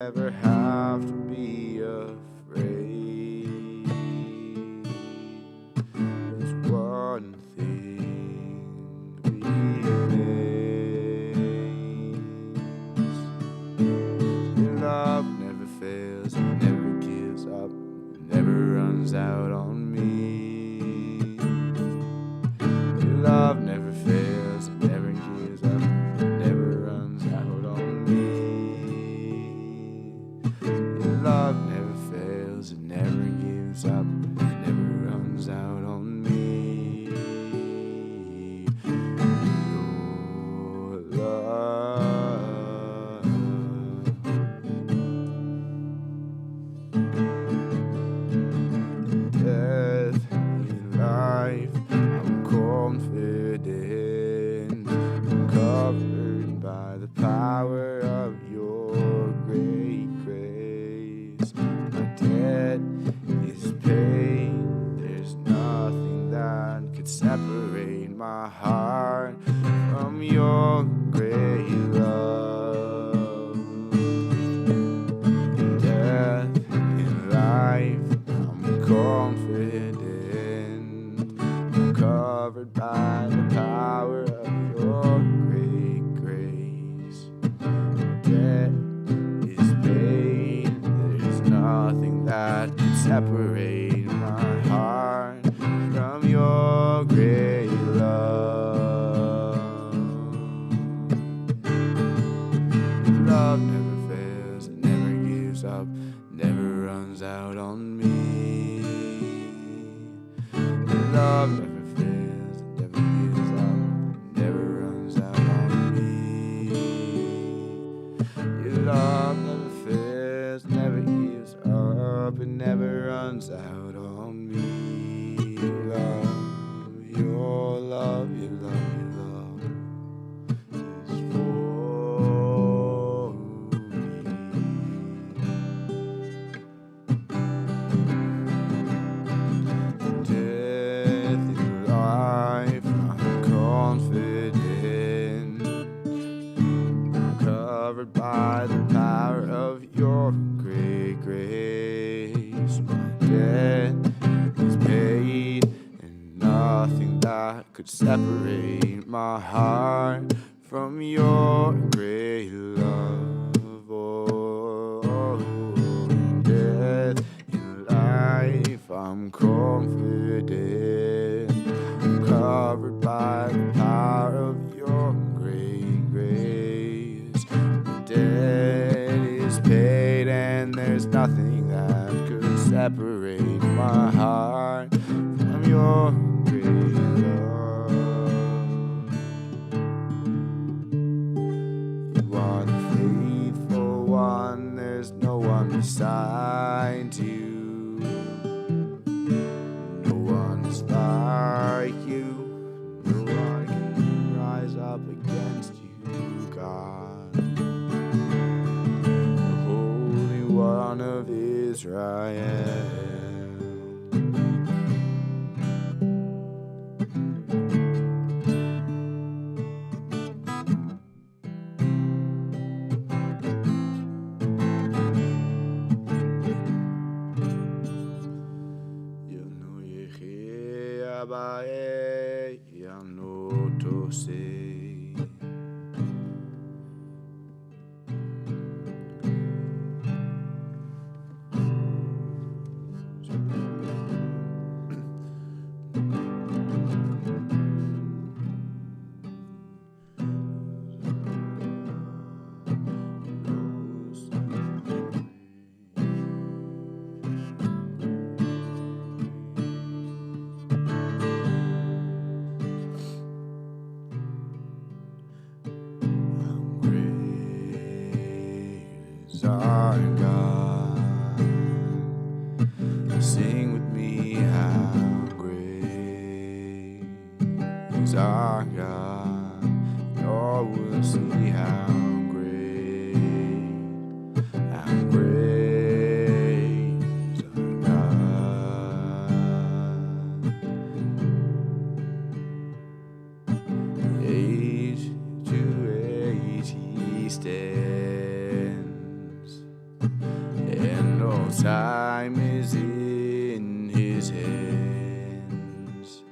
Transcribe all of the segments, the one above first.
Never have to be afraid. There's one thing remains. Your love never fails, it never gives up, it never runs out on me. Your love never fails, it never gives up, it never runs out on me. Love never fails, it never gives up, it never runs out on me. Your love. Death in life, I'm confident, I'm covered by the power of your great grace. My debt is paid, there's nothing that could separate my heart from your great love. Death in life, I'm confident, I'm covered by the power of your great grace. Debt is paid, there's nothing that can separate my heart from your great love. Your love never fails, it never gives up, never runs out on me. Your love never fails, it never gives up, never runs out on me. Your love never fails, never gives up, it never runs out on me. Your love, your love, your love is for me. Death in life, I'm confident, I'm covered by the power of your great grace. My debt is paid, and nothing that could separate my heart from your great love. Oh, death in life, I'm confident, I'm covered by the power of your great grace. The debt is paid, and there's nothing that could separate my heart from your great love. You are the faithful one, there's no one beside you. No one is like you, no one can rise up against you, God. The Holy One of Israel. Abae yanotose. Our God, sing with me, how great is our God. Oh, we'll see how great is our God. Age to age he stands. and all time is in his hands,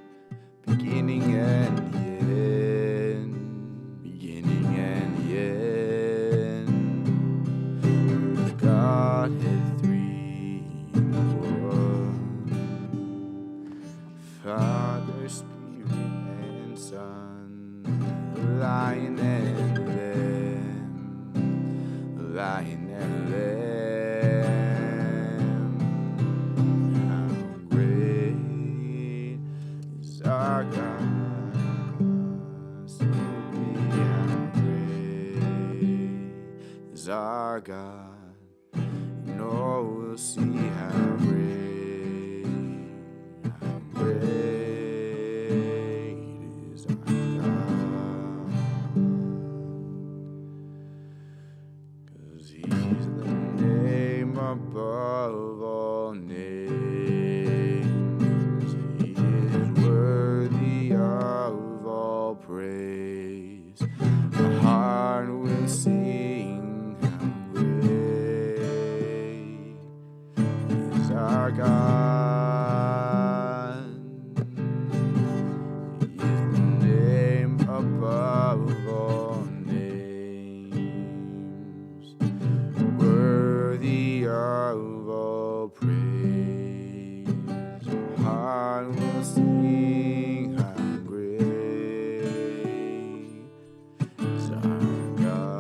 beginning and the end, beginning and the end. The Godhead three in one, Father, Spirit, and Son, the Lion and the Lamb, the Lion and the Lamb. How great is our God? How great is our God? And all will see how great is our God. 'Cause he's the name above all names. He is worthy of all praise. My heart will sing how great is our God. He is the name above all names, worthy of all praise. My heart will sing how great is our God.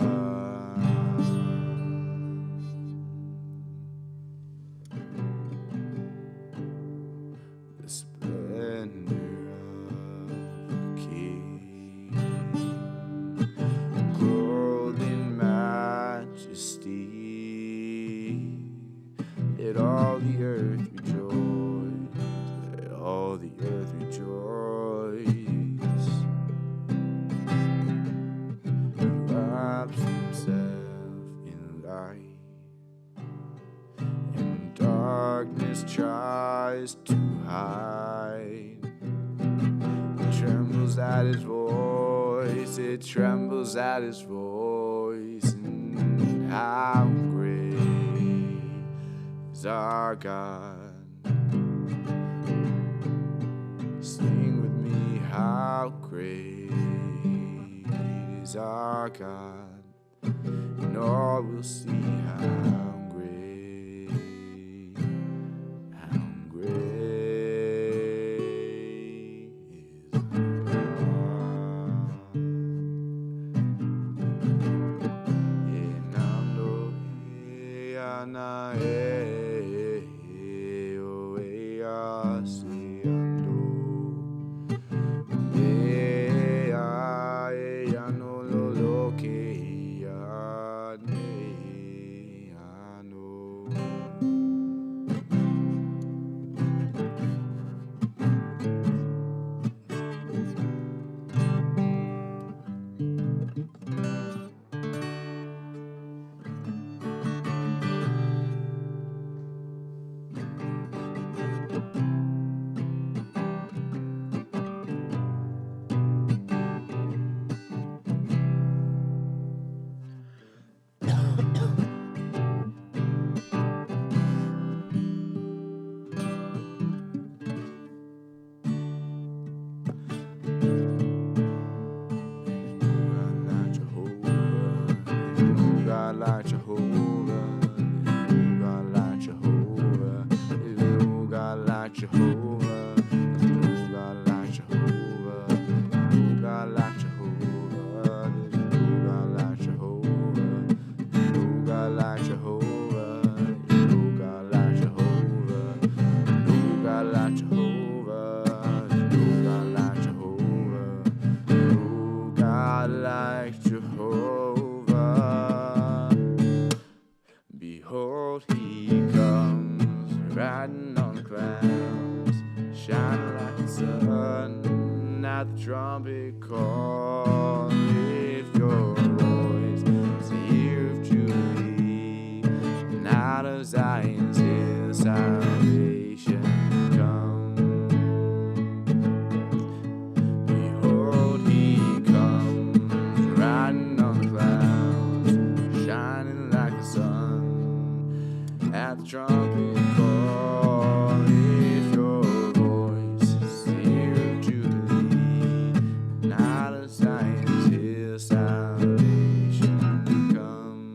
The splendor of the King, clothed in majesty, let all the earth rejoice, let all the earth rejoice. He wraps himself in light, and darkness tries to hide. It trembles at his voice, it trembles at his voice. And how great is our God? Sing with me, how great is our God? And all will see how great is our God. Enando ana o asiando no lo que ano. God like Jehovah, God like Jehovah, there's no God like Jehovah, there's no God like Jehovah, no God like Jehovah, there's no God like Jehovah, no God like Jehovah, there's no God like Jehovah, no God like Jehovah, there's no God like Jehovah, no God like Jehovah. Behold, he comes riding on the clouds, shining like the sun. At the trumpet call, lift your voice, it's the year of Jubilee, and out of Zion's hill salvation come. Behold, he comes riding on the clouds, shining like the sun. at the trumpet call. If your voice is here to lead, not a science, his salvation come.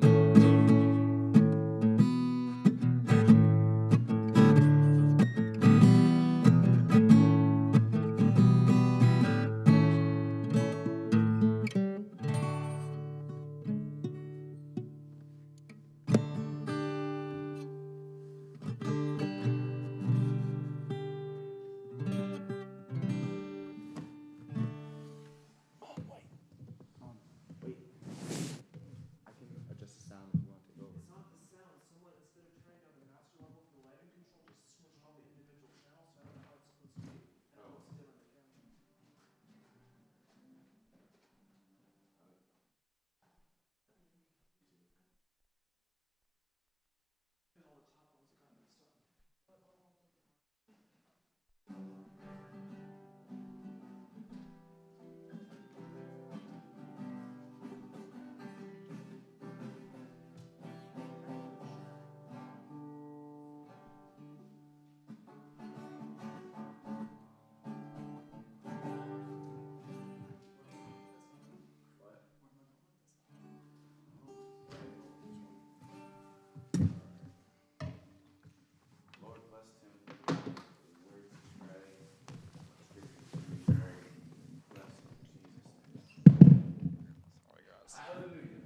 Wait, I can adjust the sound if you want to take over. It's not the sound. Someone, instead of turning down the master level for the lighting control, just switched all the individual channels, so I don't know how it's supposed to be. And it looks good on the camera. And all the top ones that got mixed up. Lord bless Timothy for the words he spreading, scriptures to be very blessed in Jesus' name. Oh my God. Hallelujah.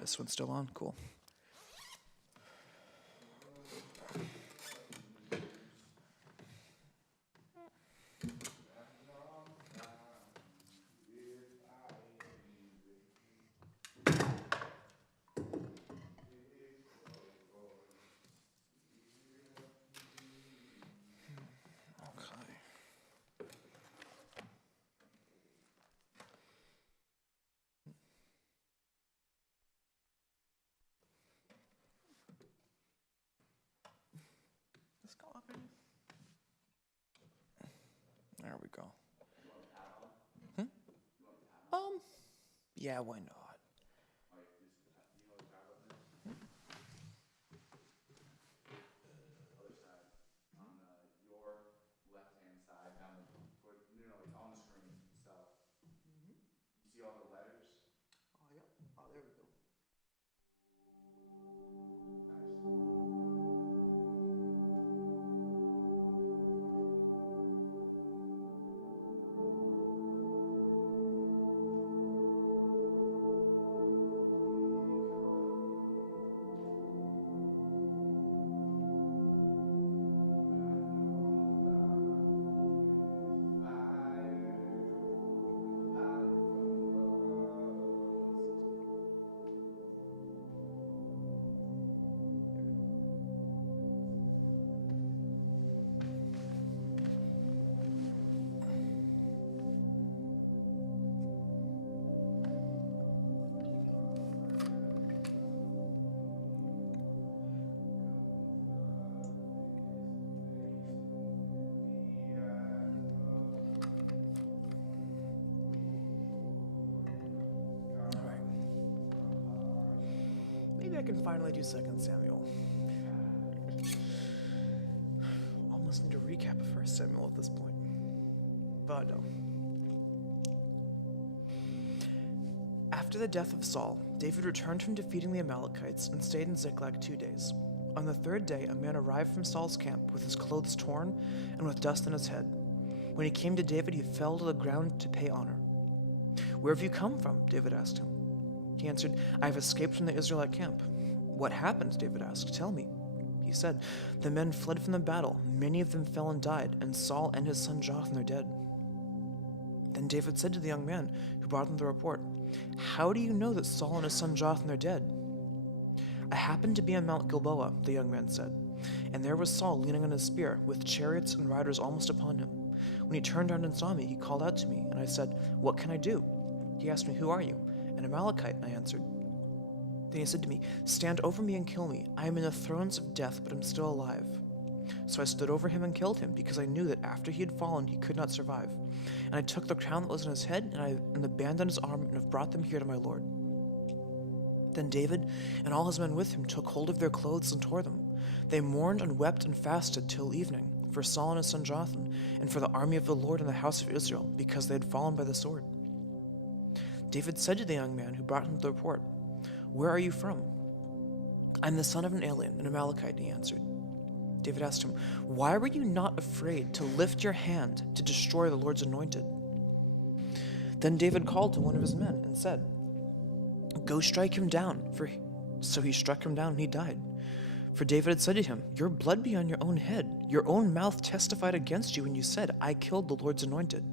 This one's still on. Cool. Okay. Let's go up in. There we go. Yeah, why not? Other side, on your left-hand side, down the, like on the screen itself. You see all the letters? Oh, yeah. Oh, there we go. Maybe I can finally do 2 Samuel. Almost need to recap of 1 Samuel at this point. But no. After the death of Saul, David returned from defeating the Amalekites and stayed in Ziklag 2 days. On the 3rd day, a man arrived from Saul's camp with his clothes torn and with dust on his head. When he came to David, he fell to the ground to pay honor. "Where have you come from?" David asked him. He answered, "I have escaped from the Israelite camp." "What happened?" David asked. "Tell me." He said, "The men fled from the battle. Many of them fell and died, and Saul and his son Jonathan are dead." Then David said to the young man who brought him the report, "How do you know that Saul and his son Jonathan are dead?" "I happened to be on Mount Gilboa," the young man said, "and there was Saul leaning on his spear, with chariots and riders almost upon him. When he turned around and saw me, he called out to me, and I said, 'What can I do?' He asked me, 'Who are you?' 'An Amalekite,' I answered. Then he said to me, 'Stand over me and kill me. I am in the throes of death, but am still alive.' So I stood over him and killed him, because I knew that after he had fallen, he could not survive. And I took the crown that was on his head and the band on his arm, and have brought them here to my lord." Then David and all his men with him took hold of their clothes and tore them. They mourned and wept and fasted till evening for Saul and his son Jonathan, and for the army of the Lord and the house of Israel, because they had fallen by the sword. David said to the young man who brought him the report, "Where are you from?" "I'm the son of an alien, an Amalekite," he answered. David asked him, "Why were you not afraid to lift your hand to destroy the Lord's anointed?" Then David called to one of his men and said, "Go strike him down." So he struck him down and he died. For David had said to him, "Your blood be on your own head. Your own mouth testified against you when you said, 'I killed the Lord's anointed.'"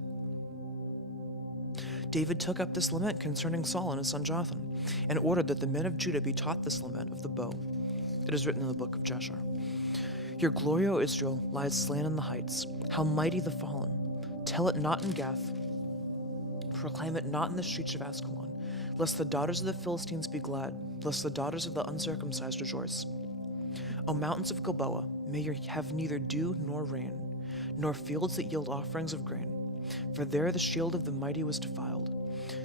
David took up this lament concerning Saul and his son Jonathan, and ordered that the men of Judah be taught this lament of the bow. It is written in the book of Jeshar. "Your glory, O Israel, lies slain in the heights. How mighty the fallen! Tell it not in Gath. Proclaim it not in the streets of Ascalon, lest the daughters of the Philistines be glad, lest the daughters of the uncircumcised rejoice. O mountains of Gilboa, may you have neither dew nor rain, nor fields that yield offerings of grain. For there the shield of the mighty was defiled,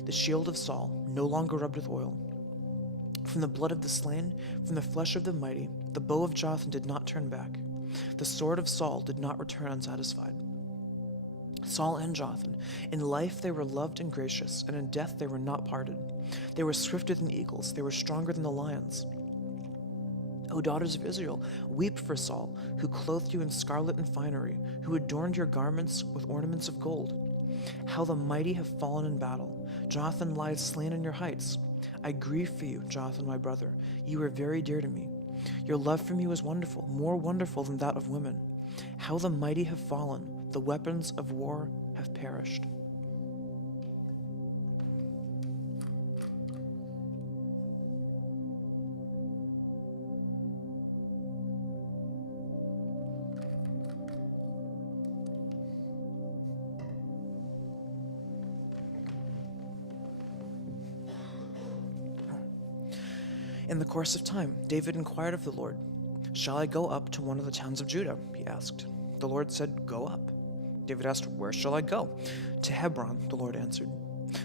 the shield of Saul, no longer rubbed with oil. From the blood of the slain, from the flesh of the mighty, the bow of Jonathan did not turn back. The sword of Saul did not return unsatisfied. Saul and Jonathan, in life they were loved and gracious, and in death they were not parted. They were swifter than eagles, they were stronger than the lions. O daughters of Israel, weep for Saul, who clothed you in scarlet and finery, who adorned your garments with ornaments of gold. How the mighty have fallen in battle. Jonathan lies slain in your heights. I grieve for you, Jonathan, my brother. You are very dear to me. Your love for me was wonderful, more wonderful than that of women. How the mighty have fallen. The weapons of war have perished." In the course of time, David inquired of the Lord, "Shall I go up to one of the towns of Judah?" he asked. The Lord said, "Go up." David asked, "Where shall I go?" "To Hebron," the Lord answered.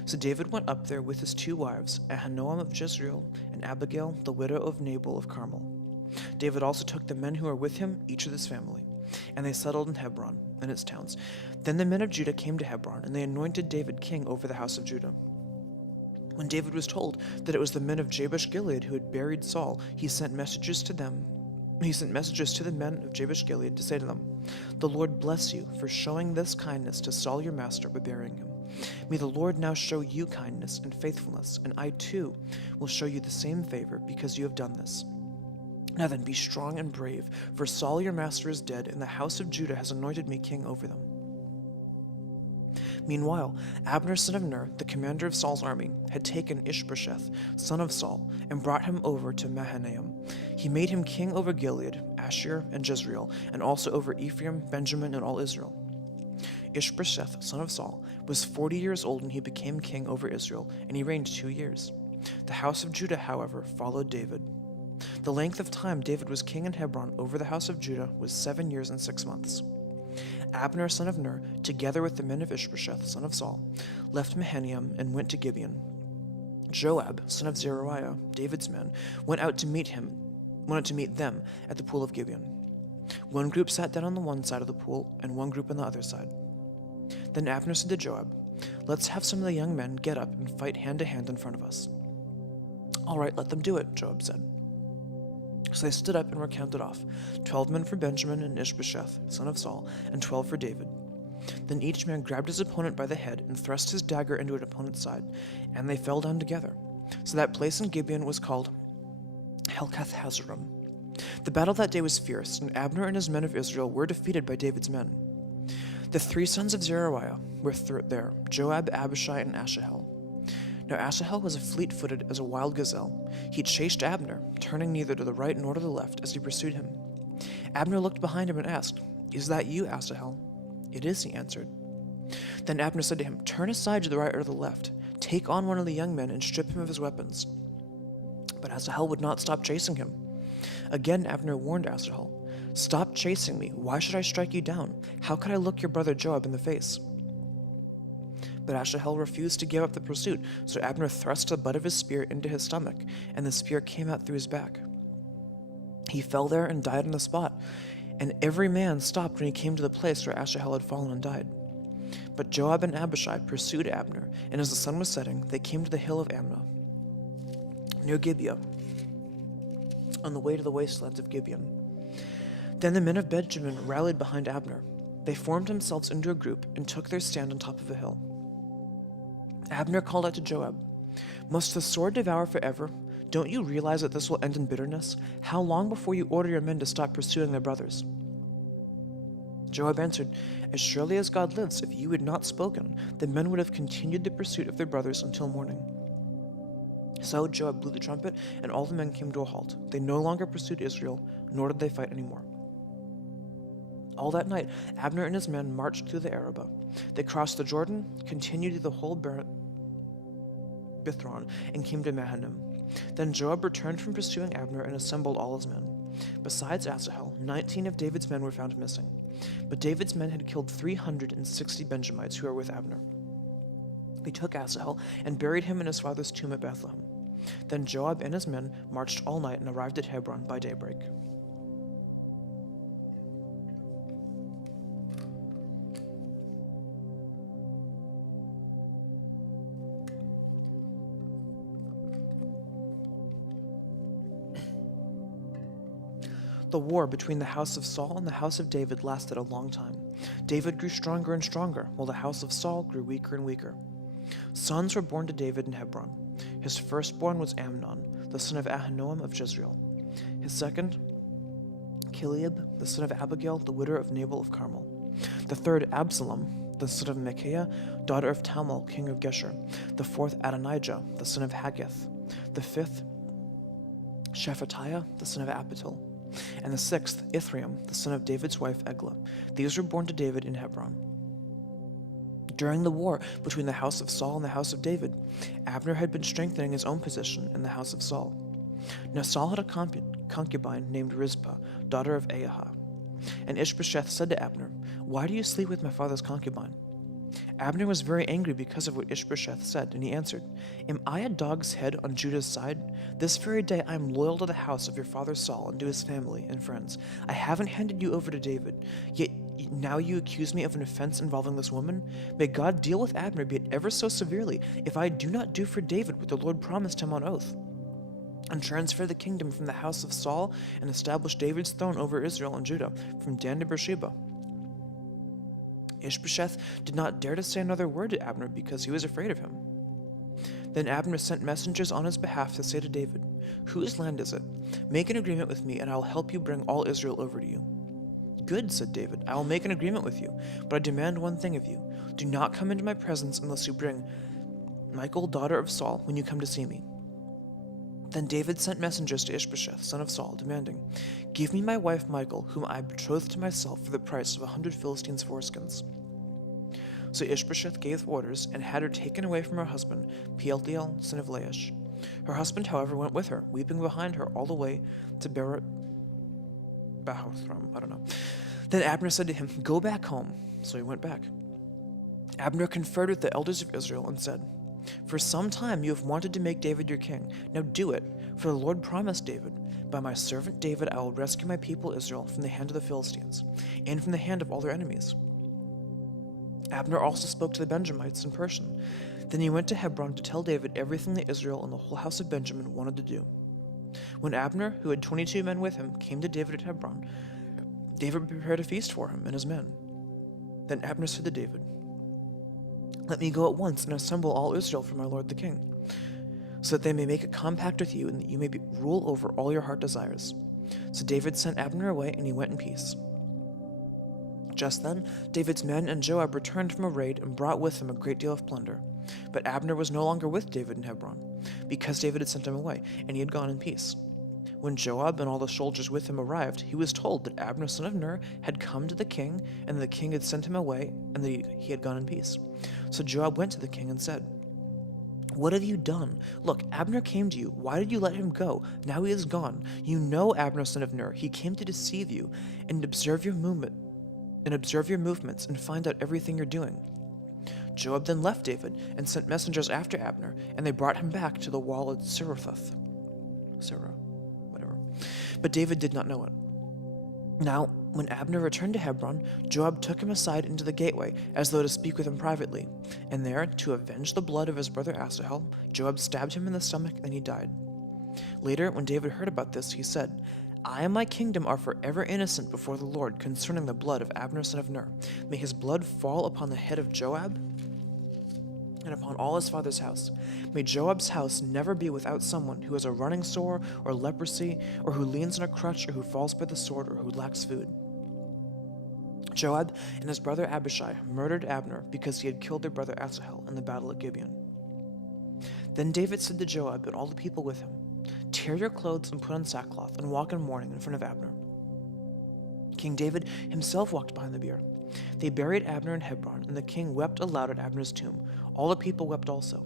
So David went up there with his 2 wives, Ahinoam of Jezreel and Abigail, the widow of Nabal of Carmel. David also took the men who were with him, each with his family, and they settled in Hebron and its towns. Then the men of Judah came to Hebron, and they anointed David king over the house of Judah. When David was told that it was the men of Jabesh Gilead who had buried Saul, he sent messages to the men of Jabesh Gilead to say to them, "The Lord bless you for showing this kindness to Saul your master by burying him. May the Lord now show you kindness and faithfulness, and I too will show you the same favor because you have done this. Now then, be strong and brave, for Saul your master is dead, and the house of Judah has anointed me king over them." Meanwhile, Abner son of Ner, the commander of Saul's army, had taken Ishbosheth, son of Saul, and brought him over to Mahanaim. He made him king over Gilead, Asher, and Jezreel, and also over Ephraim, Benjamin, and all Israel. Ishbosheth, son of Saul, was 40 years old when he became king over Israel, and he reigned 2 years. The house of Judah, however, followed David. The length of time David was king in Hebron over the house of Judah was 7 years and 6 months. Abner son of Ner, together with the men of Ishbosheth son of Saul, left Mahanaim and went to Gibeon. Joab, son of Zeruiah, David's men, went out to meet them at the pool of Gibeon. One group sat down on the one side of the pool, and one group on the other side. Then Abner said to Joab, "Let's have some of the young men get up and fight hand to hand in front of us." "All right, let them do it," Joab said. So they stood up and were counted off, 12 men for Benjamin and Ishbosheth, son of Saul, and 12 for David. Then each man grabbed his opponent by the head and thrust his dagger into an opponent's side, and they fell down together. So that place in Gibeon was called Helkath Hazarim. The battle that day was fierce, and Abner and his men of Israel were defeated by David's men. The 3 sons of Zeruiah were there, Joab, Abishai, and Asahel. Now Asahel was fleet-footed as a wild gazelle. He chased Abner, turning neither to the right nor to the left as he pursued him. Abner looked behind him and asked, "Is that you, Asahel?" "It is," he answered. Then Abner said to him, "Turn aside to the right or the left. Take on one of the young men and strip him of his weapons." But Asahel would not stop chasing him. Again Abner warned Asahel, "Stop chasing me. Why should I strike you down? How could I look your brother Joab in the face?" But Asahel refused to give up the pursuit, so Abner thrust the butt of his spear into his stomach, and the spear came out through his back. He fell there and died on the spot, and every man stopped when he came to the place where Asahel had fallen and died. But Joab and Abishai pursued Abner, and as the sun was setting, they came to the hill of Amnah, near Gibeah, on the way to the wastelands of Gibeon. Then the men of Benjamin rallied behind Abner. They formed themselves into a group and took their stand on top of a hill. Abner called out to Joab, "Must the sword devour forever? Don't you realize that this will end in bitterness? How long before you order your men to stop pursuing their brothers?" Joab answered, "As surely as God lives, if you had not spoken, the men would have continued the pursuit of their brothers until morning." So Joab blew the trumpet, and all the men came to a halt. They no longer pursued Israel, nor did they fight anymore. All that night, Abner and his men marched through the Arabah. They crossed the Jordan, continued through the whole Bithron, and came to Mahanaim. Then Joab returned from pursuing Abner and assembled all his men. Besides Asahel, 19 of David's men were found missing. But David's men had killed 360 Benjamites who were with Abner. They took Asahel and buried him in his father's tomb at Bethlehem. Then Joab and his men marched all night and arrived at Hebron by daybreak. The war between the house of Saul and the house of David lasted a long time. David grew stronger and stronger, while the house of Saul grew weaker and weaker. Sons were born to David in Hebron. His firstborn was Amnon, the son of Ahinoam of Jezreel. His second, Chileab, the son of Abigail, the widow of Nabal of Carmel. The third, Absalom, the son of Micaiah, daughter of Talmai, king of Geshur. The fourth, Adonijah, the son of Haggith. The fifth, Shephatiah, the son of Abital. And the sixth, Ithream, the son of David's wife Eglah. These were born to David in Hebron. During the war between the house of Saul and the house of David, Abner had been strengthening his own position in the house of Saul. Now Saul had a concubine named Rizpah, daughter of Aiah. And Ishbosheth said to Abner, "Why do you sleep with my father's concubine?" Abner was very angry because of what Ishbosheth said, and he answered, "Am I a dog's head on Judah's side? This very day I am loyal to the house of your father Saul and to his family and friends. I haven't handed you over to David, yet now you accuse me of an offense involving this woman? May God deal with Abner, be it ever so severely, if I do not do for David what the Lord promised him on oath, and transfer the kingdom from the house of Saul and establish David's throne over Israel and Judah, from Dan to Beersheba." Ishbosheth did not dare to say another word to Abner because he was afraid of him. Then Abner sent messengers on his behalf to say to David, "Whose land is it? Make an agreement with me, and I will help you bring all Israel over to you." "Good," said David, "I will make an agreement with you, but I demand one thing of you. Do not come into my presence unless you bring Michal, daughter of Saul, when you come to see me." Then David sent messengers to Ishbosheth, son of Saul, demanding, "Give me my wife Michal, whom I betrothed to myself for the price of 100 Philistines' foreskins." So Ishbosheth gave orders and had her taken away from her husband, Paltiel, son of Laish. Her husband, however, went with her, weeping behind her all the way to Bahothram. Then Abner said to him, "Go back home." So he went back. Abner conferred with the elders of Israel and said, "For some time you have wanted to make David your king. Now do it, for the Lord promised David, 'By my servant David I will rescue my people Israel from the hand of the Philistines, and from the hand of all their enemies.'" Abner also spoke to the Benjamites in person. Then he went to Hebron to tell David everything that Israel and the whole house of Benjamin wanted to do. When Abner, who had 22 men with him, came to David at Hebron, David prepared a feast for him and his men. Then Abner said to David, "Let me go at once and assemble all Israel for my lord the king, so that they may make a compact with you and that you may rule over all your heart desires." So David sent Abner away, and he went in peace. Just then, David's men and Joab returned from a raid and brought with them a great deal of plunder. But Abner was no longer with David in Hebron, because David had sent him away, and he had gone in peace. When Joab and all the soldiers with him arrived, he was told that Abner son of Ner had come to the king, and that the king had sent him away, and that he had gone in peace. So Joab went to the king and said, "What have you done? Look, Abner came to you. Why did you let him go? Now he is gone. You know Abner son of Ner. He came to deceive you and observe your movements and find out everything you're doing." Joab then left David and sent messengers after Abner, and they brought him back to the wall at Seraphoth. Whatever. But David did not know it. Now, when Abner returned to Hebron, Joab took him aside into the gateway, as though to speak with him privately. And there, to avenge the blood of his brother Asahel, Joab stabbed him in the stomach, and he died. Later, when David heard about this, he said, I and my kingdom are forever innocent before the Lord concerning the blood of Abner son of Ner. May his blood fall upon the head of Joab and upon all his father's house. May Joab's house never be without someone who has a running sore or leprosy, or who leans on a crutch, or who falls by the sword, or who lacks food. Joab and his brother Abishai murdered Abner because he had killed their brother Asahel in the battle at Gibeon. Then David said to Joab and all the people with him, Tear your clothes and put on sackcloth, and walk in mourning in front of Abner. King David himself walked behind the bier. They buried Abner in Hebron, and the king wept aloud at Abner's tomb. All the people wept also.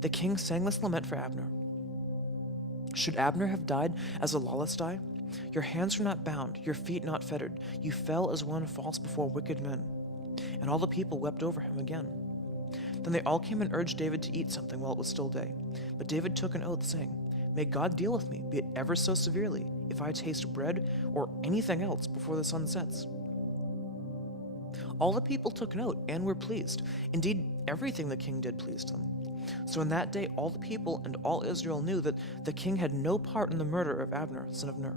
The king sang this lament for Abner. Should Abner have died as a lawless die? Your hands were not bound, your feet not fettered. You fell as one false before wicked men. And all the people wept over him again. Then they all came and urged David to eat something while it was still day. But David took an oath, saying, May God deal with me, be it ever so severely, if I taste bread or anything else before the sun sets. All the people took note and were pleased. Indeed, everything the king did pleased them. So in that day all the people and all Israel knew that the king had no part in the murder of Abner, son of Ner.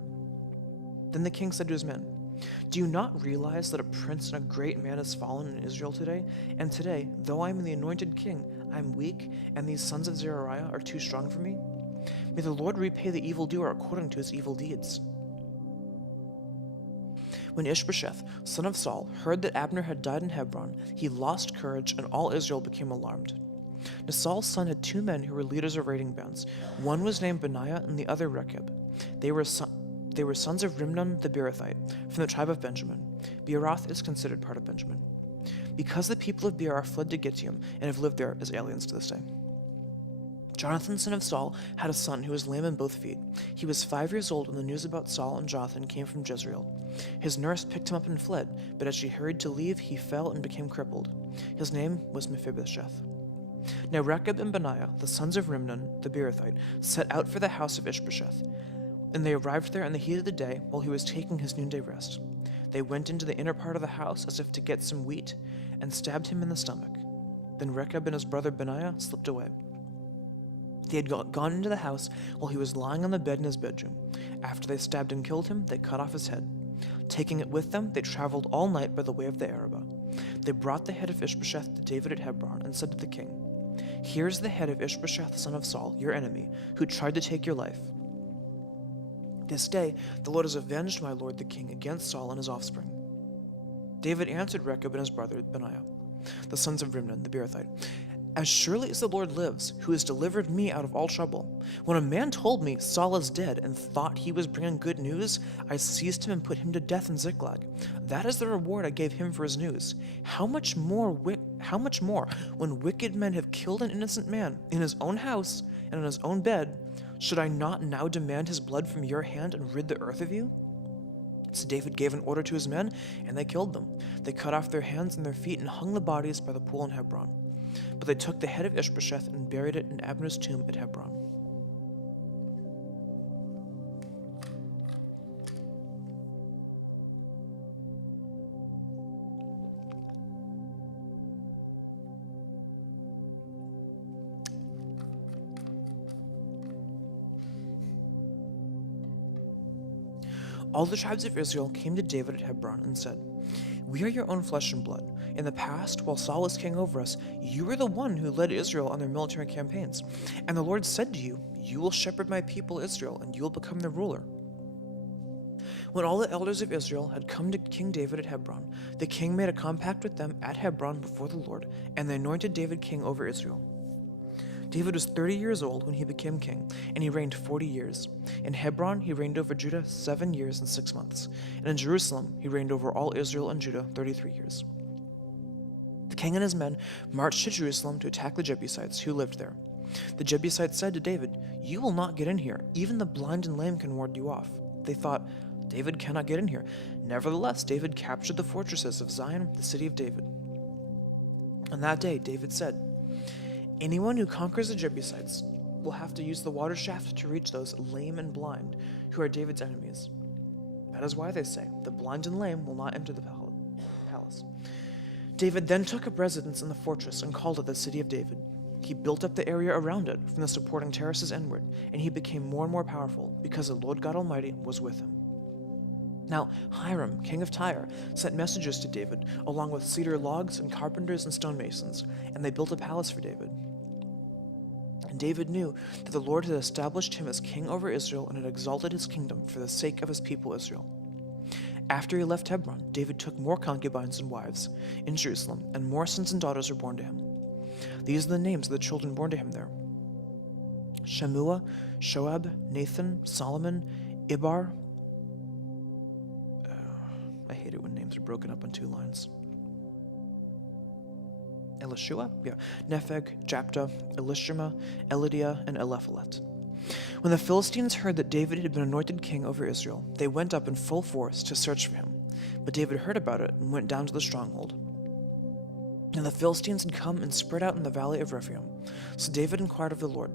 Then the king said to his men, Do you not realize that a prince and a great man has fallen in Israel today? And today, though I am the anointed king, I am weak, and these sons of Zeruiah are too strong for me? May the Lord repay the evildoer according to his evil deeds. When Ishbosheth, son of Saul, heard that Abner had died in Hebron, he lost courage, and all Israel became alarmed. Now Saul's son had two men who were leaders of raiding bands. One was named Benaiah, and the other Rechab. They were sons of Rimnon the Beerothite, from the tribe of Benjamin. Beeroth is considered part of Benjamin. Because the people of Beer fled to Gittim and have lived there as aliens to this day. Jonathan, son of Saul, had a son who was lame in both feet. He was 5 years old when the news about Saul and Jonathan came from Jezreel. His nurse picked him up and fled, but as she hurried to leave, he fell and became crippled. His name was Mephibosheth. Now Rechab and Benaiah, the sons of Rimnon the Beerothite, set out for the house of Ishbosheth. And they arrived there in the heat of the day while he was taking his noonday rest. They went into the inner part of the house as if to get some wheat, and stabbed him in the stomach. Then Rechab and his brother Benaiah slipped away. They had gone into the house while he was lying on the bed in his bedroom. After they stabbed and killed him, they cut off his head. Taking it with them, they traveled all night by the way of the Arabah. They brought the head of Ishbosheth to David at Hebron and said to the king, Here's the head of Ishbosheth, son of Saul, your enemy, who tried to take your life. This day the Lord has avenged my lord the king against Saul and his offspring. David answered Rechab and his brother Benaiah, the sons of Rimnon the Beerothite, As surely as the Lord lives, who has delivered me out of all trouble, when a man told me Saul is dead and thought he was bringing good news, I seized him and put him to death in Ziklag. That is the reward I gave him for his news. How much more when wicked men have killed an innocent man in his own house and in his own bed, should I not now demand his blood from your hand and rid the earth of you? So David gave an order to his men, and they killed them. They cut off their hands and their feet and hung the bodies by the pool in Hebron. But they took the head of Ishbosheth and buried it in Abner's tomb at Hebron. All the tribes of Israel came to David at Hebron and said, We are your own flesh and blood. In the past, while Saul was king over us, you were the one who led Israel on their military campaigns. And the Lord said to you, You will shepherd my people Israel, and you will become their ruler. When all the elders of Israel had come to King David at Hebron, the king made a compact with them at Hebron before the Lord, and they anointed David king over Israel. David was 30 years old when he became king, and he reigned 40 years. In Hebron, he reigned over Judah 7 years and 6 months. And in Jerusalem, he reigned over all Israel and Judah 33 years. The king and his men marched to Jerusalem to attack the Jebusites who lived there. The Jebusites said to David, You will not get in here. Even the blind and lame can ward you off. They thought, David cannot get in here. Nevertheless, David captured the fortresses of Zion, the city of David. On that day, David said, "Anyone who conquers the Jebusites will have to use the water shaft to reach those lame and blind who are David's enemies. That is why they say, the blind and lame will not enter the palace." David then took up residence in the fortress and called it the City of David. He built up the area around it from the supporting terraces inward, and he became more and more powerful because the Lord God Almighty was with him. Now Hiram, king of Tyre, sent messengers to David, along with cedar logs and carpenters and stonemasons, and they built a palace for David. And David knew that the Lord had established him as king over Israel and had exalted his kingdom for the sake of his people Israel. After he left Hebron, David took more concubines and wives in Jerusalem, and more sons and daughters were born to him. These are the names of the children born to him there: Shemua, Shoab, Nathan, Solomon, Ibar. I hate it when names are broken up on two lines. Elishua? Yeah. Nepheg, Japta, Elishama, Elidiah, and Eliphalet. When the Philistines heard that David had been anointed king over Israel, they went up in full force to search for him. But David heard about it and went down to the stronghold. And the Philistines had come and spread out in the valley of Rephaim. So David inquired of the Lord,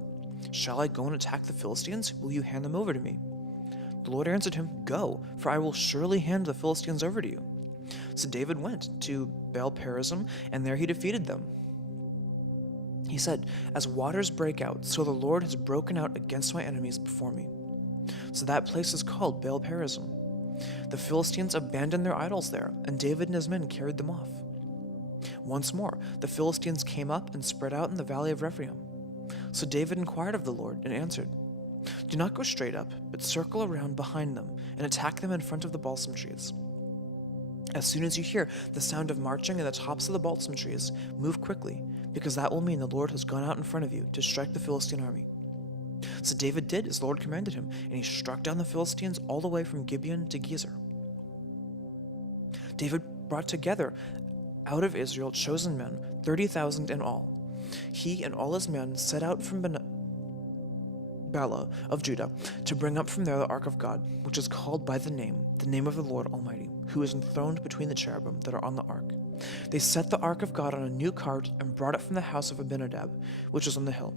"Shall I go and attack the Philistines? Will you hand them over to me?" The Lord answered him, "Go, for I will surely hand the Philistines over to you." So David went to Baal-perazim, and there he defeated them. He said, "As waters break out, so the Lord has broken out against my enemies before me." So that place is called Baal-perazim. The Philistines abandoned their idols there, and David and his men carried them off. Once more, the Philistines came up and spread out in the valley of Rephaim. So David inquired of the Lord and answered, "Do not go straight up, but circle around behind them and attack them in front of the balsam trees. As soon as you hear the sound of marching in the tops of the balsam trees, move quickly, because that will mean the Lord has gone out in front of you to strike the Philistine army." So David did as the Lord commanded him, and he struck down the Philistines all the way from Gibeon to Gezer. David brought together out of Israel chosen men, 30,000 in all. He and all his men set out from Bala of Judah, to bring up from there the ark of God, which is called by the name of the Lord Almighty, who is enthroned between the cherubim that are on the ark. They set the ark of God on a new cart and brought it from the house of Abinadab, which was on the hill.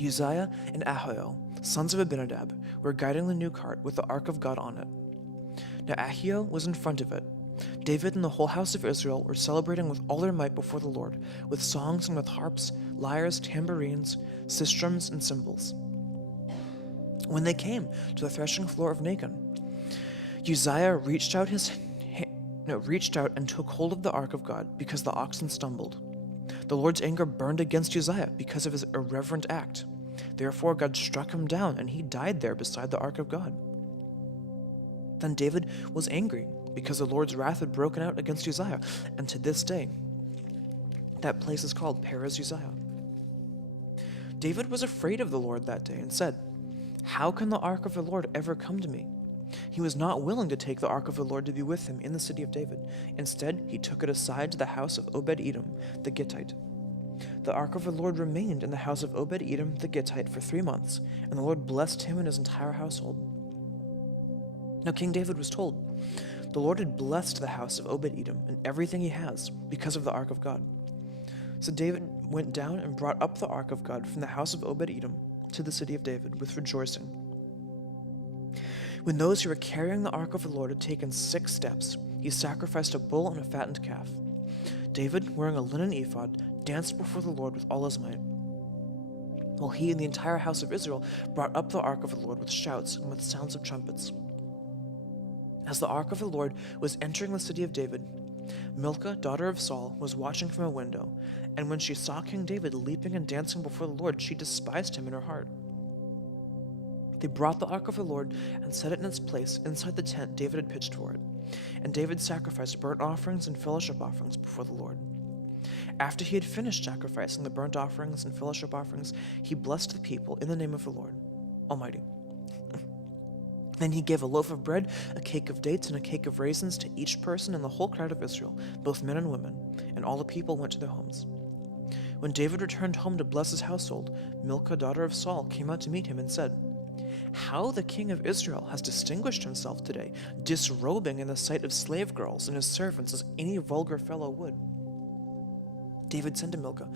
Uzziah and Ahio, sons of Abinadab, were guiding the new cart with the ark of God on it. Now Ahio was in front of it. David and the whole house of Israel were celebrating with all their might before the Lord, with songs and with harps, lyres, tambourines, sistrums, and cymbals. When they came to the threshing floor of Nacon, Uzziah reached out and took hold of the ark of God, because the oxen stumbled. The Lord's anger burned against Uzziah because of his irreverent act. Therefore God struck him down, and he died there beside the ark of God. Then David was angry, because the Lord's wrath had broken out against Uzziah, and to this day that place is called Perez Uzziah. David was afraid of the Lord that day and said, "How can the ark of the Lord ever come to me?" He was not willing to take the ark of the Lord to be with him in the city of David. Instead, he took it aside to the house of Obed-Edom the Gittite. The ark of the Lord remained in the house of Obed-Edom the Gittite for 3 months, and the Lord blessed him and his entire household. Now King David was told, the Lord had blessed the house of Obed-Edom and everything he has because of the ark of God. So David went down and brought up the ark of God from the house of Obed-Edom to the city of David with rejoicing. When those who were carrying the ark of the Lord had taken 6 steps, he sacrificed a bull and a fattened calf. David, wearing a linen ephod, danced before the Lord with all his might, while he and the entire house of Israel brought up the ark of the Lord with shouts and with sounds of trumpets. As the ark of the Lord was entering the city of David, Milcah, daughter of Saul, was watching from a window, and when she saw King David leaping and dancing before the Lord, she despised him in her heart. They brought the ark of the Lord and set it in its place inside the tent David had pitched for it, and David sacrificed burnt offerings and fellowship offerings before the Lord. After he had finished sacrificing the burnt offerings and fellowship offerings, he blessed the people in the name of the Lord Almighty. Then he gave a loaf of bread, a cake of dates, and a cake of raisins to each person in the whole crowd of Israel, both men and women, and all the people went to their homes. When David returned home to bless his household, Milcah, daughter of Saul, came out to meet him and said, "How the king of Israel has distinguished himself today, disrobing in the sight of slave girls and his servants as any vulgar fellow would." David said to Milcah,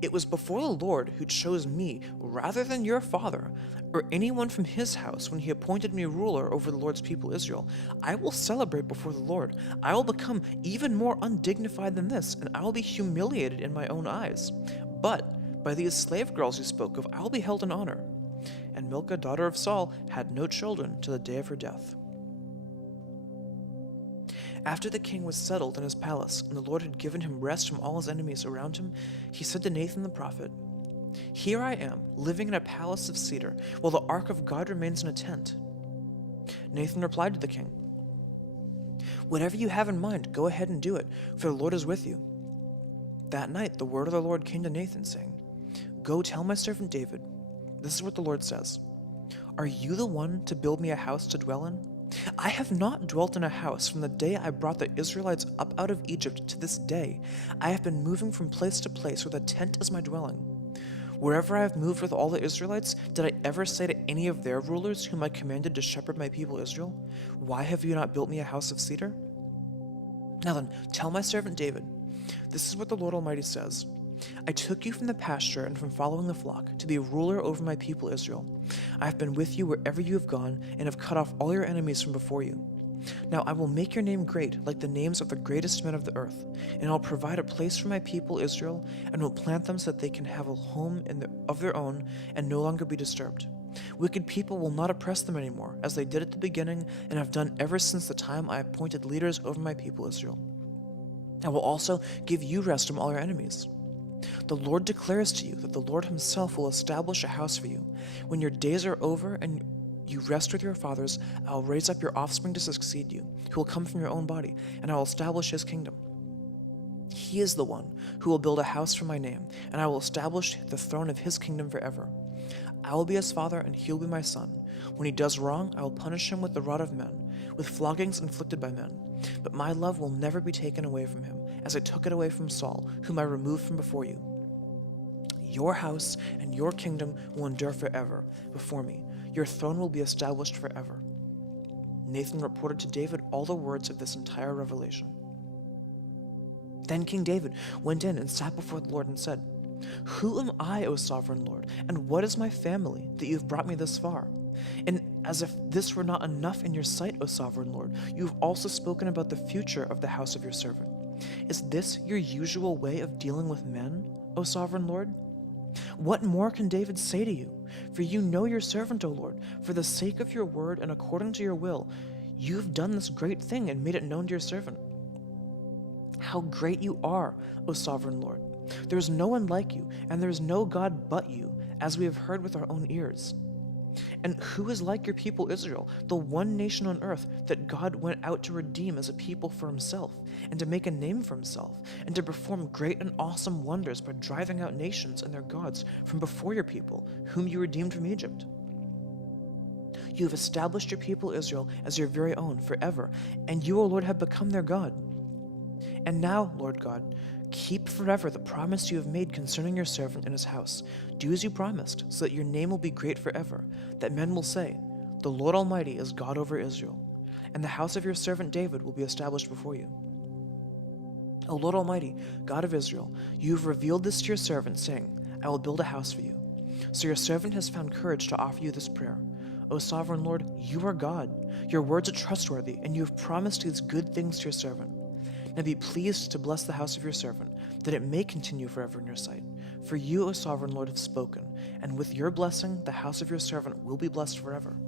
"It was before the Lord who chose me rather than your father or anyone from his house when he appointed me ruler over the Lord's people Israel. I will celebrate before the Lord. I will become even more undignified than this, and I will be humiliated in my own eyes. But by these slave girls you spoke of, I will be held in honor." And Milcah, daughter of Saul, had no children till the day of her death. After the king was settled in his palace, and the Lord had given him rest from all his enemies around him, he said to Nathan the prophet, "Here I am, living in a palace of cedar, while the ark of God remains in a tent." Nathan replied to the king, "Whatever you have in mind, go ahead and do it, for the Lord is with you." That night the word of the Lord came to Nathan, saying, "Go tell my servant David, this is what the Lord says. Are you the one to build me a house to dwell in? I have not dwelt in a house from the day I brought the Israelites up out of Egypt to this day. I have been moving from place to place where the tent is my dwelling. Wherever I have moved with all the Israelites, did I ever say to any of their rulers whom I commanded to shepherd my people Israel, 'Why have you not built me a house of cedar?' Now then, tell my servant David, this is what the Lord Almighty says. I took you from the pasture and from following the flock to be a ruler over my people Israel. I have been with you wherever you have gone and have cut off all your enemies from before you. Now I will make your name great, like the names of the greatest men of the earth, and I will provide a place for my people Israel, and will plant them so that they can have a home of their own and no longer be disturbed. Wicked people will not oppress them anymore, as they did at the beginning and have done ever since the time I appointed leaders over my people Israel. I will also give you rest from all your enemies. The Lord declares to you that the Lord himself will establish a house for you. When your days are over and you rest with your fathers, I will raise up your offspring to succeed you, who will come from your own body, and I will establish his kingdom. He is the one who will build a house for my name, and I will establish the throne of his kingdom forever. I will be his father, and he will be my son. When he does wrong, I will punish him with the rod of men, with floggings inflicted by men. But my love will never be taken away from him, as I took it away from Saul, whom I removed from before you. Your house and your kingdom will endure forever before me. Your throne will be established forever." Nathan reported to David all the words of this entire revelation. Then King David went in and sat before the Lord and said, "Who am I, O sovereign Lord, and what is my family, that you have brought me this far? And as if this were not enough in your sight, O sovereign Lord, you have also spoken about the future of the house of your servant. Is this your usual way of dealing with men, O sovereign Lord? What more can David say to you? For you know your servant, O Lord. For the sake of your word and according to your will, you have done this great thing and made it known to your servant. How great you are, O sovereign Lord. There is no one like you, and there is no God but you, as we have heard with our own ears. And who is like your people Israel, the one nation on earth that God went out to redeem as a people for himself, and to make a name for himself, and to perform great and awesome wonders by driving out nations and their gods from before your people, whom you redeemed from Egypt? You have established your people Israel as your very own forever, and you, O Lord, have become their God. And now, Lord God, keep forever the promise you have made concerning your servant and his house. Do as you promised, so that your name will be great forever, that men will say, 'The Lord Almighty is God over Israel,' and the house of your servant David will be established before you. O Lord Almighty, God of Israel, you have revealed this to your servant, saying, 'I will build a house for you.' So your servant has found courage to offer you this prayer. O sovereign Lord, you are God. Your words are trustworthy, and you have promised these good things to your servant. Now be pleased to bless the house of your servant, that it may continue forever in your sight. For you, O sovereign Lord, have spoken, and with your blessing the house of your servant will be blessed forever."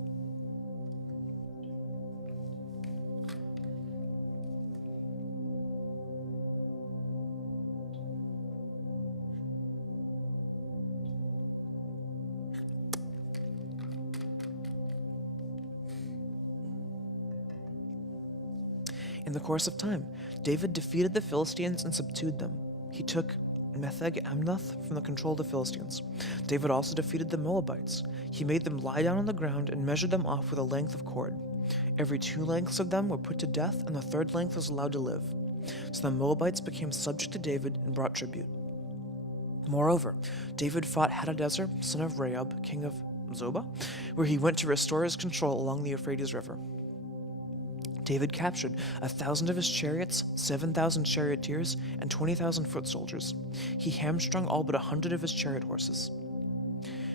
In the course of time, David defeated the Philistines and subdued them. He took Metheg-Amnoth from the control of the Philistines. David also defeated the Moabites. He made them lie down on the ground and measured them off with a length of cord. Every 2 lengths of them were put to death, and the 3rd length was allowed to live. So the Moabites became subject to David and brought tribute. Moreover, David fought Hadadezer, son of Rehob, king of Zobah, where he went to restore his control along the Euphrates River. David captured 1,000 of his chariots, 7,000 charioteers, and 20,000 foot soldiers. He hamstrung all but 100 of his chariot horses.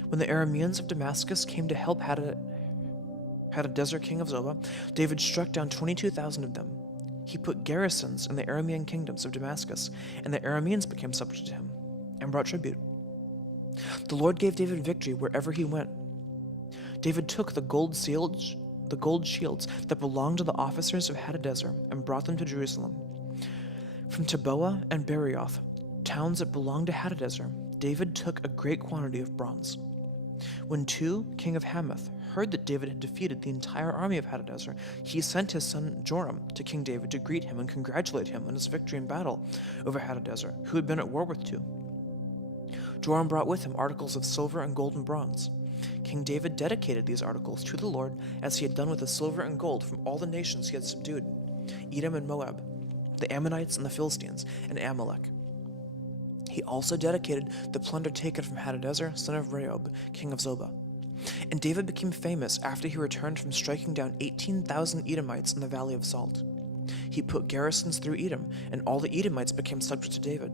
When the Arameans of Damascus came to help Hadadezer, king of Zobah, David struck down 22,000 of them. He put garrisons in the Aramean kingdoms of Damascus, and the Arameans became subject to him and brought tribute. The Lord gave David victory wherever he went. David took the gold shields that belonged to the officers of Hadadezer and brought them to Jerusalem. From Teboah and Berioth, towns that belonged to Hadadezer, David took a great quantity of bronze. When Tu, king of Hamath, heard that David had defeated the entire army of Hadadezer, he sent his son Joram to King David to greet him and congratulate him on his victory in battle over Hadadezer, who had been at war with Tu. Joram brought with him articles of silver and gold and bronze. King David dedicated these articles to the Lord as he had done with the silver and gold from all the nations he had subdued, Edom and Moab, the Ammonites and the Philistines, and Amalek. He also dedicated the plunder taken from Hadadezer, son of Rehob, king of Zobah. And David became famous after he returned from striking down 18,000 Edomites in the Valley of Salt. He put garrisons through Edom, and all the Edomites became subject to David.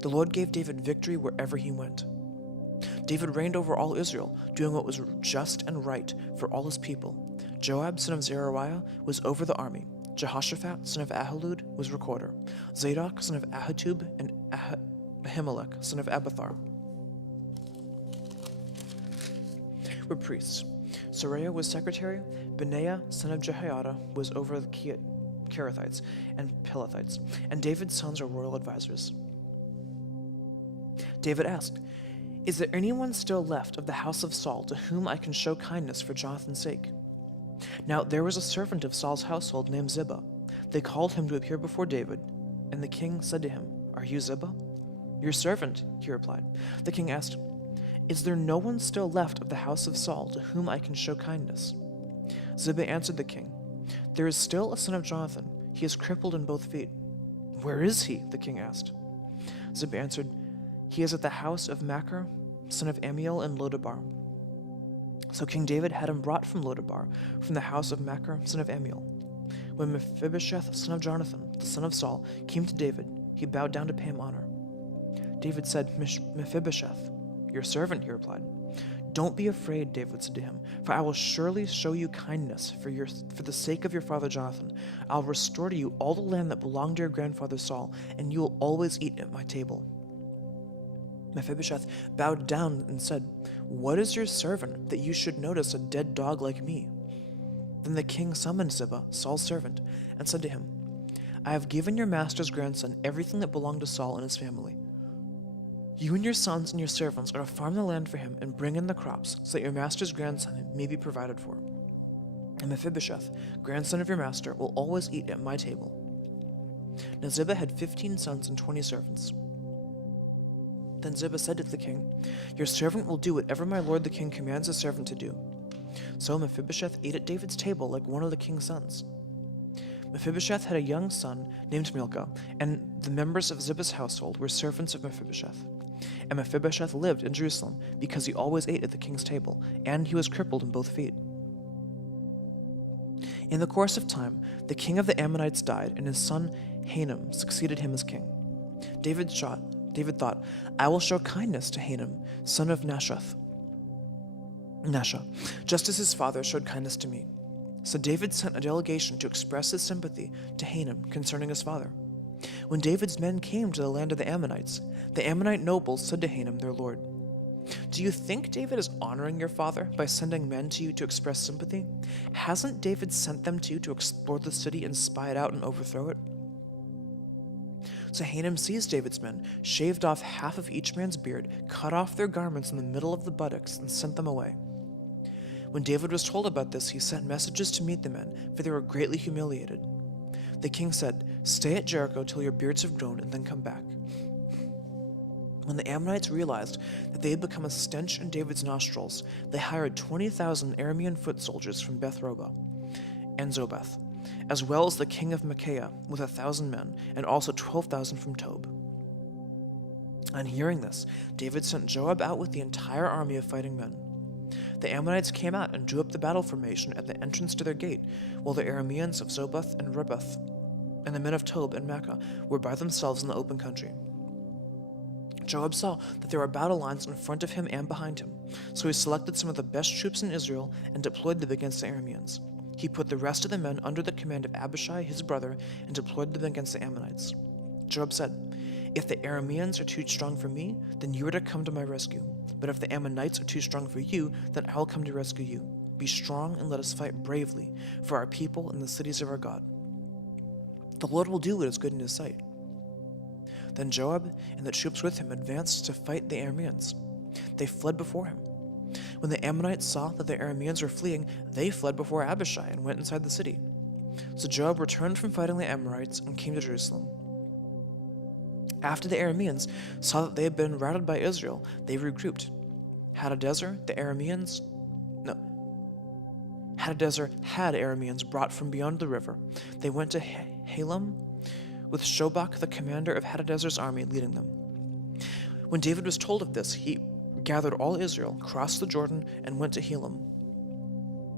The Lord gave David victory wherever he went. David reigned over all Israel, doing what was just and right for all his people. Joab, son of Zeruiah, was over the army. Jehoshaphat, son of Ahilud, was recorder. Zadok, son of Ahitub, and Ahimelech, son of Abiathar, were priests. Sariah was secretary. Benaiah, son of Jehoiada, was over the Kerethites and Pelethites, and David's sons were royal advisors. David asked, "Is there anyone still left of the house of Saul to whom I can show kindness for Jonathan's sake?" Now there was a servant of Saul's household named Ziba. They called him to appear before David, and the king said to him, "Are you Ziba?" "Your servant," he replied. The king asked, "Is there no one still left of the house of Saul to whom I can show kindness?" Ziba answered the king, "There is still a son of Jonathan. He is crippled in both feet." "Where is he?" the king asked. Ziba answered, "He is at the house of Machir, son of Ammiel in Lodabar." So King David had him brought from Lodabar, from the house of Machir, son of Ammiel. When Mephibosheth, son of Jonathan, the son of Saul, came to David, he bowed down to pay him honor. David said, "Mephibosheth." "Your servant," he replied. "Don't be afraid," David said to him, "for I will surely show you kindness for the sake of your father Jonathan. I'll restore to you all the land that belonged to your grandfather Saul, and you will always eat at my table." Mephibosheth bowed down and said, "What is your servant that you should notice a dead dog like me?" Then the king summoned Ziba, Saul's servant, and said to him, "I have given your master's grandson everything that belonged to Saul and his family. You and your sons and your servants are to farm the land for him and bring in the crops, so that your master's grandson may be provided for. And Mephibosheth, grandson of your master, will always eat at my table." Now Ziba had 15 sons and 20 servants. Then Ziba said to the king, "Your servant will do whatever my lord the king commands his servant to do." So Mephibosheth ate at David's table like one of the king's sons. Mephibosheth had a young son named Milcah, and the members of Ziba's household were servants of Mephibosheth. And Mephibosheth lived in Jerusalem because he always ate at the king's table, and he was crippled in both feet. In the course of time, the king of the Ammonites died, and his son Hanun succeeded him as king. David thought, "I will show kindness to Hanun, son of Nasha, just as his father showed kindness to me." So David sent a delegation to express his sympathy to Hanun concerning his father. When David's men came to the land of the Ammonites, the Ammonite nobles said to Hanun, their lord, "Do you think David is honoring your father by sending men to you to express sympathy? Hasn't David sent them to explore the city and spy it out and overthrow it?" So Hanun seized David's men, shaved off half of each man's beard, cut off their garments in the middle of the buttocks, and sent them away. When David was told about this, he sent messages to meet the men, for they were greatly humiliated. The king said, "Stay at Jericho till your beards have grown, and then come back." When the Ammonites realized that they had become a stench in David's nostrils, they hired 20,000 Aramean foot soldiers from Beth-Robah and Zobeth, as well as the king of Machah with 1,000 men, and also 12,000 from Tob. On hearing this, David sent Joab out with the entire army of fighting men. the Ammonites came out and drew up the battle formation at the entrance to their gate, while the Arameans of Zobath and Ribbath and the men of Tob and Makkah were by themselves in the open country. Joab saw that there were battle lines in front of him and behind him, so he selected some of the best troops in Israel and deployed them against the Arameans. He put the rest of the men under the command of Abishai, his brother, and deployed them against the Ammonites. Joab said, "If the Arameans are too strong for me, then you are to come to my rescue. But if the Ammonites are too strong for you, then I will come to rescue you. Be strong and let us fight bravely for our people and the cities of our God. The Lord will do what is good in his sight." Then Joab and the troops with him advanced to fight the Arameans. They fled before him. When the Ammonites saw that the Arameans were fleeing, they fled before Abishai and went inside the city. So Joab returned from fighting the Amorites and came to Jerusalem. After the Arameans saw that they had been routed by Israel, they regrouped. Hadadezer had Arameans brought from beyond the river. They went to Halam, with Shobach, the commander of Hadadezer's army, leading them. When David was told of this, he gathered all Israel, crossed the Jordan, and went to Helam.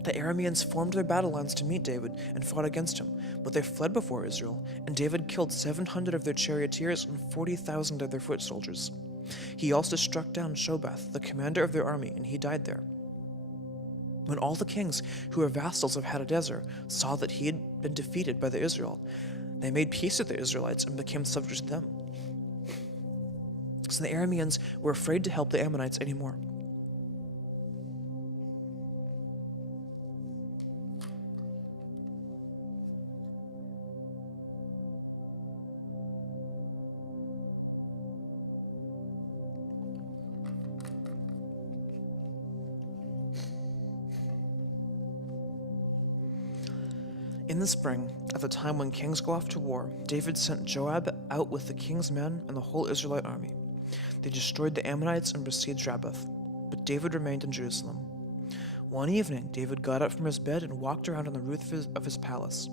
The Arameans formed their battle lines to meet David and fought against him, but they fled before Israel, and David killed 700 of their charioteers and 40,000 of their foot soldiers. He also struck down Shobach, the commander of their army, and he died there. When all the kings who were vassals of Hadadezer saw that he had been defeated by the Israel, they made peace with the Israelites and became subject to them. So the Arameans were afraid to help the Ammonites anymore. In the spring, at the time when kings go off to war, David sent Joab out with the king's men and the whole Israelite army. They destroyed the Ammonites and besieged Rabbah, but David remained in Jerusalem. One evening, David got up from his bed and walked around on the roof of his palace.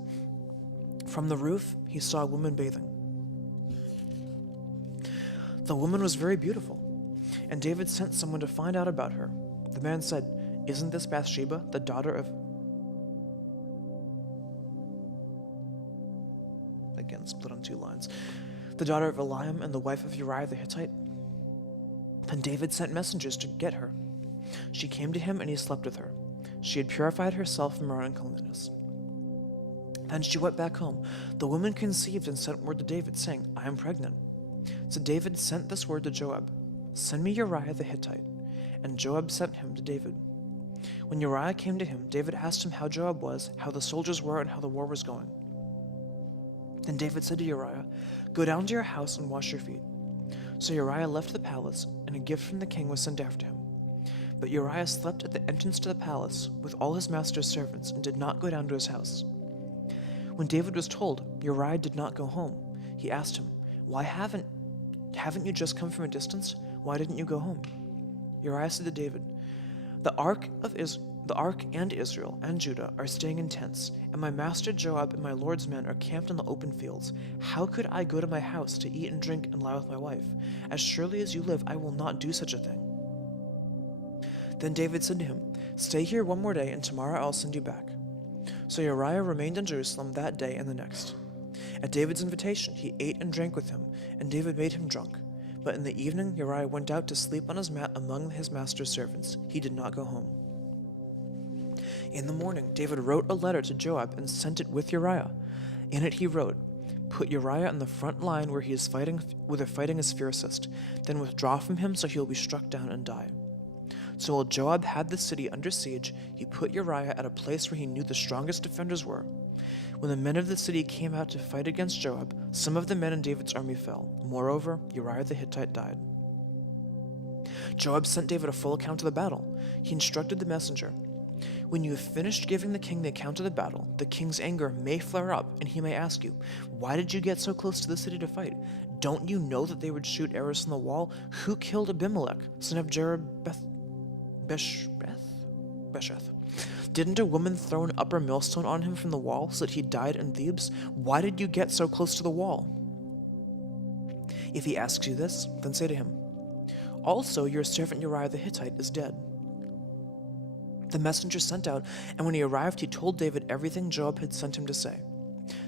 From the roof, he saw a woman bathing. The woman was very beautiful, and David sent someone to find out about her. The man said, "Isn't this Bathsheba, the daughter of..." Again, split on two lines. "The daughter of Eliam and the wife of Uriah the Hittite?" Then David sent messengers to get her. She came to him and he slept with her. She had purified herself from her uncleanness. Then she went back home. The woman conceived and sent word to David, saying, "I am pregnant." So David sent this word to Joab, "Send me Uriah the Hittite." And Joab sent him to David. When Uriah came to him, David asked him how Joab was, how the soldiers were, and how the war was going. Then David said to Uriah, "Go down to your house and wash your feet." So Uriah left the palace, and a gift from the king was sent after him. But Uriah slept at the entrance to the palace with all his master's servants and did not go down to his house. When David was told Uriah did not go home, he asked him, "Why haven't you just come from a distance? Why didn't you go home?" Uriah said to David, The ark and Israel and Judah are staying in tents, and my master Joab and my lord's men are camped in the open fields. How could I go to my house to eat and drink and lie with my wife? As surely as you live, I will not do such a thing." Then David said to him, "Stay here one more day, and tomorrow I'll send you back." So Uriah remained in Jerusalem that day and the next. At David's invitation, he ate and drank with him, and David made him drunk. But in the evening, Uriah went out to sleep on his mat among his master's servants. He did not go home. In the morning, David wrote a letter to Joab and sent it with Uriah. In it he wrote, "Put Uriah on the front line where the fighting is fiercest, then withdraw from him so he will be struck down and die." So while Joab had the city under siege, he put Uriah at a place where he knew the strongest defenders were. When the men of the city came out to fight against Joab, some of the men in David's army fell. Moreover, Uriah the Hittite died. Joab sent David a full account of the battle. He instructed the messenger, "When you have finished giving the king the account of the battle, the king's anger may flare up, and he may ask you, 'Why did you get so close to the city to fight? Don't you know that they would shoot arrows from the wall? Who killed Abimelech, son of Besheth? Didn't a woman throw an upper millstone on him from the wall so that he died in Thebes? Why did you get so close to the wall?' If he asks you this, then say to him, 'Also your servant Uriah the Hittite is dead.'" The messenger sent out, and when he arrived, he told David everything Joab had sent him to say.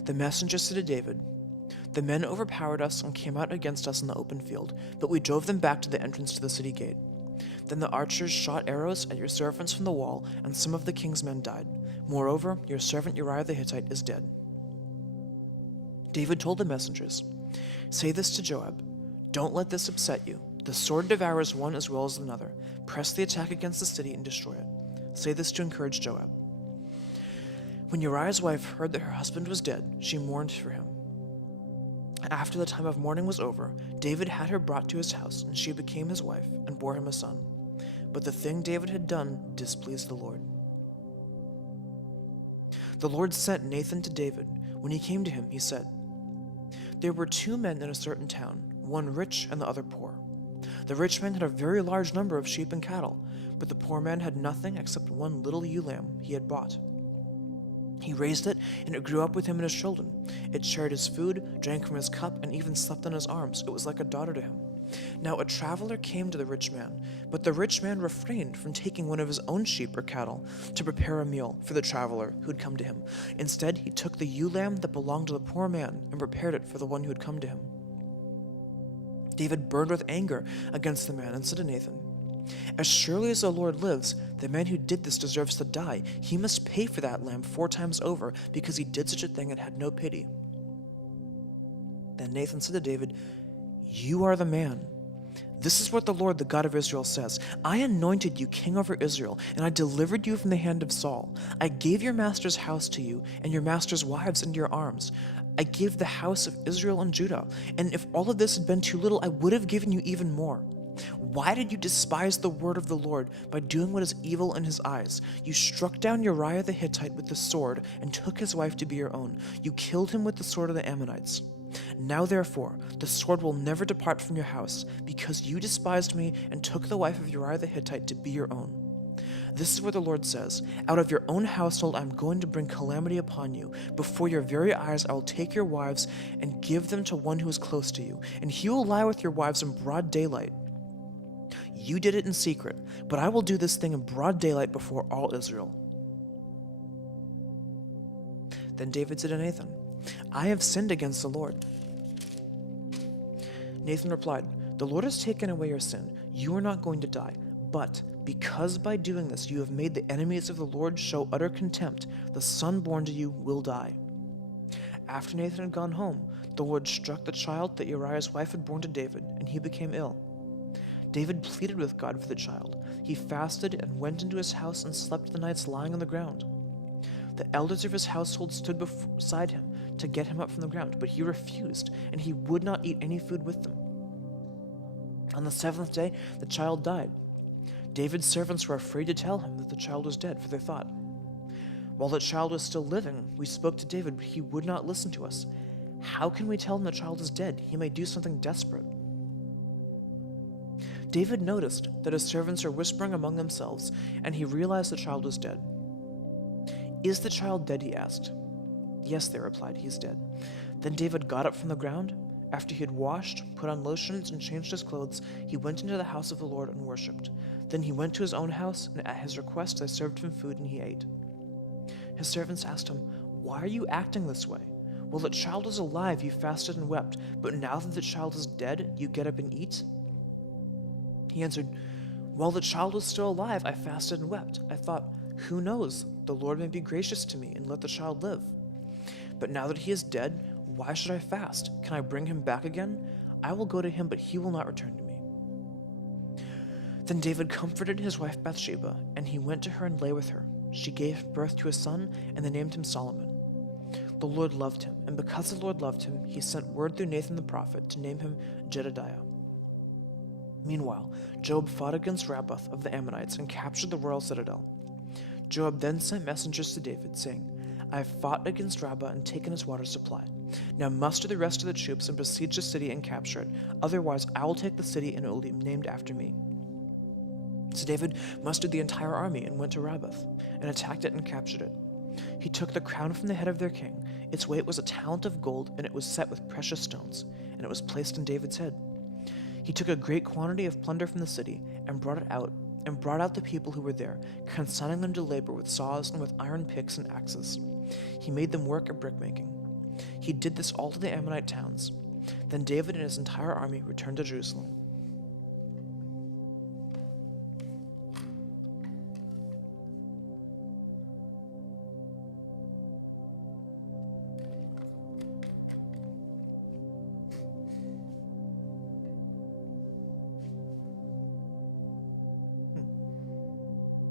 The messenger said to David, "The men overpowered us and came out against us in the open field, but we drove them back to the entrance to the city gate. Then the archers shot arrows at your servants from the wall, and some of the king's men died. Moreover, your servant Uriah the Hittite is dead." David told the messengers, "Say this to Joab, don't let this upset you. The sword devours one as well as another. Press the attack against the city and destroy it. Say this to encourage Joab." When Uriah's wife heard that her husband was dead, she mourned for him. After the time of mourning was over, David had her brought to his house, and she became his wife and bore him a son. But the thing David had done displeased the Lord. The Lord sent Nathan to David. When he came to him, he said, "There were 2 men in a certain town, one rich and the other poor. The rich man had a very large number of sheep and cattle, but the poor man had nothing except one little ewe lamb he had bought. He raised it, and it grew up with him and his children. It shared his food, drank from his cup, and even slept in his arms. It was like a daughter to him. Now a traveler came to the rich man, but the rich man refrained from taking one of his own sheep or cattle to prepare a meal for the traveler who had come to him. Instead, he took the ewe lamb that belonged to the poor man and prepared it for the one who had come to him." David burned with anger against the man and said to Nathan, "As surely as the Lord lives, the man who did this deserves to die. He must pay for that lamb 4 times over, because he did such a thing and had no pity." Then Nathan said to David, "You are the man. This is what the Lord, the God of Israel, says. I anointed you king over Israel, and I delivered you from the hand of Saul. I gave your master's house to you, and your master's wives into your arms. I gave the house of Israel and Judah, and if all of this had been too little, I would have given you even more. Why did you despise the word of the Lord by doing what is evil in his eyes? You struck down Uriah the Hittite with the sword and took his wife to be your own. You killed him with the sword of the Ammonites. Now therefore, the sword will never depart from your house, because you despised me and took the wife of Uriah the Hittite to be your own. This is what the Lord says, out of your own household I am going to bring calamity upon you. Before your very eyes I will take your wives and give them to one who is close to you, and he will lie with your wives in broad daylight. You did it in secret, but I will do this thing in broad daylight before all Israel." Then David said to Nathan, "I have sinned against the Lord." Nathan replied, "The Lord has taken away your sin. You are not going to die. But because by doing this you have made the enemies of the Lord show utter contempt, the son born to you will die." After Nathan had gone home, the Lord struck the child that Uriah's wife had borne to David, and he became ill. David pleaded with God for the child. He fasted and went into his house and slept the nights lying on the ground. The elders of his household stood beside him to get him up from the ground, but he refused, and he would not eat any food with them. On the 7th day, the child died. David's servants were afraid to tell him that the child was dead, for they thought, "While the child was still living, we spoke to David, but he would not listen to us. How can we tell him the child is dead? He may do something desperate." David noticed that his servants were whispering among themselves, and he realized the child was dead. "Is the child dead?" he asked. "Yes," they replied, "he is dead." Then David got up from the ground. After he had washed, put on lotions, and changed his clothes, he went into the house of the Lord and worshipped. Then he went to his own house, and at his request they served him food, and he ate. His servants asked him, "Why are you acting this way? While the child was alive, you fasted and wept, but now that the child is dead, you get up and eat?" He answered, "While the child was still alive, I fasted and wept. I thought, who knows, the Lord may be gracious to me and let the child live. But now that he is dead, why should I fast? Can I bring him back again? I will go to him, but he will not return to me." Then David comforted his wife Bathsheba, and he went to her and lay with her. She gave birth to a son, and they named him Solomon. The Lord loved him, and because the Lord loved him, he sent word through Nathan the prophet to name him Jedediah. Meanwhile, Joab fought against Rabbath of the Ammonites and captured the royal citadel. Joab then sent messengers to David, saying, "I have fought against Rabbah and taken its water supply. Now muster the rest of the troops and besiege the city and capture it. Otherwise, I will take the city and it will be named after me." So David mustered the entire army and went to Rabbath and attacked it and captured it. He took the crown from the head of their king. Its weight was a talent of gold, and it was set with precious stones, and it was placed on David's head. He took a great quantity of plunder from the city and brought it out and brought out the people who were there, consigning them to labor with saws and with iron picks and axes. He made them work at brickmaking. He did this all to the Ammonite towns. Then David and his entire army returned to Jerusalem.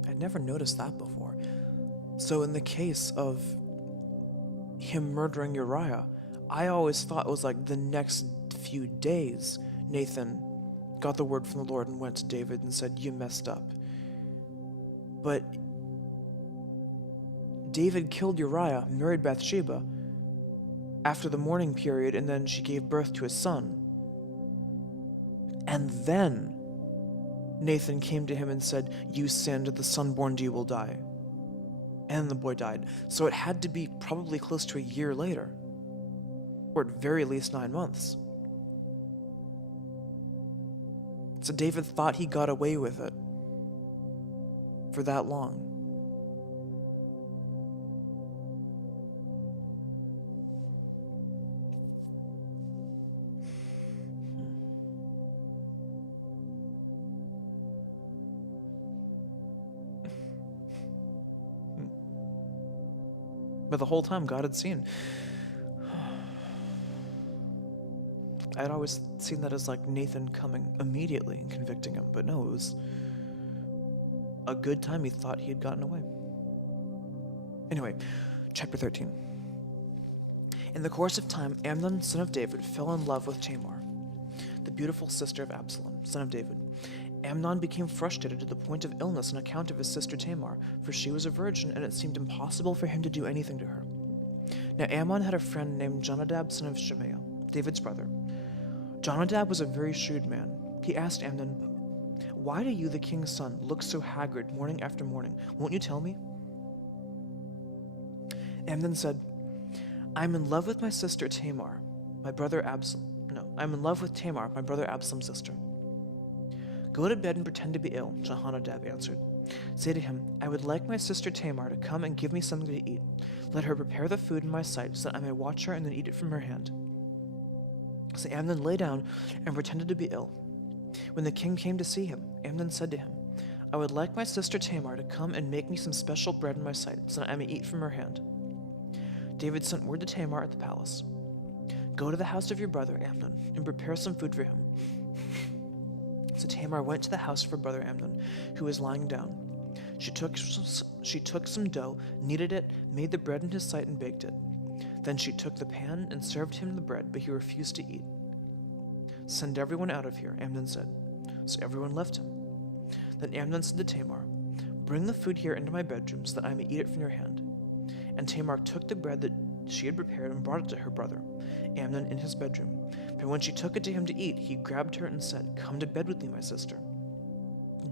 I'd never noticed that before. So in the case of him murdering Uriah, I always thought it was like the next few days Nathan got the word from the Lord and went to David and said, "You messed up." But David killed Uriah, married Bathsheba after the mourning period, and then she gave birth to a son. And then Nathan came to him and said, "You sinned, the son born to you will die." And the boy died. So it had to be probably close to a year later, or at very least 9 months. So David thought he got away with it for that long. But the whole time God had seen. I'd always seen that as like Nathan coming immediately and convicting him, but no, it was a good time he thought he had gotten away. Anyway, chapter 13. In the course of time, Amnon, son of David, fell in love with Tamar, the beautiful sister of Absalom, son of David. Amnon became frustrated to the point of illness on account of his sister Tamar, for she was a virgin, and it seemed impossible for him to do anything to her. Now Ammon had a friend named Jonadab, son of Shemaiah, David's brother. Jonadab was a very shrewd man. He asked Amnon, "Why do you, the king's son, look so haggard morning after morning? Won't you tell me?" Amnon said, I'm in love with Tamar, my brother Absalom's sister." "Go to bed and pretend to be ill," Jehonadab answered. "Say to him, I would like my sister Tamar to come and give me something to eat. Let her prepare the food in my sight so that I may watch her and then eat it from her hand." So Amnon lay down and pretended to be ill. When the king came to see him, Amnon said to him, "I would like my sister Tamar to come and make me some special bread in my sight so that I may eat from her hand." David sent word to Tamar at the palace, "Go to the house of your brother Amnon and prepare some food for him." So Tamar went to the house of her brother Amnon, who was lying down. She took some dough, kneaded it, made the bread in his sight, and baked it. Then she took the pan and served him the bread, but he refused to eat. "Send everyone out of here," Amnon said. So everyone left him. Then Amnon said to Tamar, "Bring the food here into my bedroom so that I may eat it from your hand." And Tamar took the bread that she had prepared and brought it to her brother Amnon in his bedroom. But when she took it to him to eat, he grabbed her and said, "Come to bed with me, my sister."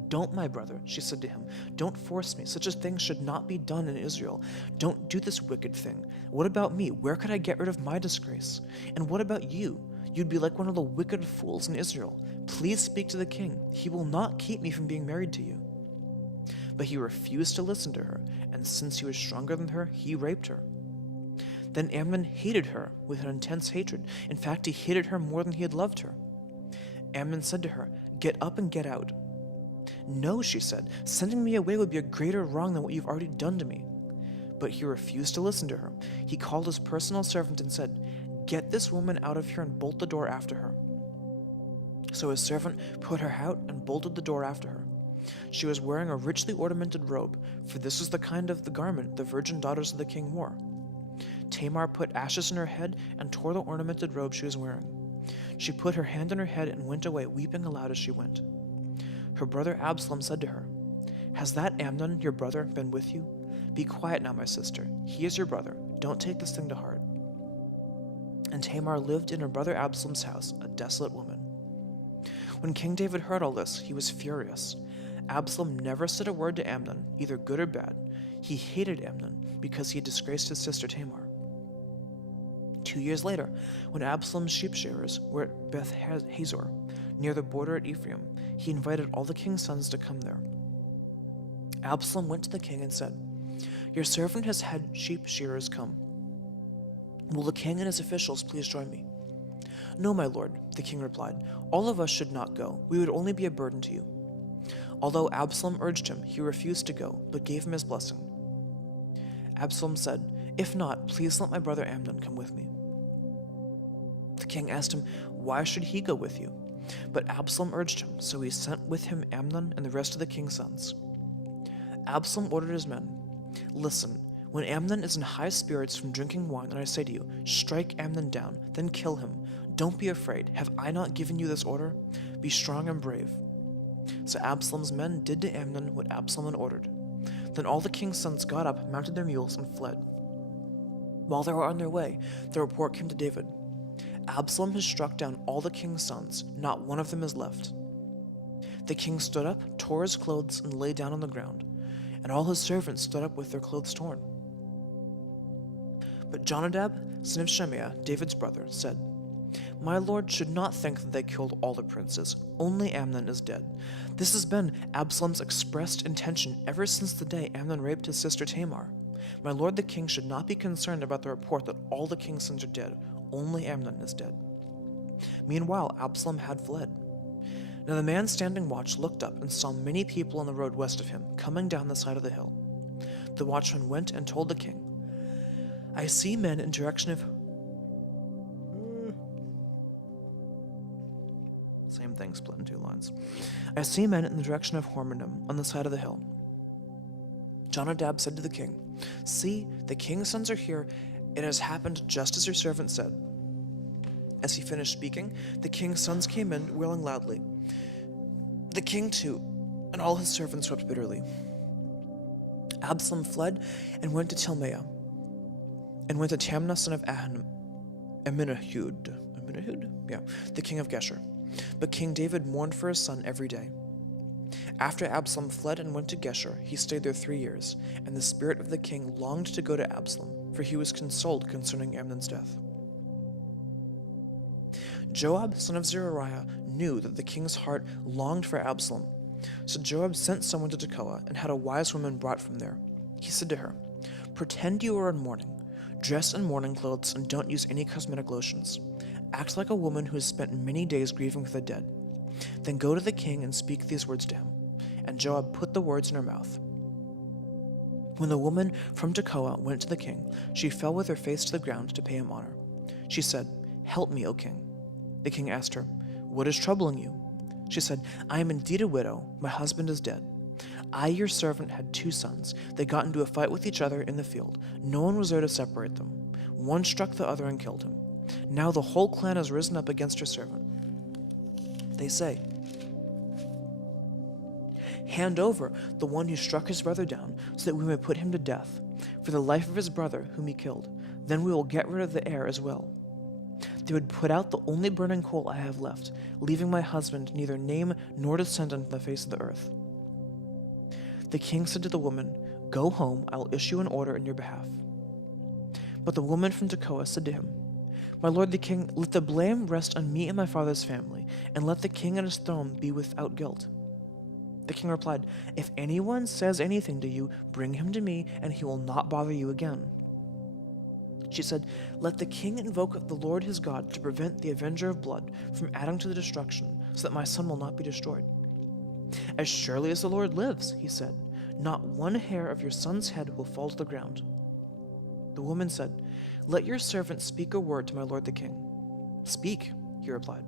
"Don't, my brother," she said to him. "Don't force me. Such a thing should not be done in Israel. Don't do this wicked thing. What about me? Where could I get rid of my disgrace? And what about you? You'd be like one of the wicked fools in Israel. Please speak to the king. He will not keep me from being married to you." But he refused to listen to her, and since he was stronger than her, he raped her. Then Amnon hated her with an intense hatred. In fact, he hated her more than he had loved her. Amnon said to her, "Get up and get out." "No," she said, "sending me away would be a greater wrong than what you've already done to me." But he refused to listen to her. He called his personal servant and said, "Get this woman out of here and bolt the door after her." So his servant put her out and bolted the door after her. She was wearing a richly ornamented robe, for this was the kind of the garment the virgin daughters of the king wore. Tamar put ashes in her head and tore the ornamented robe she was wearing. She put her hand on her head and went away, weeping aloud as she went. Her brother Absalom said to her, "Has that Amnon, your brother, been with you? Be quiet now, my sister. He is your brother. Don't take this thing to heart." And Tamar lived in her brother Absalom's house, a desolate woman. When King David heard all this, he was furious. Absalom never said a word to Amnon, either good or bad. He hated Amnon because he had disgraced his sister Tamar. 2 years later, when Absalom's sheep shearers were at Beth Hazor, near the border at Ephraim, he invited all the king's sons to come there. Absalom went to the king and said, "Your servant has had sheep shearers come. Will the king and his officials please join me?" "No, my lord," the king replied. "All of us should not go. We would only be a burden to you." Although Absalom urged him, he refused to go, but gave him his blessing. Absalom said, "If not, please let my brother Amnon come with me." The king asked him, "Why should he go with you?" But Absalom urged him, so he sent with him Amnon and the rest of the king's sons. Absalom ordered his men, "Listen, when Amnon is in high spirits from drinking wine, and I say to you, 'Strike Amnon down, then kill him,' don't be afraid. Have I not given you this order? Be strong and brave." So Absalom's men did to Amnon what Absalom had ordered. Then all the king's sons got up, mounted their mules, and fled. While they were on their way, the report came to David, "Absalom has struck down all the king's sons, not one of them is left." The king stood up, tore his clothes, and lay down on the ground, and all his servants stood up with their clothes torn. But Jonadab, son of Shemaiah, David's brother, said, "My lord should not think that they killed all the princes. Only Amnon is dead. This has been Absalom's expressed intention ever since the day Amnon raped his sister Tamar. My lord the king should not be concerned about the report that all the king's sons are dead. Only Amnon is dead." Meanwhile, Absalom had fled. Now the man standing watch looked up and saw many people on the road west of him, coming down the side of the hill. The watchman went and told the king, "I see men in direction of..." Same thing split in two lines. "I see men in the direction of Hormanim on the side of the hill." Jonadab said to the king, "See, the king's sons are here. It has happened just as your servant said." As he finished speaking, the king's sons came in, wailing loudly. The king too, and all his servants wept bitterly. Absalom fled and went to Tilmaiah, and went to Tamnah son of Amminahud, the king of Geshur. But King David mourned for his son every day. After Absalom fled and went to Geshur, he stayed there 3 years, and the spirit of the king longed to go to Absalom, for he was consoled concerning Amnon's death. Joab, son of Zeruiah, knew that the king's heart longed for Absalom. So Joab sent someone to Tekoa and had a wise woman brought from there. He said to her, "Pretend you are in mourning. Dress in mourning clothes and don't use any cosmetic lotions. Act like a woman who has spent many days grieving for the dead. Then go to the king and speak these words to him." And Joab put the words in her mouth. When the woman from Tekoa went to the king, she fell with her face to the ground to pay him honor. She said, "Help me, O king." The king asked her, "What is troubling you?" She said, "I am indeed a widow. My husband is dead. I, your servant, had 2 sons. They got into a fight with each other in the field. No one was there to separate them. One struck the other and killed him. Now the whole clan has risen up against your servant. They say, 'Hand over the one who struck his brother down, so that we may put him to death, for the life of his brother whom he killed. Then we will get rid of the heir as well.' They would put out the only burning coal I have left, leaving my husband neither name nor descendant on the face of the earth." The king said to the woman, "Go home, I will issue an order in your behalf." But the woman from Tekoa said to him, "My lord the king, let the blame rest on me and my father's family, and let the king and his throne be without guilt." The king replied, "If anyone says anything to you, bring him to me, and he will not bother you again." She said, "Let the king invoke the Lord his God to prevent the avenger of blood from adding to the destruction, so that my son will not be destroyed." "As surely as the Lord lives," he said, "not one hair of your son's head will fall to the ground." The woman said, "Let your servant speak a word to my lord the king." "Speak," he replied.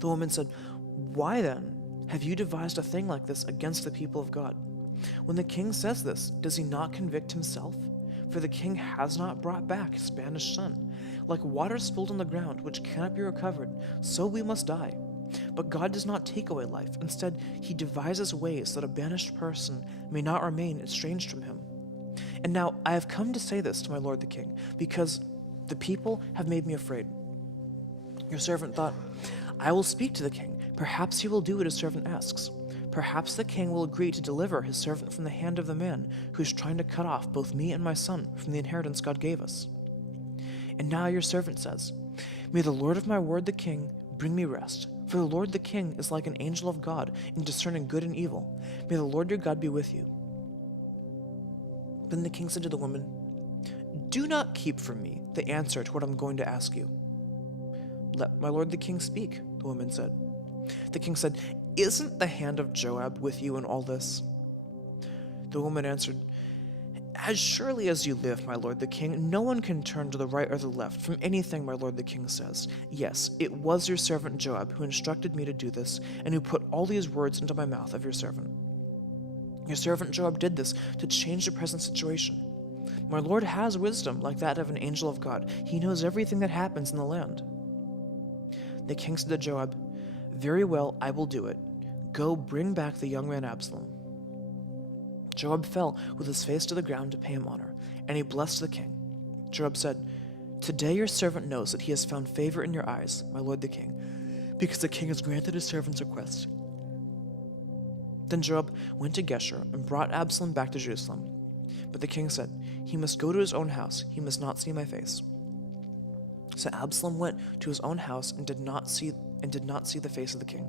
The woman said, "Why then have you devised a thing like this against the people of God? When the king says this, does he not convict himself? For the king has not brought back his banished son. Like water spilled on the ground, which cannot be recovered, so we must die. But God does not take away life. Instead, he devises ways so that a banished person may not remain estranged from him. And now I have come to say this to my lord the king, because the people have made me afraid." Your servant thought, "I will speak to the king. Perhaps he will do what his servant asks. Perhaps the king will agree to deliver his servant from the hand of the man who is trying to cut off both me and my son from the inheritance God gave us." And now your servant says, "May the lord of my lord the king bring me rest, For the Lord the king is like an angel of God in discerning good and evil. May the Lord your God be with you." Then the king said to the woman, "Do not keep from me the answer to what I'm going to ask you." "Let my lord the king speak," the woman said. The king said, "Isn't the hand of Joab with you in all this?" The woman answered, "As surely as you live, my lord the king, no one can turn to the right or the left from anything my lord the king says. Yes, it was your servant Joab who instructed me to do this, and who put all these words into my mouth of your servant. Your servant Joab did this to change the present situation. My lord has wisdom like that of an angel of God. He knows everything that happens in the land." The king said to Joab, "Very well, I will do it. Go bring back the young man Absalom." Joab fell with his face to the ground to pay him honor, and he blessed the king. Joab said, "Today your servant knows that he has found favor in your eyes, my lord the king, because the king has granted his servant's request." Then Joab went to Geshur and brought Absalom back to Jerusalem. But the king said, "He must go to his own house. He must not see my face." So Absalom went to his own house and did not see the face of the king.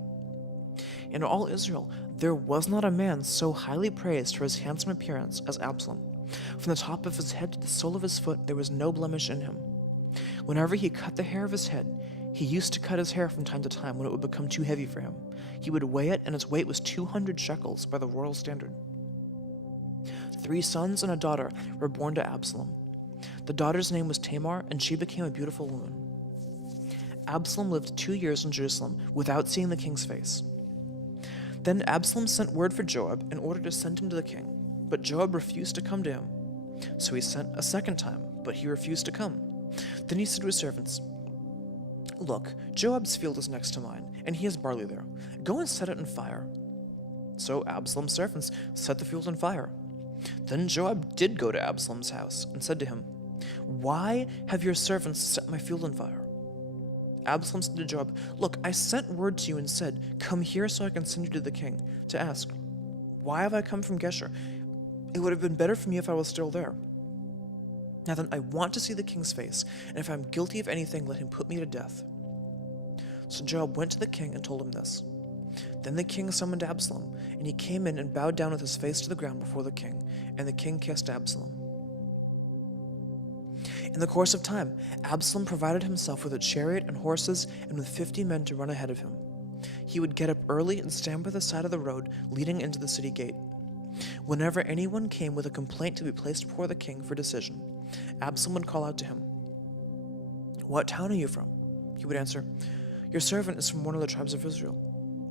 In all Israel, there was not a man so highly praised for his handsome appearance as Absalom. From the top of his head to the sole of his foot, there was no blemish in him. Whenever he cut the hair of his head, he used to cut his hair from time to time when it would become too heavy for him. He would weigh it, and its weight was 200 shekels by the royal standard. 3 sons and a daughter were born to Absalom. The daughter's name was Tamar, and she became a beautiful woman. Absalom lived 2 years in Jerusalem without seeing the king's face. Then Absalom sent word for Joab in order to send him to the king, but Joab refused to come to him. So he sent a second time, but he refused to come. Then he said to his servants, "Look, Joab's field is next to mine, and he has barley there. Go and set it on fire." So Absalom's servants set the field on fire. Then Joab did go to Absalom's house and said to him, "Why have your servants set my field on fire?" Absalom said to Joab, "Look, I sent word to you and said, 'Come here so I can send you to the king,' to ask, 'Why have I come from Geshur? It would have been better for me if I was still there.' Now then, I want to see the king's face, and if I am guilty of anything, let him put me to death." So Joab went to the king and told him this. Then the king summoned Absalom, and he came in and bowed down with his face to the ground before the king, and the king kissed Absalom. In the course of time, Absalom provided himself with a chariot and horses and with 50 men to run ahead of him. He would get up early and stand by the side of the road leading into the city gate. Whenever anyone came with a complaint to be placed before the king for decision, Absalom would call out to him, "What town are you from?" He would answer, "Your servant is from one of the tribes of Israel."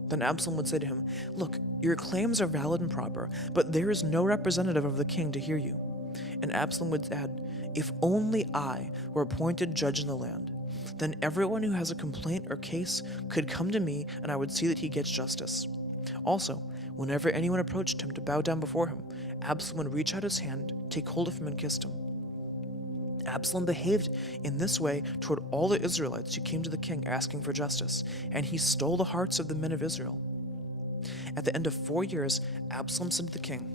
Then Absalom would say to him, "Look, your claims are valid and proper, but there is no representative of the king to hear you." And Absalom would add, "If only I were appointed judge in the land. Then everyone who has a complaint or case could come to me, and I would see that he gets justice." Also, whenever anyone approached him to bow down before him, Absalom would reach out his hand, take hold of him, and kiss him. Absalom behaved in this way toward all the Israelites who came to the king asking for justice, and he stole the hearts of the men of Israel. At the end of 4 years, Absalom said to the king,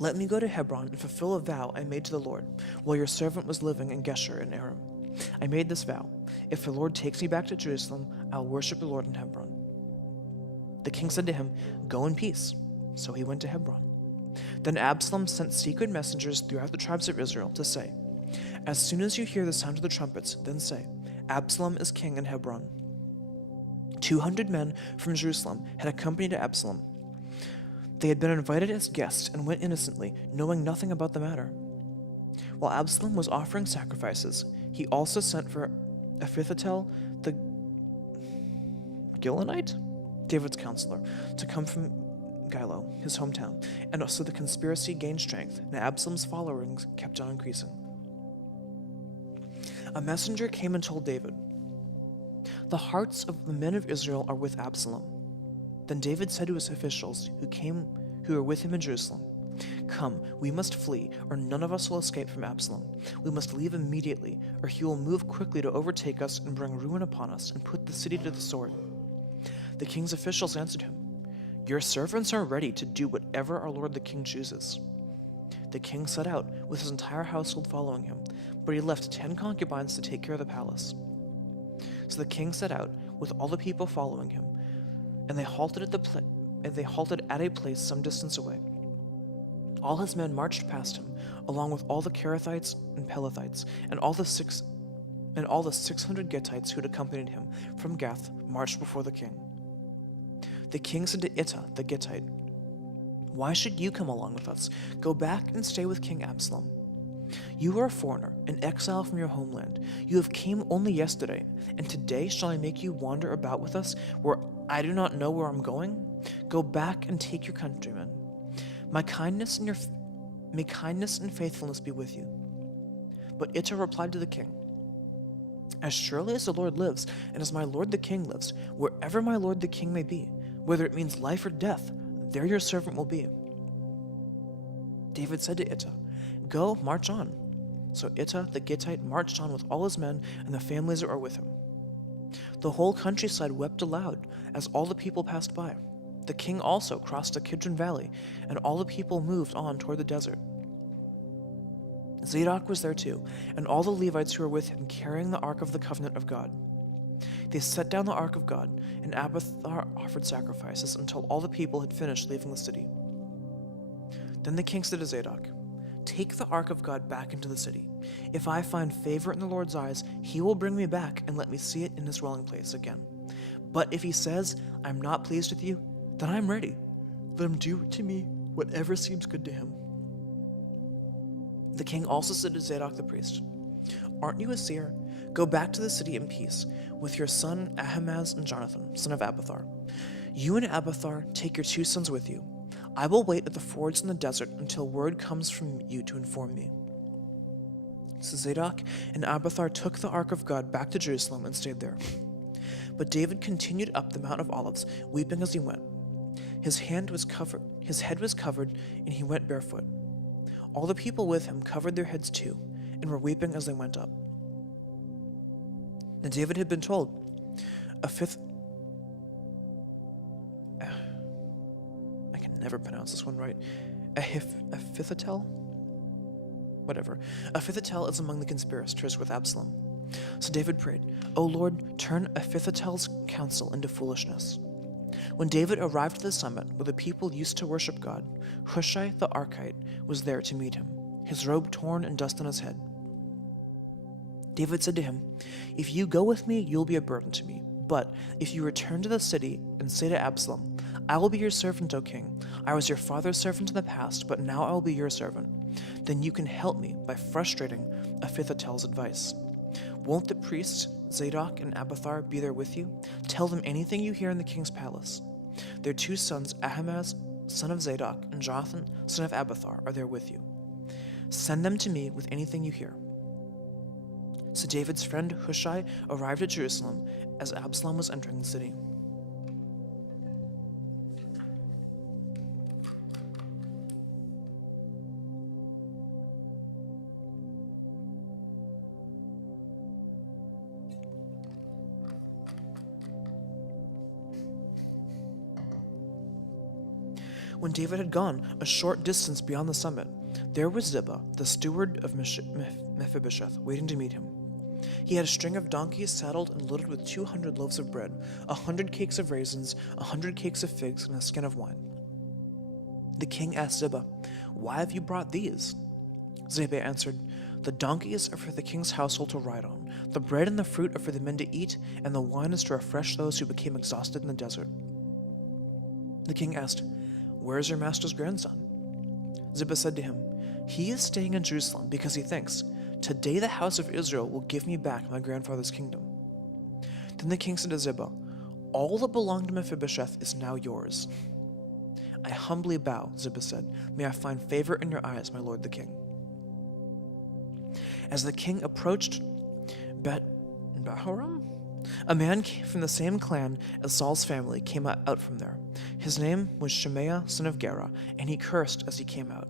"Let me go to Hebron and fulfill a vow I made to the Lord while your servant was living in Geshur in Aram. I made this vow: if the Lord takes me back to Jerusalem, I will worship the Lord in Hebron." The king said to him, "Go in peace." So he went to Hebron. Then Absalom sent secret messengers throughout the tribes of Israel to say, "As soon as you hear the sound of the trumpets, then say, 'Absalom is king in Hebron.'" 200 men from Jerusalem had accompanied Absalom. They had been invited as guests and went innocently, knowing nothing about the matter. While Absalom was offering sacrifices, he also sent for Ahithophel the Gilonite, David's counselor, to come from Gilo, his hometown, and so the conspiracy gained strength, and Absalom's followings kept on increasing. A messenger came and told David, "The hearts of the men of Israel are with Absalom." Then David said to his officials who were with him in Jerusalem, "Come, we must flee, or none of us will escape from Absalom. We must leave immediately, or he will move quickly to overtake us and bring ruin upon us and put the city to the sword." The king's officials answered him, "Your servants are ready to do whatever our lord the king chooses." The king set out with his entire household following him, but he left 10 concubines to take care of the palace. So the king set out with all the people following him, and they halted at a place some distance away. All his men marched past him, along with all the Kerethites and Pelethites, and all the 600 Gittites who had accompanied him from Gath marched before the king. The king said to Ittai the Gittite, "Why should you come along with us? Go back and stay with King Absalom. You are a foreigner, an exile from your homeland. You have came only yesterday, and today shall I make you wander about with us, where I do not know where I'm going? Go back and take your countrymen. May kindness and faithfulness be with you." But Ittai replied to the king, "As surely as the Lord lives, and as my lord the king lives, wherever my lord the king may be, whether it means life or death, there your servant will be." David said to Ittai, "Go, march on." So Ittai the Gittite marched on with all his men and the families that were with him. The whole countryside wept aloud as all the people passed by. The king also crossed the Kidron Valley, and all the people moved on toward the desert. Zadok was there too, and all the Levites who were with him carrying the Ark of the Covenant of God. They set down the Ark of God, and Abiathar offered sacrifices until all the people had finished leaving the city. Then the king said to Zadok, "Take the Ark of God back into the city. If I find favor in the Lord's eyes, he will bring me back and let me see it in his dwelling place again. But if he says, 'I'm not pleased with you,' then I am ready. Let him do to me whatever seems good to him." The king also said to Zadok the priest, "Aren't you a seer? Go back to the city in peace, with your son Ahimaaz and Jonathan, son of Abiathar. You and Abiathar take your 2 sons with you. I will wait at the fords in the desert until word comes from you to inform me." So Zadok and Abiathar took the Ark of God back to Jerusalem and stayed there. But David continued up the Mount of Olives, weeping as he went. His head was covered, and he went barefoot. All the people with him covered their heads too, and were weeping as they went up. Now David had been told, I can never pronounce this one right. Ahithophel? Whatever. Ahithophel is among the conspirators with Absalom. So David prayed, "O Lord, turn Ahithophel's counsel into foolishness." When David arrived at the summit where the people used to worship God, Hushai the Archite was there to meet him, his robe torn and dust on his head. David said to him, "If you go with me, you'll be a burden to me. But if you return to the city and say to Absalom, 'I will be your servant, O king. I was your father's servant in the past, but now I will be your servant,' then you can help me by frustrating Ahithophel's advice. Won't the priests Zadok and Abiathar be there with you? Tell them anything you hear in the king's palace. Their 2 sons, Ahimaaz, son of Zadok, and Jonathan, son of Abiathar, are there with you. Send them to me with anything you hear." So David's friend Hushai arrived at Jerusalem as Absalom was entering the city. When David had gone a short distance beyond the summit, there was Ziba, the steward of Mephibosheth, waiting to meet him. He had a string of donkeys saddled and loaded with 200 loaves of bread, 100 cakes of raisins, 100 cakes of figs, and a skin of wine. The king asked Ziba, "Why have you brought these?" Ziba answered, "The donkeys are for the king's household to ride on, the bread and the fruit are for the men to eat, and the wine is to refresh those who became exhausted in the desert." The king asked, "Where is your master's grandson?" Ziba said to him, "He is staying in Jerusalem because he thinks, 'Today the house of Israel will give me back my grandfather's kingdom.'" Then the king said to Ziba, "All that belonged to Mephibosheth is now yours." "I humbly bow," Ziba said. "May I find favor in your eyes, my lord the king." As the king approached Bet-Bahoram, a man from the same clan as Saul's family came out from there. His name was Shemaiah, son of Gera, and he cursed as he came out.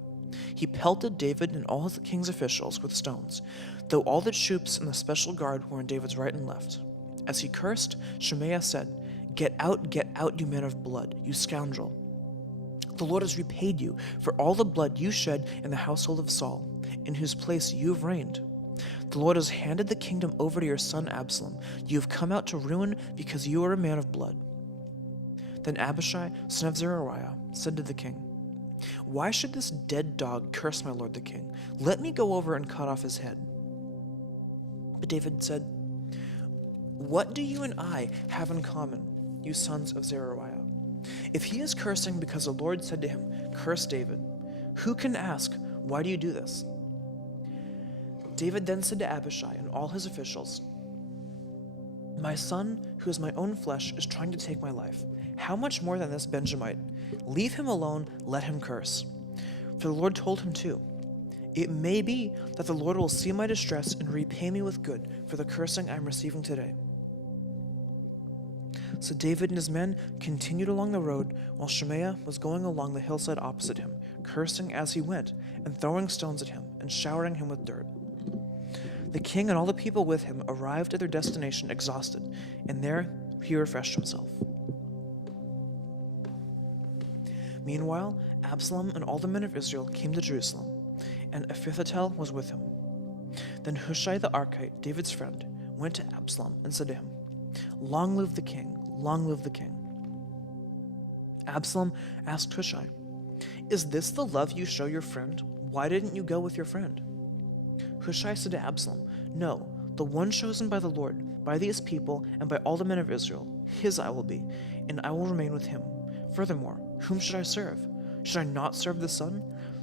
He pelted David and all the king's officials with stones, though all the troops and the special guard were on David's right and left. As he cursed, Shemaiah said, get out, you man of blood, you scoundrel. The Lord has repaid you for all the blood you shed in the household of Saul, in whose place you have reigned. The Lord has handed the kingdom over to your son Absalom. You have come out to ruin because you are a man of blood." Then Abishai, son of Zeruiah, said to the king, "Why should this dead dog curse my lord the king? Let me go over and cut off his head." But David said, "What do you and I have in common, you sons of Zeruiah? If he is cursing because the Lord said to him, 'Curse David,' who can ask, 'Why do you do this?'" David then said to Abishai and all his officials, "My son, who is my own flesh, is trying to take my life. How much more than this Benjamite? Leave him alone, let him curse." For the Lord told him to. "It may be that the Lord will see my distress and repay me with good for the cursing I am receiving today." So David and his men continued along the road, while Shimei was going along the hillside opposite him, cursing as he went, and throwing stones at him, and showering him with dirt. The king and all the people with him arrived at their destination exhausted, and there he refreshed himself. Meanwhile, Absalom and all the men of Israel came to Jerusalem, and Ahithophel was with him. Then Hushai the Archite, David's friend, went to Absalom and said to him, "Long live the king, long live the king." Absalom asked Hushai, "Is this the love you show your friend? Why didn't you go with your friend?" Hushai said to Absalom, "No, the one chosen by the Lord, by these people, and by all the men of Israel, his I will be, and I will remain with him. Furthermore, whom should I serve? Should I not serve the son?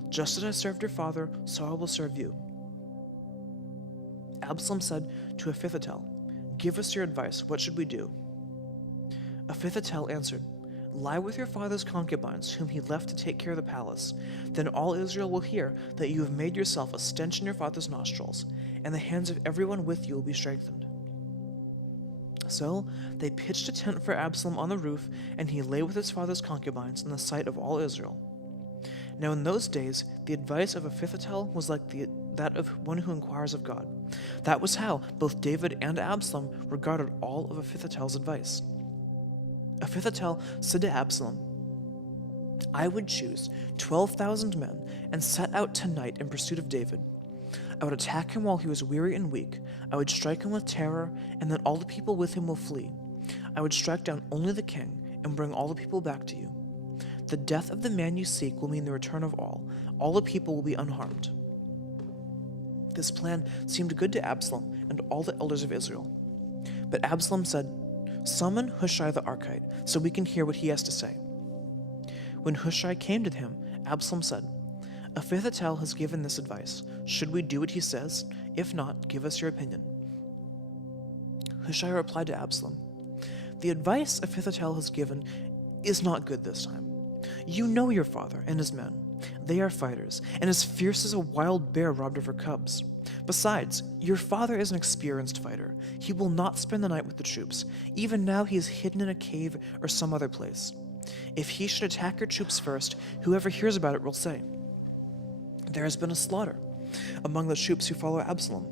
Just as I served your father, so I will serve you." Absalom said to Ahithophel, "Give us your advice. What should we do?" Ahithophel answered, "Lie with your father's concubines, whom he left to take care of the palace. Then all Israel will hear that you have made yourself a stench in your father's nostrils, and the hands of everyone with you will be strengthened." So they pitched a tent for Absalom on the roof, and he lay with his father's concubines in the sight of all Israel. Now in those days, the advice of Ahithophel was like that of one who inquires of God. That was how both David and Absalom regarded all of Ahithophel's advice. Ahithophel said to Absalom, "I would choose 12,000 men and set out tonight in pursuit of David. I would attack him while he was weary and weak. I would strike him with terror, and then all the people with him will flee. I would strike down only the king and bring all the people back to you. The death of the man you seek will mean the return of all. All the people will be unharmed." This plan seemed good to Absalom and all the elders of Israel. But Absalom said, "Summon Hushai the Archite, so we can hear what he has to say." When Hushai came to him, Absalom said, "Ahithophel has given this advice. Should we do what he says? If not, give us your opinion." Hushai replied to Absalom, "The advice Ahithophel has given is not good this time. You know your father and his men. They are fighters, and as fierce as a wild bear robbed of her cubs. Besides, your father is an experienced fighter. He will not spend the night with the troops. Even now he is hidden in a cave or some other place. If he should attack your troops first, whoever hears about it will say, 'There has been a slaughter among the troops who follow Absalom.'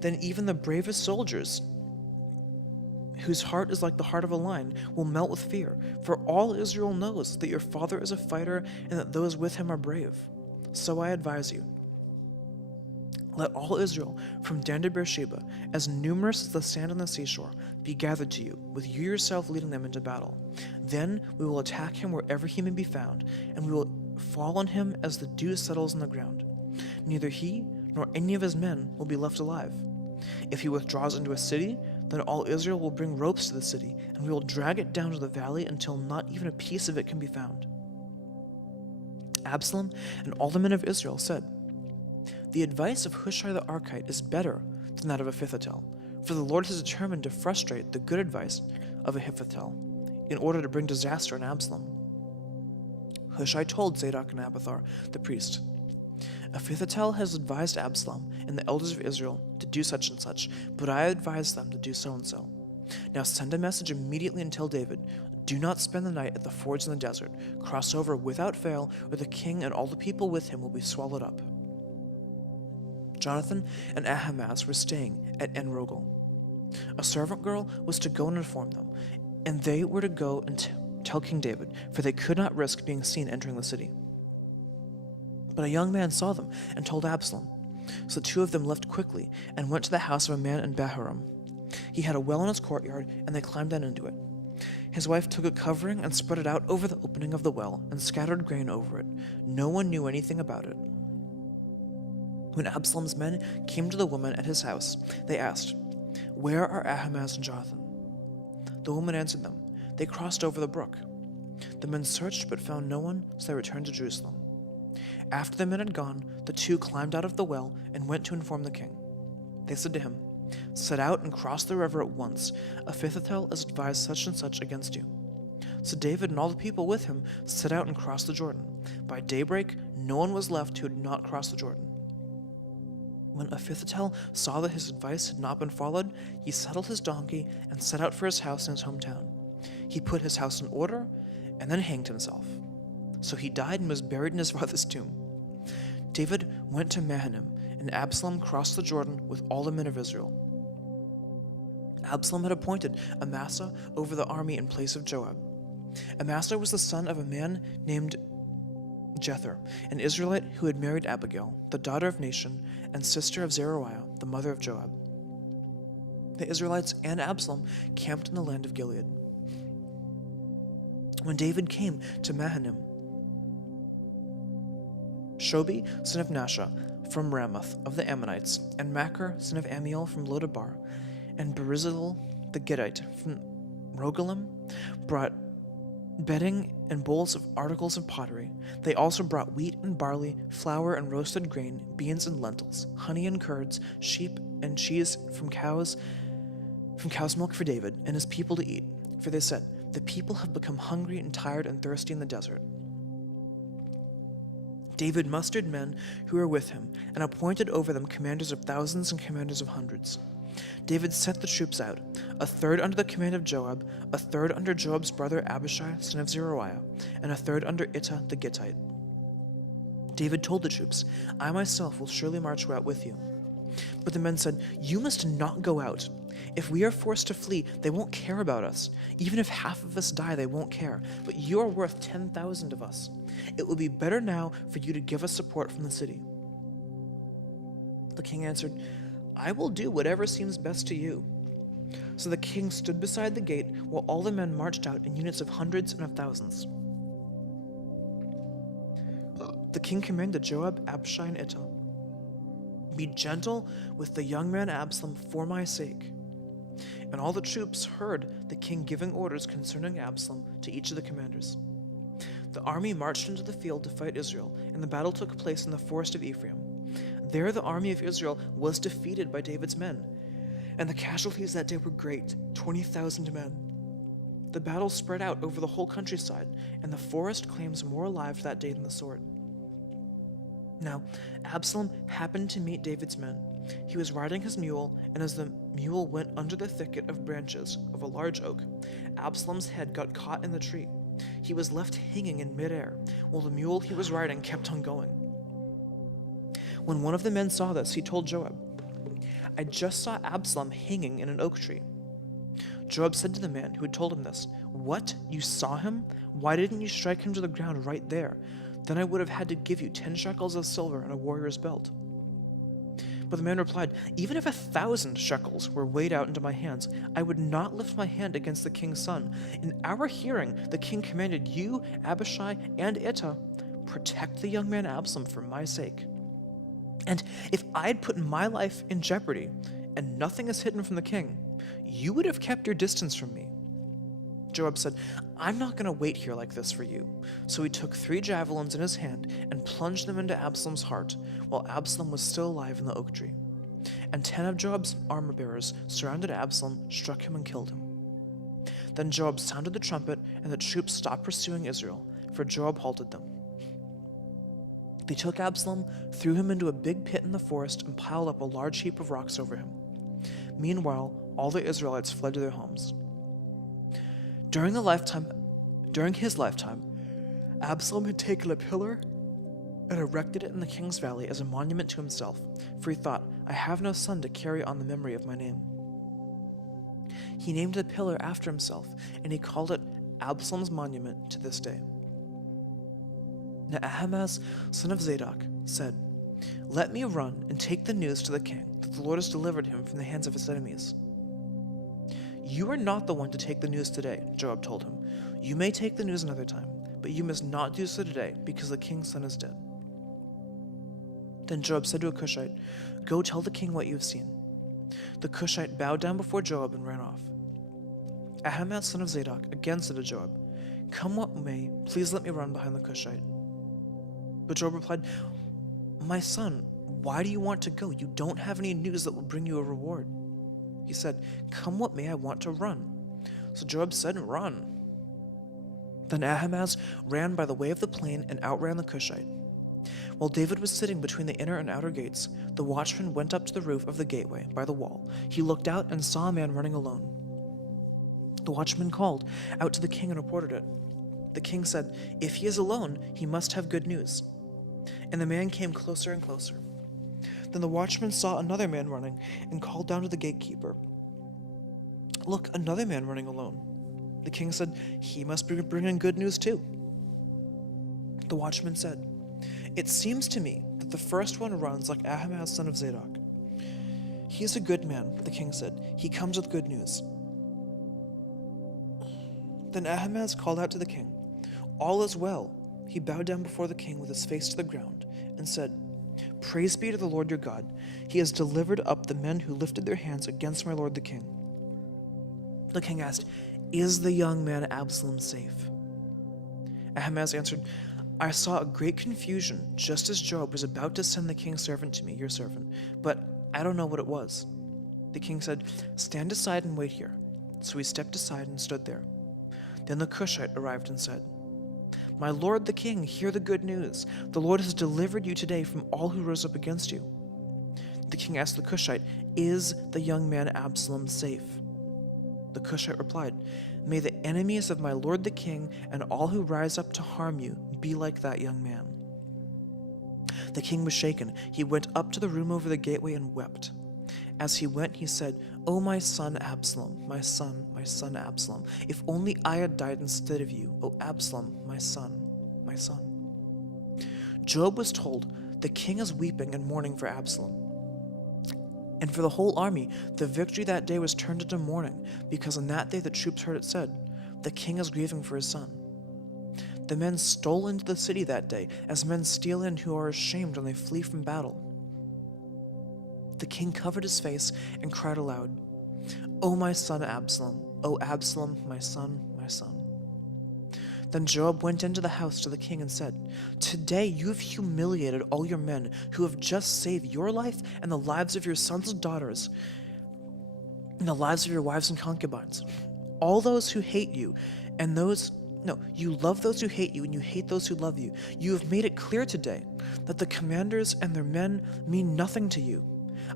Then even the bravest soldiers, whose heart is like the heart of a lion, will melt with fear, for all Israel knows that your father is a fighter and that those with him are brave. So I advise you, let all Israel, from Dan to Beersheba, as numerous as the sand on the seashore, be gathered to you, with you yourself leading them into battle. Then we will attack him wherever he may be found, and we will fall on him as the dew settles on the ground. Neither he nor any of his men will be left alive. If he withdraws into a city, then all Israel will bring ropes to the city, and we will drag it down to the valley until not even a piece of it can be found." Absalom and all the men of Israel said, "The advice of Hushai the Archite is better than that of Ahithophel, for the Lord has determined to frustrate the good advice of Ahithophel in order to bring disaster on Absalom." Hushai told Zadok and Abiathar, the priest, "Ahithophel has advised Absalom and the elders of Israel to do such and such, but I advise them to do so and so. Now send a message immediately and tell David, 'Do not spend the night at the fords in the desert. Cross over without fail, or the king and all the people with him will be swallowed up.'" Jonathan and Ahimaaz were staying at En-Rogel. A servant girl was to go and inform them, and they were to go and tell King David, for they could not risk being seen entering the city. But a young man saw them and told Absalom, So the two of them left quickly and went to the house of a man in Bahurim. He had a well in his courtyard, and they climbed down into it. His wife took a covering and spread it out over the opening of the well and scattered grain over it. No one knew anything about it. When Absalom's men came to the woman at his house, they asked, "Where are Ahimaaz and Jotham?" The woman answered them, "They crossed over the brook." The men searched but found no one, so they returned to Jerusalem. After the men had gone, the two climbed out of the well and went to inform the king. They said to him, "Set out and cross the river at once. Ahithophel has advised such and such against you." So David and all the people with him set out and crossed the Jordan. By daybreak, no one was left who had not crossed the Jordan. When Ahithophel saw that his advice had not been followed, he saddled his donkey and set out for his house in his hometown. He put his house in order and then hanged himself. So he died and was buried in his father's tomb. David went to Mahanaim, and Absalom crossed the Jordan with all the men of Israel. Absalom had appointed Amasa over the army in place of Joab. Amasa was the son of a man named Jether, an Israelite who had married Abigail, the daughter of Nashon and sister of Zeruiah, the mother of Joab. The Israelites and Absalom camped in the land of Gilead. When David came to Mahanaim, Shobi, son of Nasha, from Ramoth of the Ammonites, and Machir, son of Amiel, from Lodabar, and Barzillai the Gittite from Rogelim, brought bedding and bowls of articles of pottery. They also brought wheat and barley, flour and roasted grain, beans and lentils, honey and curds, sheep and cheese from cow's milk for David and his people to eat. For they said, "The people have become hungry and tired and thirsty in the desert." David mustered men who were with him and appointed over them commanders of thousands and commanders of hundreds. David sent the troops out, a third under the command of Joab, a third under Joab's brother Abishai, son of Zeruiah, and a third under Ittai the Gittite. David told the troops, "I myself will surely march out with you." But the men said, "You must not go out. If we are forced to flee, they won't care about us. Even if half of us die, they won't care. But you are worth 10,000 of us. It will be better now for you to give us support from the city." The king answered, "I will do whatever seems best to you." So the king stood beside the gate while all the men marched out in units of hundreds and of thousands. The king commanded Joab, Abishai, and Ittai, "Be gentle with the young man Absalom for my sake." And all the troops heard the king giving orders concerning Absalom to each of the commanders. The army marched into the field to fight Israel, and the battle took place in the forest of Ephraim. There the army of Israel was defeated by David's men, and the casualties that day were great, 20,000 men. The battle spread out over the whole countryside, and the forest claims more lives that day than the sword. Now, Absalom happened to meet David's men. He was riding his mule, and as the mule went under the thicket of branches of a large oak, Absalom's head got caught in the tree. He was left hanging in midair, while the mule he was riding kept on going. When one of the men saw this, he told Joab, "I just saw Absalom hanging in an oak tree." Joab said to the man who had told him this, "What? You saw him? Why didn't you strike him to the ground right there? Then I would have had to give you 10 shekels of silver and a warrior's belt." But the man replied, "Even if 1,000 shekels were weighed out into my hands, I would not lift my hand against the king's son. In our hearing, the king commanded you, Abishai, and Ittai, protect the young man Absalom for my sake. And if I had put my life in jeopardy, and nothing is hidden from the king, you would have kept your distance from me." Joab said, "I'm not going to wait here like this for you." So he took 3 javelins in his hand and plunged them into Absalom's heart, while Absalom was still alive in the oak tree. And 10 of Joab's armor-bearers surrounded Absalom, struck him, and killed him. Then Joab sounded the trumpet, and the troops stopped pursuing Israel, for Joab halted them. They took Absalom, threw him into a big pit in the forest, and piled up a large heap of rocks over him. Meanwhile, all the Israelites fled to their homes. During his lifetime, Absalom had taken a pillar and erected it in the king's valley as a monument to himself, for he thought, "I have no son to carry on the memory of my name." He named the pillar after himself, and he called it Absalom's monument to this day. Now Ahimaaz, son of Zadok, said, Let me run and take the news to the king that the Lord has delivered him from the hands of his enemies." "You are not the one to take the news today," Joab told him. "You may take the news another time, but you must not do so today, because the king's son is dead." Then Joab said to a Cushite, "Go tell the king what you have seen." The Cushite bowed down before Joab and ran off. Ahimaaz, son of Zadok, again said to Joab, "Come what may, please let me run behind the Cushite." But Joab replied, "My son, why do you want to go? You don't have any news that will bring you a reward." He said, "Come what may, I want to run." So Joab said, "Run." Then Ahimaaz ran by the way of the plain and outran the Cushite. While David was sitting between the inner and outer gates, the watchman went up to the roof of the gateway by the wall. He looked out and saw a man running alone. The watchman called out to the king and reported it. The king said, "If he is alone, he must have good news." And the man came closer and closer. Then the watchman saw another man running and called down to the gatekeeper, "Look, another man running alone." The king said, "He must be bringing good news too." The watchman said, "It seems to me that the first one runs like Ahimaaz, son of Zadok." "He is a good man," the king said. "He comes with good news." Then Ahimaaz called out to the king, "All is well." He bowed down before the king with his face to the ground and said, "Praise be to the Lord your God. He has delivered up the men who lifted their hands against my lord the king." The king asked, "Is the young man Absalom safe?" Ahimaaz answered, "I saw a great confusion just as Joab was about to send the king's servant to me, your servant, but I don't know what it was." The king said, "Stand aside and wait here." So he stepped aside and stood there. Then the Cushite arrived and said, "My lord the king, hear the good news. The Lord has delivered you today from all who rose up against you." The king asked the Cushite, "Is the young man Absalom safe?" The Cushite replied, "May the enemies of my lord the king and all who rise up to harm you be like that young man." The king was shaken. He went up to the room over the gateway and wept. As he went, he said, "O my son Absalom, my son Absalom, if only I had died instead of you, O Absalom, my son, my son." Joab was told, "The king is weeping and mourning for Absalom." And for the whole army, the victory that day was turned into mourning, because on that day the troops heard it said, "The king is grieving for his son." The men stole into the city that day, as men steal in who are ashamed when they flee from battle. The king covered his face and cried aloud, "O my son Absalom, O Absalom, my son, my son." Then Joab went into the house to the king and said, "Today you have humiliated all your men who have just saved your life and the lives of your sons and daughters, and the lives of your wives and concubines. All those who hate you, you love those who hate you, and you hate those who love you. You have made it clear today that the commanders and their men mean nothing to you.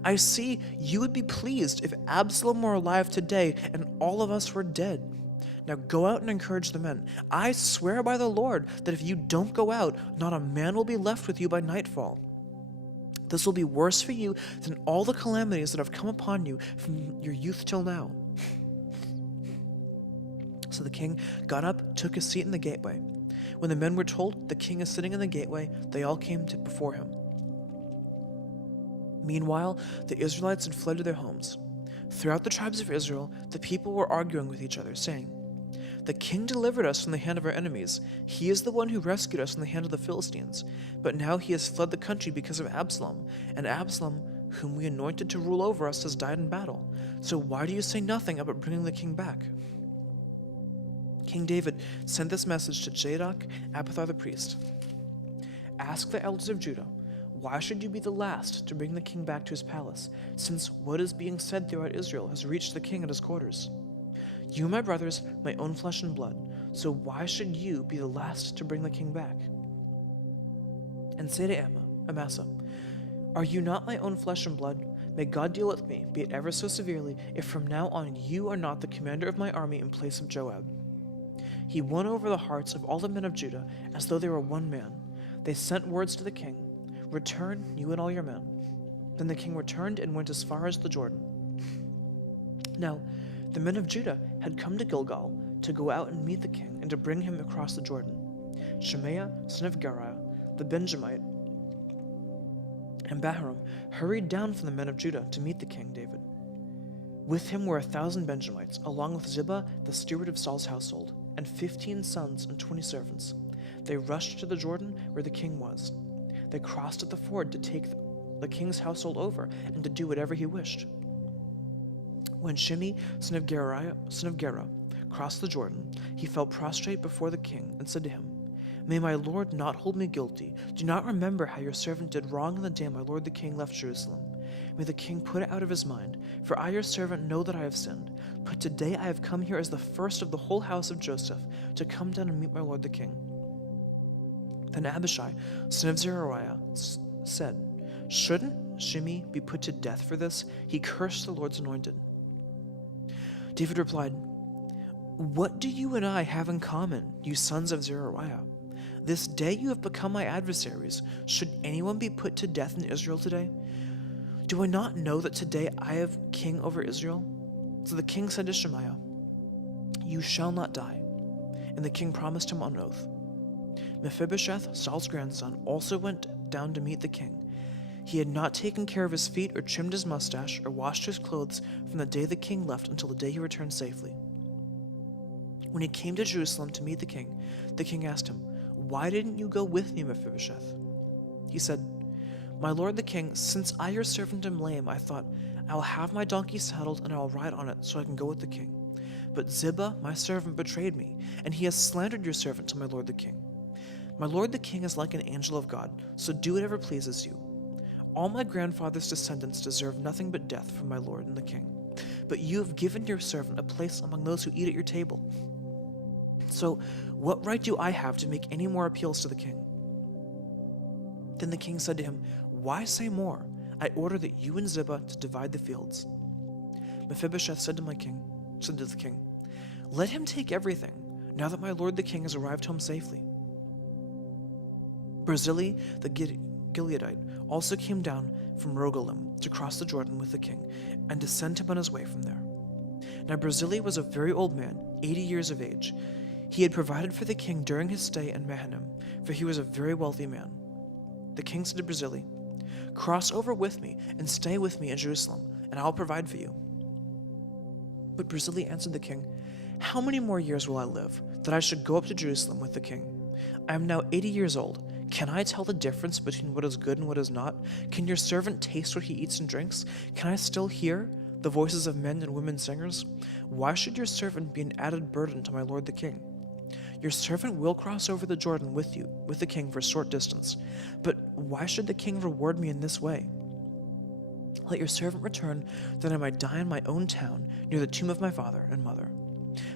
I see you would be pleased if Absalom were alive today and all of us were dead. Now go out and encourage the men. I swear by the Lord that if you don't go out, not a man will be left with you by nightfall. This will be worse for you than all the calamities that have come upon you from your youth till now." So the king got up, took his seat in the gateway. When the men were told, "The king is sitting in the gateway," they all came before him. Meanwhile, the Israelites had fled to their homes. Throughout the tribes of Israel, the people were arguing with each other, saying, "The king delivered us from the hand of our enemies. He is the one who rescued us from the hand of the Philistines. But now he has fled the country because of Absalom, and Absalom, whom we anointed to rule over us, has died in battle. So why do you say nothing about bringing the king back?" King David sent this message to Zadok, Abiathar the priest. "Ask the elders of Judah, why should you be the last to bring the king back to his palace, since what is being said throughout Israel has reached the king at his quarters? You, my brothers, my own flesh and blood, so why should you be the last to bring the king back? And say to Amasa, are you not my own flesh and blood? May God deal with me, be it ever so severely, if from now on you are not the commander of my army in place of Joab." He won over the hearts of all the men of Judah as though they were one man. They sent words to the king, "Return, you and all your men." Then the king returned and went as far as the Jordan. Now, the men of Judah had come to Gilgal to go out and meet the king and to bring him across the Jordan. Shemaiah, son of Geriah, the Benjamite, And Bahurim hurried down from the men of Judah to meet the king David. With him were 1,000 Benjamites, along with Ziba, the steward of Saul's household, and 15 sons and 20 servants. They rushed to the Jordan where the king was. They crossed at the ford to take the king's household over and to do whatever he wished. When Shimei, son of Gera, crossed the Jordan, he fell prostrate before the king and said to him, "May my lord not hold me guilty. Do not remember how your servant did wrong on the day my lord the king left Jerusalem. May the king put it out of his mind, for I your servant know that I have sinned. But today I have come here as the first of the whole house of Joseph to come down and meet my lord the king." Then Abishai, son of Zeruiah, said, "Shouldn't Shimei be put to death for this? He cursed the Lord's anointed." David replied, "What do you and I have in common, you sons of Zeruiah? This day you have become my adversaries. Should anyone be put to death in Israel today? Do I not know that today I am king over Israel?" So the king said to Shemaiah, "You shall not die." And the king promised him on oath. Mephibosheth, Saul's grandson, also went down to meet the king. He had not taken care of his feet or trimmed his mustache or washed his clothes from the day the king left until the day he returned safely. When he came to Jerusalem to meet the king asked him, "Why didn't you go with me, Mephibosheth?" He said, "My lord the king, since I your servant am lame, I thought, I will have my donkey saddled and I will ride on it so I can go with the king. But Ziba, my servant, betrayed me, and he has slandered your servant to my lord the king. My lord the king is like an angel of God, so do whatever pleases you. All my grandfather's descendants deserve nothing but death from my lord and the king. But you have given your servant a place among those who eat at your table. So what right do I have to make any more appeals to the king?" Then the king said to him, "Why say more? I order that you and Ziba to divide the fields." Mephibosheth said to the king, "Let him take everything, now that my lord the king has arrived home safely." Barzillai the Gileadite also came down from Rogelim to cross the Jordan with the king and to send him on his way from there. Now Barzillai was a very old man, 80 years of age. He had provided for the king during his stay in Mahanaim, for he was a very wealthy man. The king said to Barzillai, "Cross over with me and stay with me in Jerusalem, and I will provide for you." But Barzillai answered the king, "How many more years will I live, that I should go up to Jerusalem with the king? I am now 80 years old. Can I tell the difference between what is good and what is not? Can your servant taste what he eats and drinks? Can I still hear the voices of men and women singers? Why should your servant be an added burden to my lord the king? Your servant will cross over the Jordan with you, with the king, for a short distance. But why should the king reward me in this way? Let your servant return, that I might die in my own town, near the tomb of my father and mother.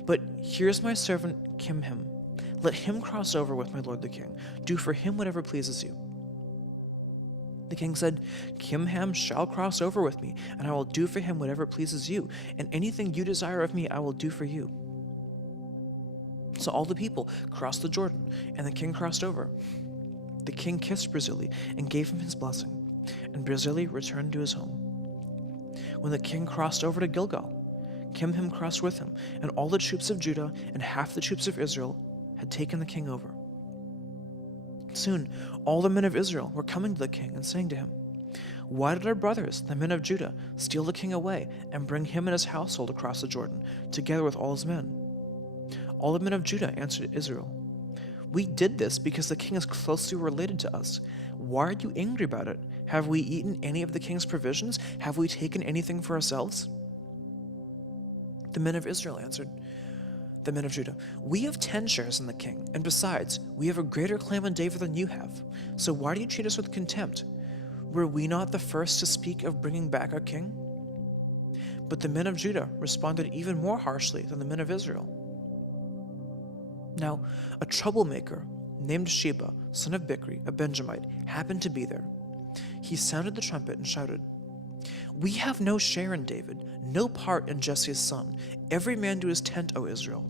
But here's my servant Kimham. Let him cross over with my lord the king. Do for him whatever pleases you." The king said, "Kimham shall cross over with me, and I will do for him whatever pleases you, and anything you desire of me I will do for you." So all the people crossed the Jordan, and the king crossed over. The king kissed Barzillai and gave him his blessing, and Barzillai returned to his home. When the king crossed over to Gilgal, Kimham crossed with him, and all the troops of Judah and half the troops of Israel had taken the king over. Soon all the men of Israel were coming to the king and saying to him, "Why did our brothers, the men of Judah, steal the king away and bring him and his household across the Jordan, together with all his men?" All the men of Judah answered Israel, "We did this because the king is closely related to us. Why are you angry about it? Have we eaten any of the king's provisions? Have we taken anything for ourselves?" The men of Israel answered the men of Judah, "We have 10 shares in the king, and besides, we have a greater claim on David than you have. So why do you treat us with contempt? Were we not the first to speak of bringing back our king?" But the men of Judah responded even more harshly than the men of Israel. Now, a troublemaker named Sheba, son of Bichri, a Benjamite, happened to be there. He sounded the trumpet and shouted, "We have no share in David, no part in Jesse's son. Every man to his tent, O Israel."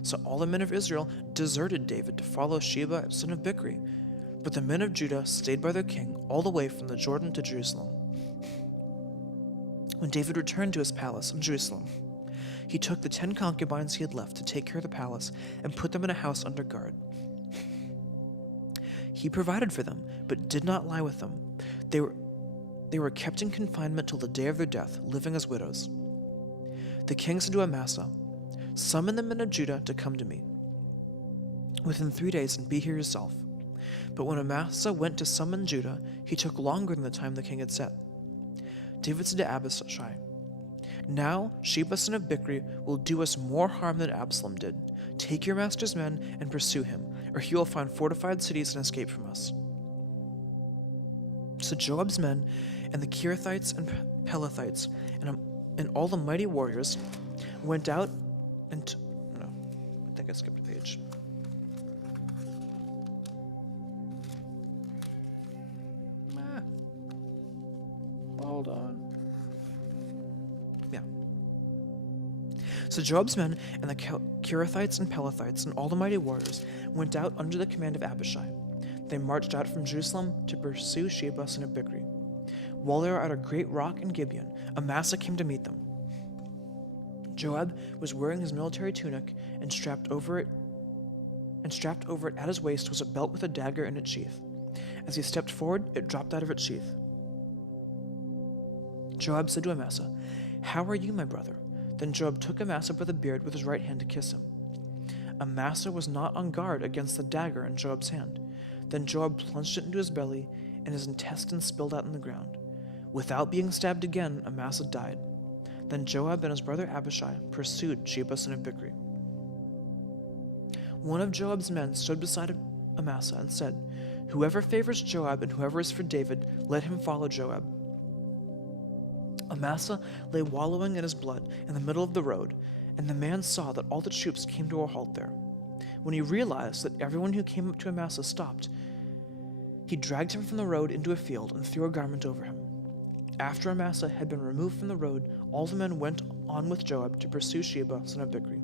So all the men of Israel deserted David to follow Sheba, son of Bichri. But the men of Judah stayed by their king all the way from the Jordan to Jerusalem. When David returned to his palace in Jerusalem, he took the 10 concubines he had left to take care of the palace and put them in a house under guard. He provided for them, but did not lie with them. They were kept in confinement till the day of their death, living as widows. The king said to Amasa, "Summon the men of Judah to come to me within 3 days and be here yourself." But when Amasa went to summon Judah, he took longer than the time the king had set. David said to Abishai, "Now Sheba son of Bichri will do us more harm than Absalom did. Take your master's men and pursue him, or he will find fortified cities and escape from us." So Joab's men and the Kerethites and Pelethites and all the mighty warriors went out and... No, I think I skipped a page. Hold on. Yeah. So Joab's men and the Kerethites and Pelethites and all the mighty warriors went out under the command of Abishai. They marched out from Jerusalem to pursue Sheba son of Bichri. While they were at a great rock in Gibeon, Amasa came to meet them. Joab was wearing his military tunic, and strapped over it at his waist was a belt with a dagger in its sheath. As he stepped forward, it dropped out of its sheath. Joab said to Amasa, "How are you, my brother?" Then Joab took Amasa by the beard with his right hand to kiss him. Amasa was not on guard against the dagger in Joab's hand. Then Joab plunged it into his belly, and his intestines spilled out on the ground. Without being stabbed again, Amasa died. Then Joab and his brother Abishai pursued Sheba son of Bichri. One of Joab's men stood beside Amasa and said, "Whoever favors Joab and whoever is for David, let him follow Joab." Amasa lay wallowing in his blood in the middle of the road, and the man saw that all the troops came to a halt there. When he realized that everyone who came up to Amasa stopped, he dragged him from the road into a field and threw a garment over him. After Amasa had been removed from the road, all the men went on with Joab to pursue Sheba son of Bichri.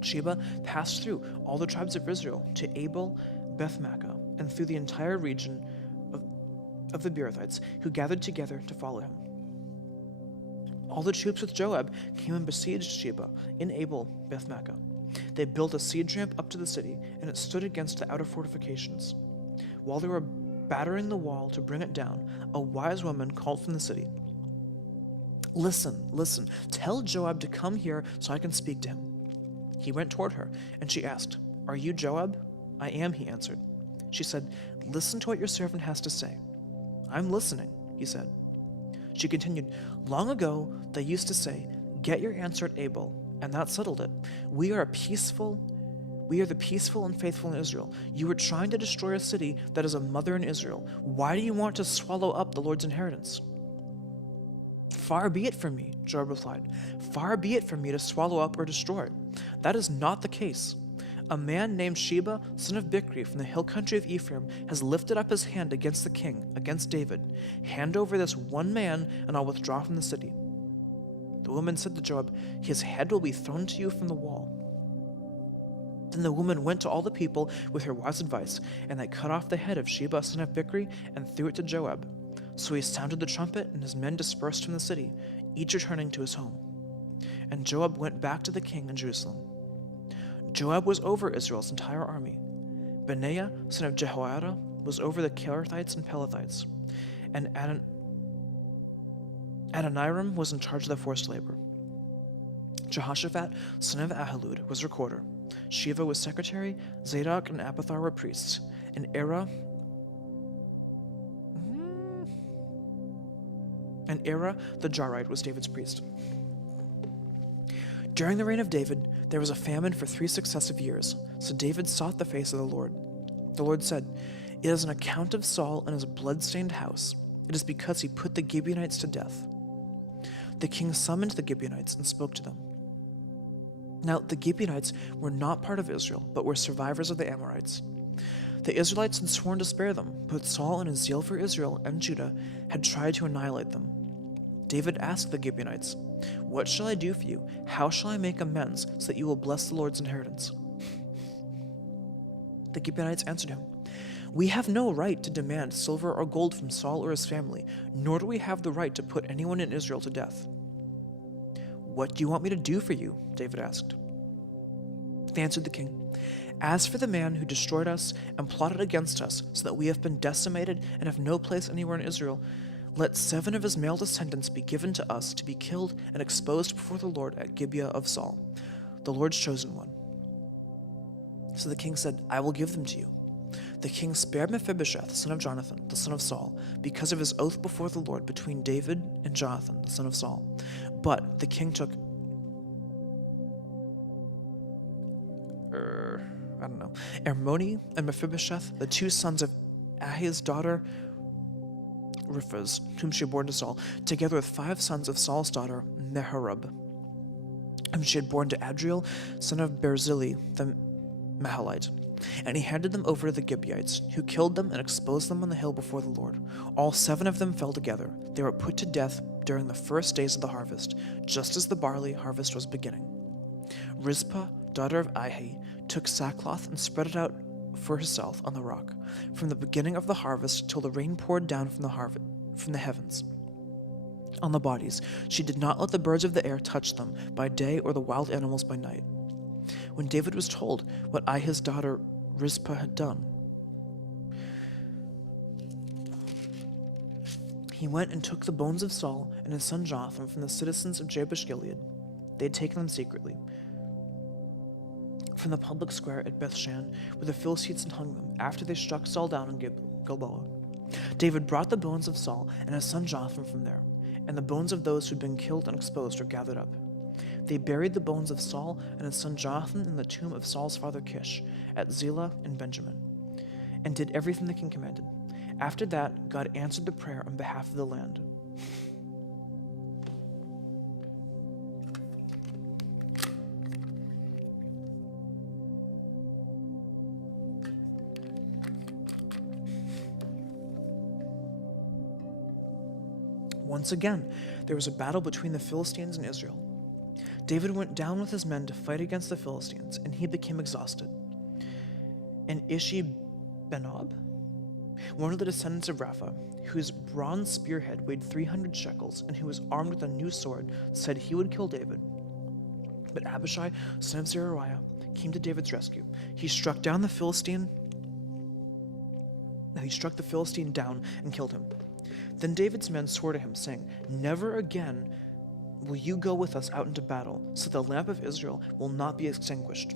Sheba passed through all the tribes of Israel to Abel Beth-makkah, and through the entire region of the Beerothites, who gathered together to follow him. All the troops with Joab came and besieged Sheba in Abel Beth-makkah. They built a siege ramp up to the city, and it stood against the outer fortifications. While they were battering the wall to bring it down, a wise woman called from the city, Listen, tell Joab to come here so I can speak to him." He went toward her, and she asked, "Are you Joab?" "I am," he answered. She said, "Listen to what your servant has to say." "I'm listening," he said. She continued, "Long ago they used to say, 'Get your answer at Abel,' and that settled it. We are the peaceful and faithful in Israel. You were trying to destroy a city that is a mother in Israel. Why do you want to swallow up the Lord's inheritance?" "Far be it from me," Joab replied. "Far be it from me to swallow up or destroy. That is not the case. A man named Sheba, son of Bichri, from the hill country of Ephraim, has lifted up his hand against the king, against David. Hand over this one man, and I'll withdraw from the city." The woman said to Joab, "His head will be thrown to you from the wall." Then the woman went to all the people with her wise advice, and they cut off the head of Sheba, son of Bichri, and threw it to Joab. So he sounded the trumpet, and his men dispersed from the city, each returning to his home. And Joab went back to the king in Jerusalem. Joab was over Israel's entire army. Benaiah, son of Jehoiada, was over the Kerethites and Pelethites, and Adoniram was in charge of the forced labor. Jehoshaphat, son of Ahilud, was recorder. Sheva was secretary. Zadok and Abiathar were priests, and Era the Jarite was David's priest. During the reign of David, there was a famine for 3 successive years, so David sought the face of the Lord. The Lord said, "It is an account of Saul and his blood-stained house. It is because he put the Gibeonites to death." The king summoned the Gibeonites and spoke to them. Now, the Gibeonites were not part of Israel, but were survivors of the Amorites. The Israelites had sworn to spare them, but Saul, in his zeal for Israel and Judah, had tried to annihilate them. David asked the Gibeonites, "What shall I do for you? How shall I make amends so that you will bless the Lord's inheritance?" The Gibeonites answered him, "We have no right to demand silver or gold from Saul or his family, nor do we have the right to put anyone in Israel to death." "What do you want me to do for you?" David asked. They answered the king, As for the man who destroyed us and plotted against us, so that we have been decimated and have no place anywhere in Israel, let 7 of his male descendants be given to us to be killed and exposed before the Lord at Gibeah of Saul, the Lord's chosen one." So the king said, "I will give them to you." The king spared Mephibosheth, son of Jonathan, the son of Saul, because of his oath before the Lord between David and Jonathan, the son of Saul. But the king took Ermoni and Mephibosheth, the 2 sons of Ahi's daughter Riphaz, whom she had borne to Saul, together with 5 sons of Saul's daughter Meherab, whom she had borne to Adriel, son of Barzillai the Mahalite. And he handed them over to the Gibeonites, who killed them and exposed them on the hill before the Lord. All 7 of them fell together. They were put to death during the first days of the harvest, just as the barley harvest was beginning. Rizpah, daughter of Ahi, took sackcloth and spread it out for herself on the rock, from the beginning of the harvest till the rain poured down from the heavens on the bodies. She did not let the birds of the air touch them by day or the wild animals by night. When David was told what Ahi's daughter Rizpah had done, he went and took the bones of Saul and his son Jonathan from the citizens of Jabesh Gilead. They had taken them secretly from the public square at Bethshan, where the Philistines had hung them, after they struck Saul down in Gilboa. David brought the bones of Saul and his son Jonathan from there, and the bones of those who had been killed and exposed were gathered up. They buried the bones of Saul and his son Jonathan in the tomb of Saul's father Kish, at Zelah in Benjamin, and did everything the king commanded. After that, God answered the prayer on behalf of the land. Once again, there was a battle between the Philistines and Israel. David went down with his men to fight against the Philistines, and he became exhausted. And Ishi-Benob, one of the descendants of Rapha, whose bronze spearhead weighed 300 shekels, and who was armed with a new sword, said he would kill David. But Abishai, son of Zeruiah, came to David's rescue. He struck the Philistine down and killed him. Then David's men swore to him, saying, "Never again will you go with us out into battle, so the lamp of Israel will not be extinguished."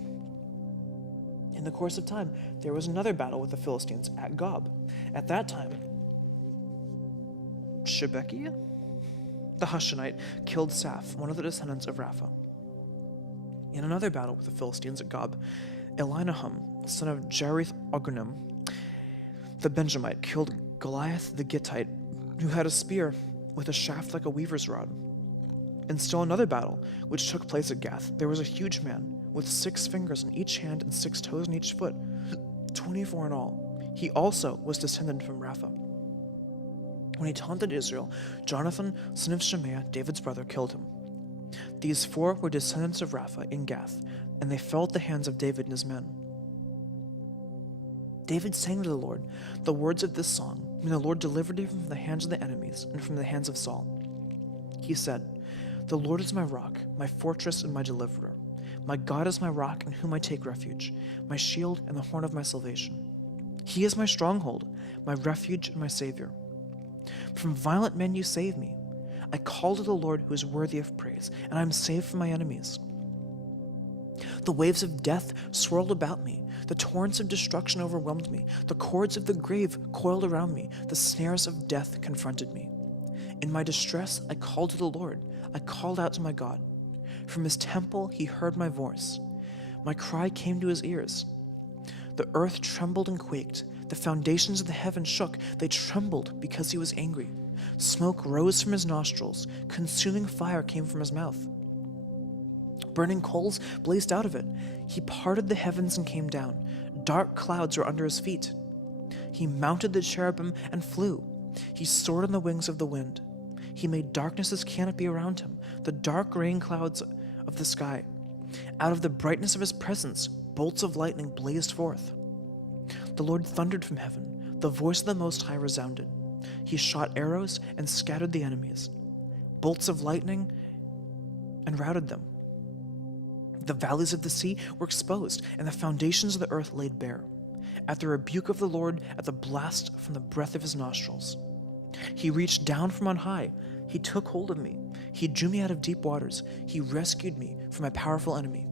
In the course of time, there was another battle with the Philistines at Gob. At that time, Shebekiah, the Hushonite, killed Saph, one of the descendants of Rapha. In another battle with the Philistines at Gob, Elinahum, son of Jarith Ogunim, the Benjamite, killed Goliath the Gittite, who had a spear with a shaft like a weaver's rod. In still another battle, which took place at Gath, there was a huge man with 6 fingers in each hand and 6 toes in each foot, 24 in all. He also was descended from Rapha. When he taunted Israel, Jonathan, son of Shemaiah, David's brother, killed him. These 4 were descendants of Rapha in Gath, and they fell at the hands of David and his men. David sang to the Lord the words of this song when the Lord delivered him from the hands of the enemies and from the hands of Saul. He said, "The Lord is my rock, my fortress and my deliverer. My God is my rock in whom I take refuge, my shield and the horn of my salvation. He is my stronghold, my refuge and my Savior. From violent men you save me. I call to the Lord who is worthy of praise, and I am saved from my enemies. The waves of death swirled about me. The torrents of destruction overwhelmed me. The cords of the grave coiled around me. The snares of death confronted me. In my distress, I called to the Lord. I called out to my God. From his temple, he heard my voice. My cry came to his ears. The earth trembled and quaked. The foundations of the heaven shook. They trembled because he was angry. Smoke rose from his nostrils. Consuming fire came from his mouth. Burning coals blazed out of it. He parted the heavens and came down. Dark clouds were under his feet. He mounted the cherubim and flew. He soared on the wings of the wind. He made darkness his canopy around him, the dark rain clouds of the sky. Out of the brightness of his presence, bolts of lightning blazed forth. The Lord thundered from heaven. The voice of the Most High resounded. He shot arrows and scattered the enemies. Bolts of lightning and routed them. The valleys of the sea were exposed, and the foundations of the earth laid bare. At the rebuke of the Lord, at the blast from the breath of his nostrils. He reached down from on high. He took hold of me. He drew me out of deep waters. He rescued me from my powerful enemy,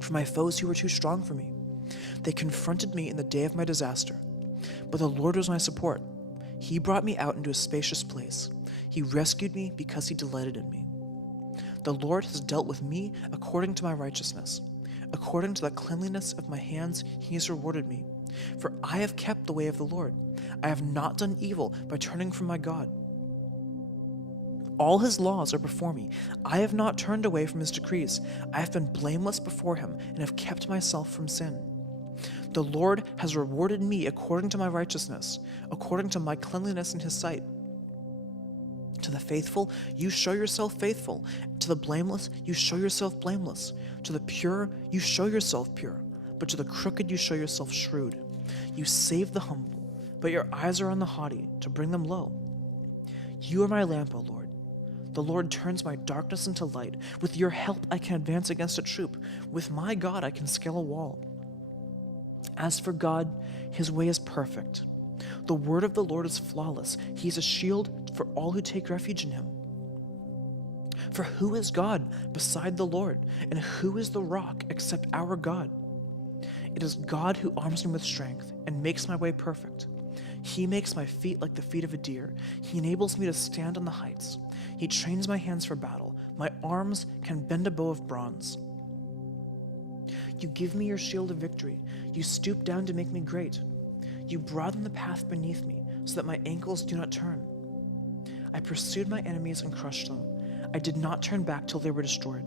from my foes who were too strong for me. They confronted me in the day of my disaster. But the Lord was my support. He brought me out into a spacious place. He rescued me because he delighted in me. The Lord has dealt with me according to my righteousness. According to the cleanliness of my hands, he has rewarded me. For I have kept the way of the Lord. I have not done evil by turning from my God. All his laws are before me. I have not turned away from his decrees. I have been blameless before him and have kept myself from sin. The Lord has rewarded me according to my righteousness, according to my cleanliness in his sight. To the faithful, you show yourself faithful. To the blameless, you show yourself blameless. To the pure, you show yourself pure. But to the crooked, you show yourself shrewd. You save the humble, but your eyes are on the haughty, to bring them low. You are my lamp, O Lord. The Lord turns my darkness into light. With your help, I can advance against a troop. With my God, I can scale a wall. As for God, his way is perfect. The word of the Lord is flawless. He is a shield for all who take refuge in him. For who is God beside the Lord? And who is the rock except our God? It is God who arms me with strength and makes my way perfect. He makes my feet like the feet of a deer. He enables me to stand on the heights. He trains my hands for battle. My arms can bend a bow of bronze. You give me your shield of victory. You stoop down to make me great. You broaden the path beneath me so that my ankles do not turn. I pursued my enemies and crushed them. I did not turn back till they were destroyed.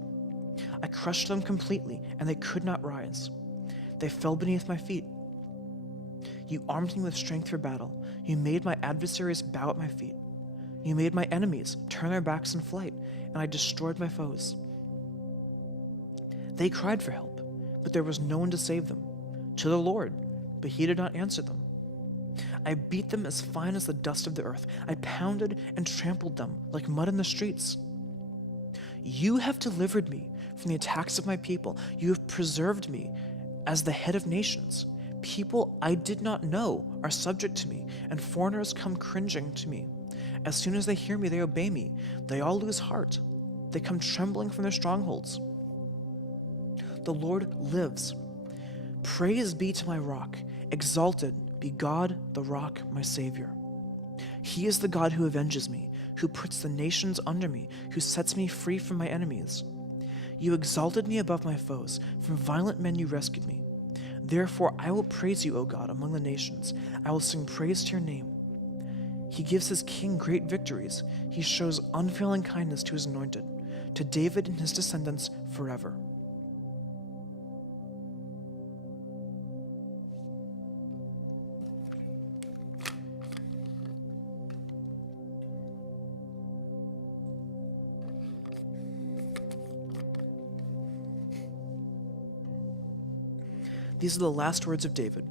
I crushed them completely, and they could not rise. They fell beneath my feet. You armed me with strength for battle. You made my adversaries bow at my feet. You made my enemies turn their backs in flight, and I destroyed my foes. They cried for help, but there was no one to save them. To the Lord, but he did not answer them. I beat them as fine as the dust of the earth. I pounded and trampled them like mud in the streets. You have delivered me from the attacks of my people. You have preserved me as the head of nations. People I did not know are subject to me, and foreigners come cringing to me. As soon as they hear me, they obey me. They all lose heart. They come trembling from their strongholds. The Lord lives. Praise be to my rock. Exalted be God, the rock, my Savior. He is the God who avenges me, who puts the nations under me, who sets me free from my enemies. You exalted me above my foes. From violent men you rescued me. Therefore I will praise you, O God, among the nations. I will sing praise to your name. He gives his king great victories. He shows unfailing kindness to his anointed, to David and his descendants forever. These are the last words of David.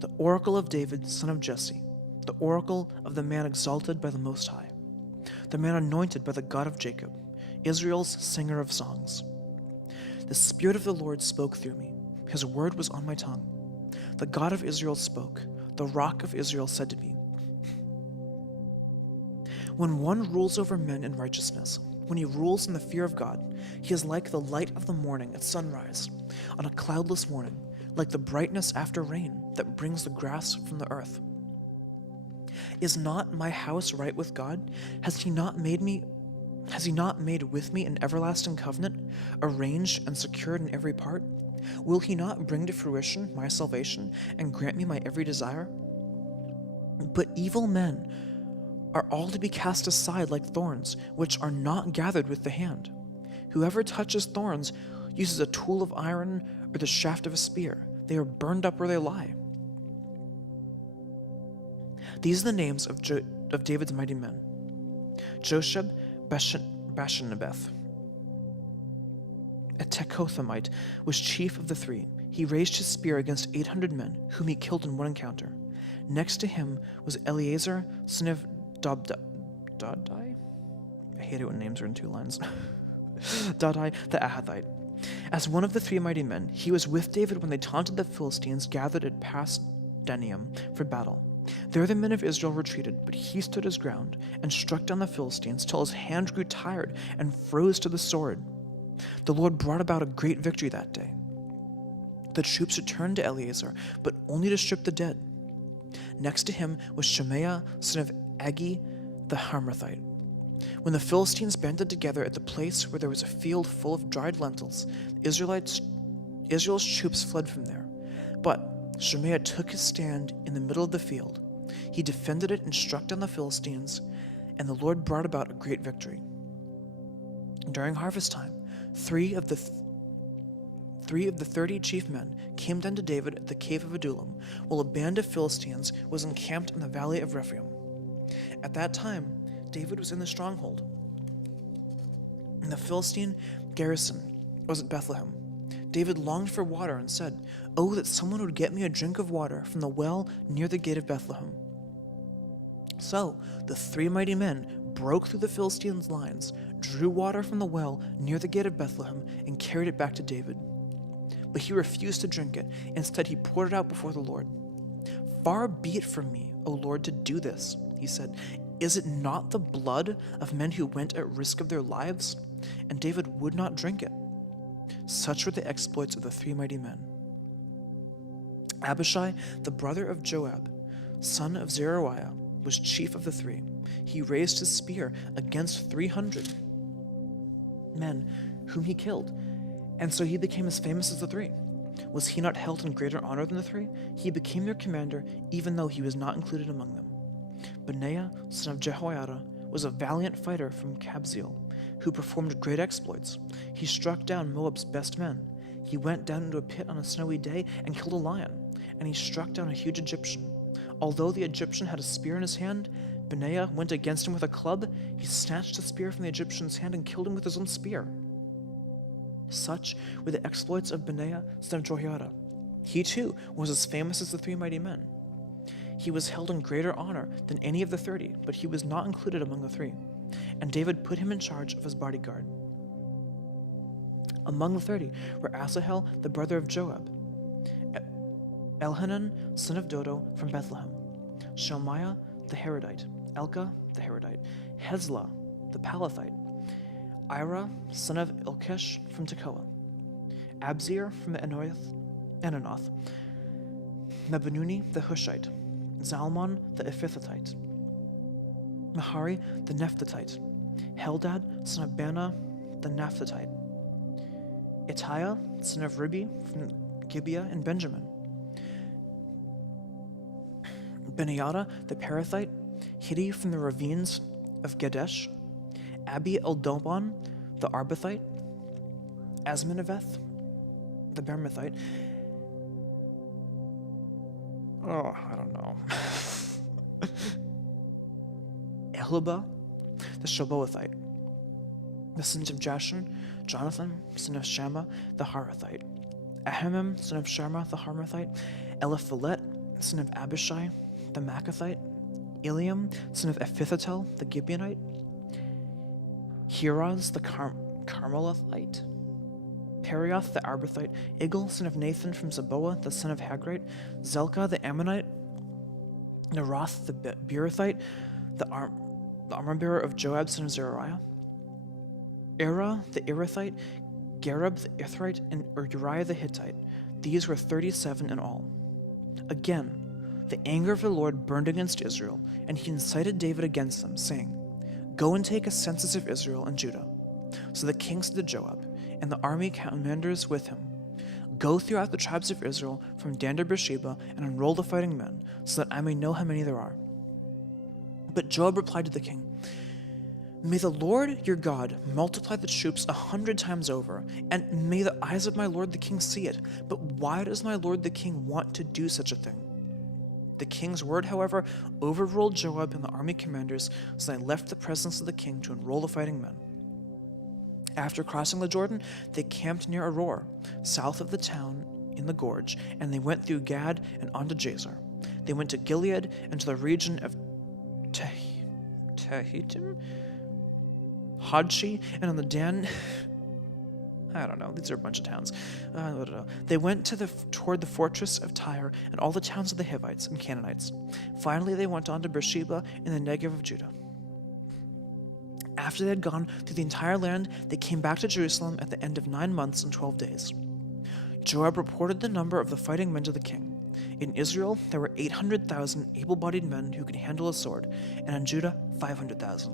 The oracle of David, son of Jesse, the oracle of the man exalted by the Most High, the man anointed by the God of Jacob, Israel's singer of songs. The Spirit of the Lord spoke through me. His word was on my tongue. The God of Israel spoke. The rock of Israel said to me, when one rules over men in righteousness, when he rules in the fear of God, he is like the light of the morning at sunrise, on a cloudless morning, like the brightness after rain that brings the grass from the earth. Is not my house right with God? Has he not made with me an everlasting covenant, arranged and secured in every part? Will he not bring to fruition my salvation and grant me my every desire? But evil men are all to be cast aside like thorns, which are not gathered with the hand. Whoever touches thorns uses a tool of iron or the shaft of a spear. They are burned up where they lie. These are the names of David's mighty men: Josheb, Bashanabeth. A Tekothamite was chief of the three. He raised his spear against 800 men, whom he killed in one encounter. Next to him was Eleazar, son of Dodai. I hate it when names are in two lines. Dadai the Ahathite. As one of the three mighty men, he was with David when they taunted the Philistines gathered at Pasdanium for battle. There the men of Israel retreated, but he stood his ground and struck down the Philistines till his hand grew tired and froze to the sword. The Lord brought about a great victory that day. The troops returned to Eleazar, but only to strip the dead. Next to him was Shemaiah, son of Agi the Harmathite. When the Philistines banded together at the place where there was a field full of dried lentils, Israel's troops fled from there. But Shemaiah took his stand in the middle of the field. He defended it and struck down the Philistines, and the Lord brought about a great victory. During harvest time, three of the 30 chief men came down to David at the cave of Adullam, while a band of Philistines was encamped in the valley of Rephaim. At that time, David was in the stronghold, and the Philistine garrison was at Bethlehem. David longed for water and said, "Oh, that someone would get me a drink of water from the well near the gate of Bethlehem." So the three mighty men broke through the Philistines' lines, drew water from the well near the gate of Bethlehem, and carried it back to David. But he refused to drink it. Instead, he poured it out before the Lord. "Far be it from me, O Lord, to do this," he said. "Is it not the blood of men who went at risk of their lives?" And David would not drink it. Such were the exploits of the three mighty men. Abishai, the brother of Joab, son of Zeruiah, was chief of the three. He raised his spear against 300 men whom he killed, and so he became as famous as the three. Was he not held in greater honor than the three? He became their commander, even though he was not included among them. Benaiah, son of Jehoiada, was a valiant fighter from Kabzeel, who performed great exploits. He struck down Moab's best men. He went down into a pit on a snowy day and killed a lion, and he struck down a huge Egyptian. Although the Egyptian had a spear in his hand, Benaiah went against him with a club. He snatched the spear from the Egyptian's hand and killed him with his own spear. Such were the exploits of Benaiah, son of Jehoiada. He too was as famous as the three mighty men. He was held in greater honor than any of the 30, but he was not included among the three. And David put him in charge of his bodyguard. Among the 30 were Asahel, the brother of Joab, Elhanan, son of Dodo, from Bethlehem, Shelmiah, the Harodite, Elkah, the Harodite, Hezlah, the Palathite, Ira, son of Ilkesh, from Tekoa, Abzir from the Ananoth, Mebununi, the Hushite, Zalmon, the Ephithatite, Mahari, the Nephthatite, Heldad, son of Bana, the Naphthatite, Itaiah, son of Ribi, from Gibeah and Benjamin, Benaiah, the Parathite, Hidi from the ravines of Gadesh, Abi Eldobon, the Arbathite, Asmanaveth, the Bermathite. I don't know. Ehluba, the Shoboathite, the sons of Jashan, Jonathan, son of Shammah, the Harathite, Ahimam, son of Shammah, the Harmathite, Eliphalet, son of Abishai, the Machathite, Eliam, son of Ephithatel, the Gibeonite, Hiraz, the Carmelithite, Perioth, the Arbathite, Igal, son of Nathan, from Zaboah, the son of Hagrite, Zelka, the Ammonite, Naroth, the Beerothite, the armor-bearer of Joab, son of Zeruiah, Era, the Irathite, Gareb, the Ithrite, and Uriah, the Hittite. These were 37 in all. Again, the anger of the Lord burned against Israel, and he incited David against them, saying, "Go and take a census of Israel and Judah." So the king said to Joab, and the army commanders with him, "Go throughout the tribes of Israel from Dan to Beersheba and enroll the fighting men, so that I may know how many there are." But Joab replied to the king, "May the Lord your God multiply the troops 100 times over, and may the eyes of my lord the king see it. But why does my lord the king want to do such a thing?" The king's word, however, overruled Joab and the army commanders, so they left the presence of the king to enroll the fighting men. After crossing the Jordan, they camped near Aroer, south of the town in the gorge, and they went through Gad and on to Jazer. They went to Gilead and to the region of Tahittim, Hodshi, and on the Dan. I don't know. These are a bunch of towns. They went toward the fortress of Tyre and all the towns of the Hivites and Canaanites. Finally, they went on to Beersheba in the Negev of Judah. After they had gone through the entire land, they came back to Jerusalem at the end of 9 months and 12 days. Joab reported the number of the fighting men to the king. In Israel, there were 800,000 able-bodied men who could handle a sword, and in Judah, 500,000.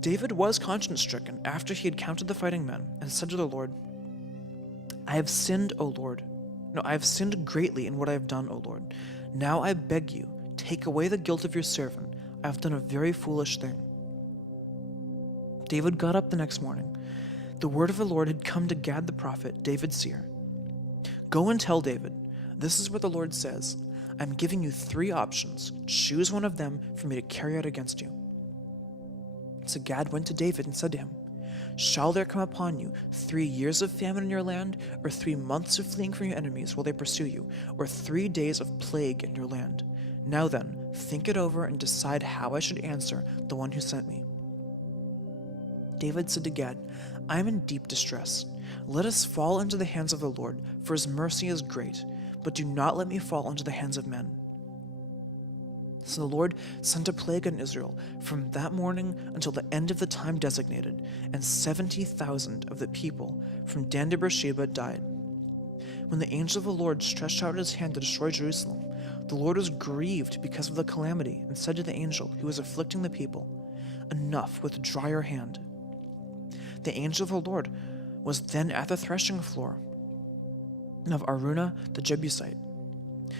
David was conscience-stricken after he had counted the fighting men, and said to the Lord, I have sinned, O Lord. No, I have sinned greatly in what I have done, O Lord. Now I beg you, take away the guilt of your servant. I have done a very foolish thing. David got up the next morning. The word of the Lord had come to Gad the prophet, David's seer. Go and tell David, this is what the Lord says. I'm giving you 3 options. Choose one of them for me to carry out against you. So Gad went to David and said to him, Shall there come upon you 3 years of famine in your land, or 3 months of fleeing from your enemies while they pursue you, or 3 days of plague in your land? Now then, think it over and decide how I should answer the one who sent me. David said to Gad, I am in deep distress. Let us fall into the hands of the Lord, for his mercy is great, but do not let me fall into the hands of men. So the Lord sent a plague on Israel from that morning until the end of the time designated, and 70,000 of the people from Dan to Beersheba died. When the angel of the Lord stretched out his hand to destroy Jerusalem, the Lord was grieved because of the calamity and said to the angel who was afflicting the people, Enough, withdraw your hand. The angel of the Lord was then at the threshing floor of Araunah the Jebusite.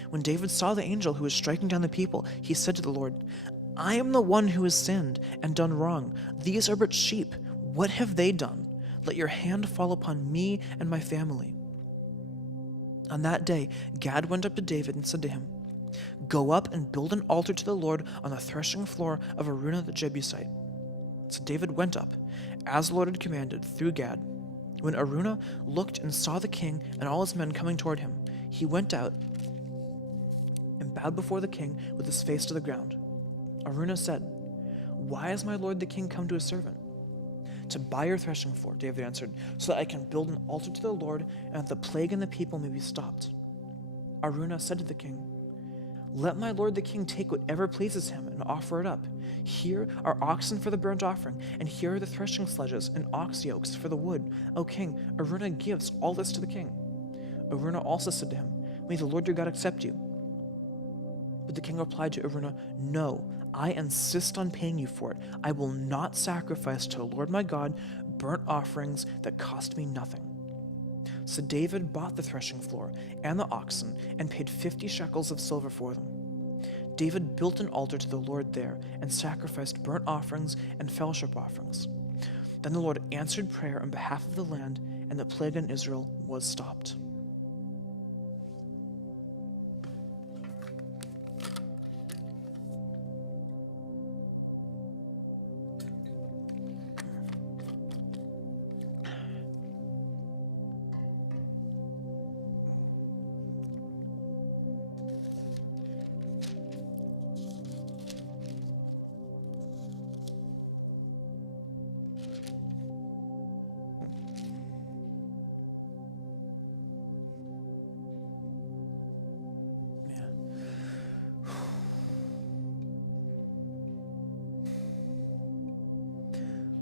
When David saw the angel who was striking down the people, he said to the Lord, I am the one who has sinned and done wrong. These are but sheep. What have they done? Let your hand fall upon me and my family. On that day, Gad went up to David and said to him, Go up and build an altar to the Lord on the threshing floor of Araunah the Jebusite. So David went up, as the Lord had commanded, through Gad. When Araunah looked and saw the king and all his men coming toward him, he went out and bowed before the king with his face to the ground. Araunah said, Why has my lord the king come to his servant? To buy your threshing floor, David answered, so that I can build an altar to the Lord, and that the plague and the people may be stopped. Araunah said to the king, Let my lord the king take whatever pleases him and offer it up. Here are oxen for the burnt offering, and here are the threshing sledges and ox yokes for the wood. O king, Araunah gives all this to the king. Araunah also said to him, May the Lord your God accept you. But the king replied to Araunah, No, I insist on paying you for it. I will not sacrifice to the Lord my God burnt offerings that cost me nothing. So David bought the threshing floor and the oxen and paid 50 shekels of silver for them. David built an altar to the Lord there and sacrificed burnt offerings and fellowship offerings. Then the Lord answered prayer on behalf of the land, and the plague on Israel was stopped.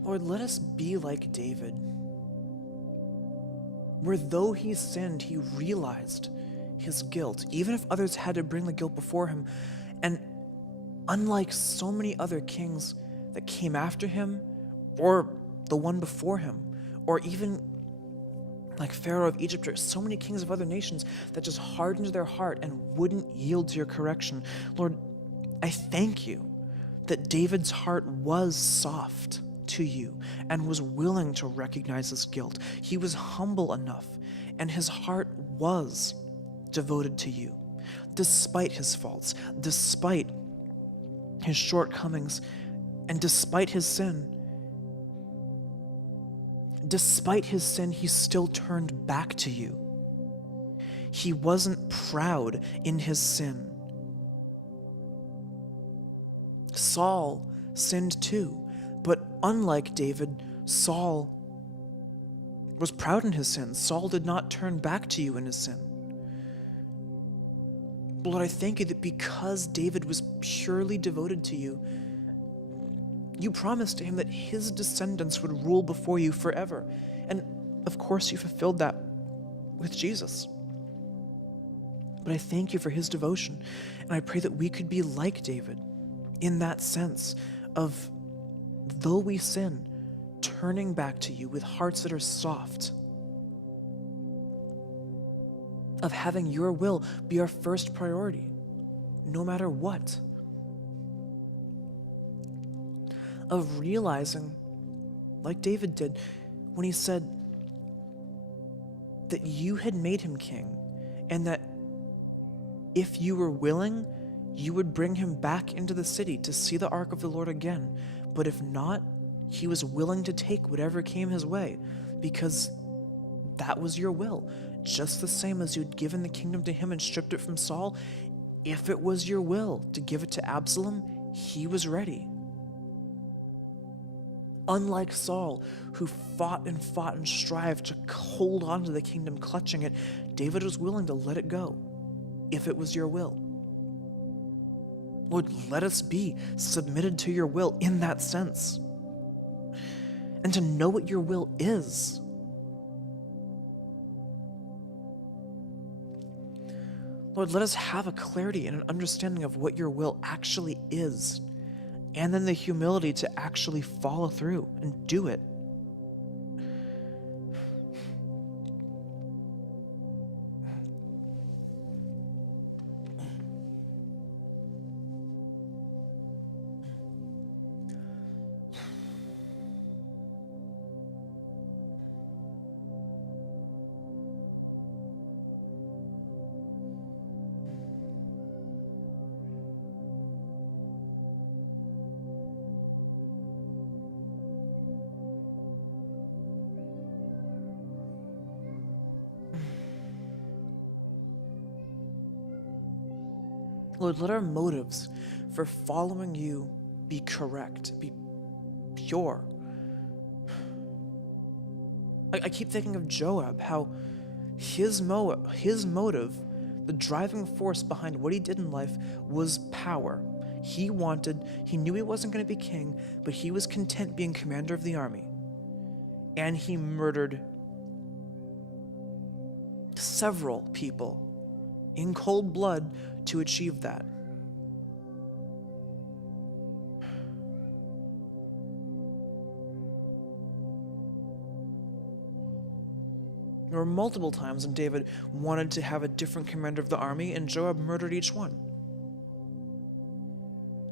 Lord, let us be like David, where though he sinned, he realized his guilt, even if others had to bring the guilt before him. And unlike so many other kings that came after him, or the one before him, or even like Pharaoh of Egypt, or so many kings of other nations that just hardened their heart and wouldn't yield to your correction, Lord, I thank you that David's heart was soft to you and was willing to recognize his guilt. He was humble enough, and his heart was devoted to you, despite his faults, despite his shortcomings, and despite his sin. Despite his sin, he still turned back to you. He wasn't proud in his sin. Saul sinned too, But unlike David, Saul was proud in his sin. Saul did not turn back to you in his sin. Lord, I thank you that because David was purely devoted to you, you promised to him that his descendants would rule before you forever. And of course, you fulfilled that with Jesus. But I thank you for his devotion. And I pray that we could be like David in that sense of, though we sin, turning back to you with hearts that are soft, of having your will be our first priority, no matter what, of realizing, like David did, when he said that you had made him king, and that if you were willing, you would bring him back into the city to see the ark of the Lord again. But if not, he was willing to take whatever came his way, because that was your will. Just the same as you'd given the kingdom to him and stripped it from Saul, if it was your will to give it to Absalom, he was ready. Unlike Saul, who fought and strived to hold on to the kingdom, clutching it, David was willing to let it go, if it was your will. Lord, let us be submitted to your will in that sense. And to know what your will is. Lord, let us have a clarity and an understanding of what your will actually is, and then the humility to actually follow through and do it. Lord, let our motives for following you be correct, be pure. I keep thinking of Joab, how his motive, the driving force behind what he did in life, was power. He knew he wasn't going to be king, but he was content being commander of the army. And he murdered several people in cold blood to achieve that. There were multiple times when David wanted to have a different commander of the army, and Joab murdered each one.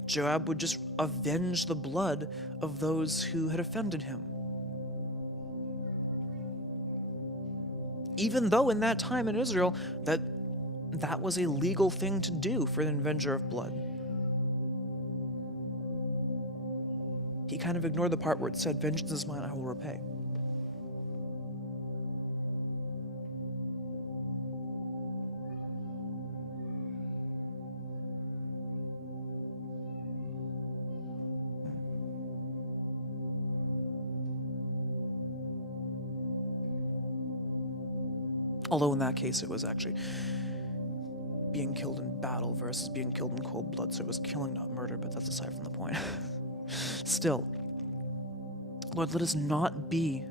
Joab would just avenge the blood of those who had offended him. Even though in that time in Israel, that was a legal thing to do for an avenger of blood. He kind of ignored the part where it said, "Vengeance is mine, I will repay." Although in that case it was actually being killed in battle versus being killed in cold blood, so it was killing, not murder, but that's aside from the point. Still, Lord, let us not be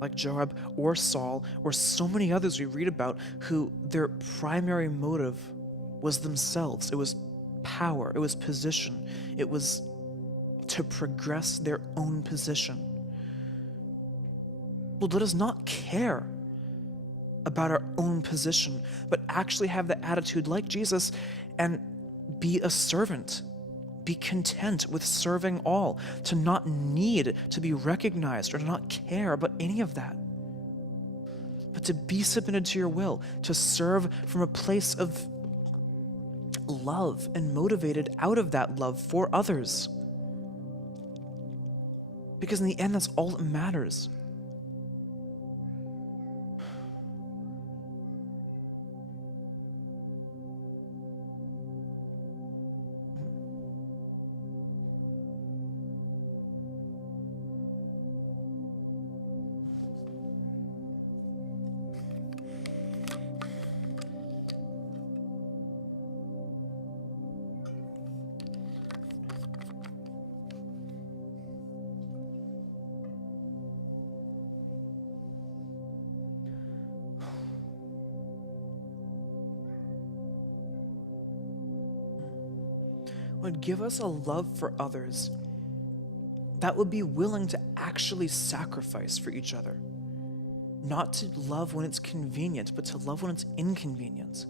like Joab or Saul or so many others we read about who their primary motive was themselves. It was power, it was position, it was to progress their own position. Lord, let us not care about our own position, but actually have the attitude like Jesus and be a servant. Be content with serving all, to not need to be recognized or to not care about any of that, but to be submitted to your will, to serve from a place of love and motivated out of that love for others. Because in the end, that's all that matters. Lord, give us a love for others that would be willing to actually sacrifice for each other. Not to love when it's convenient, but to love when it's inconvenient.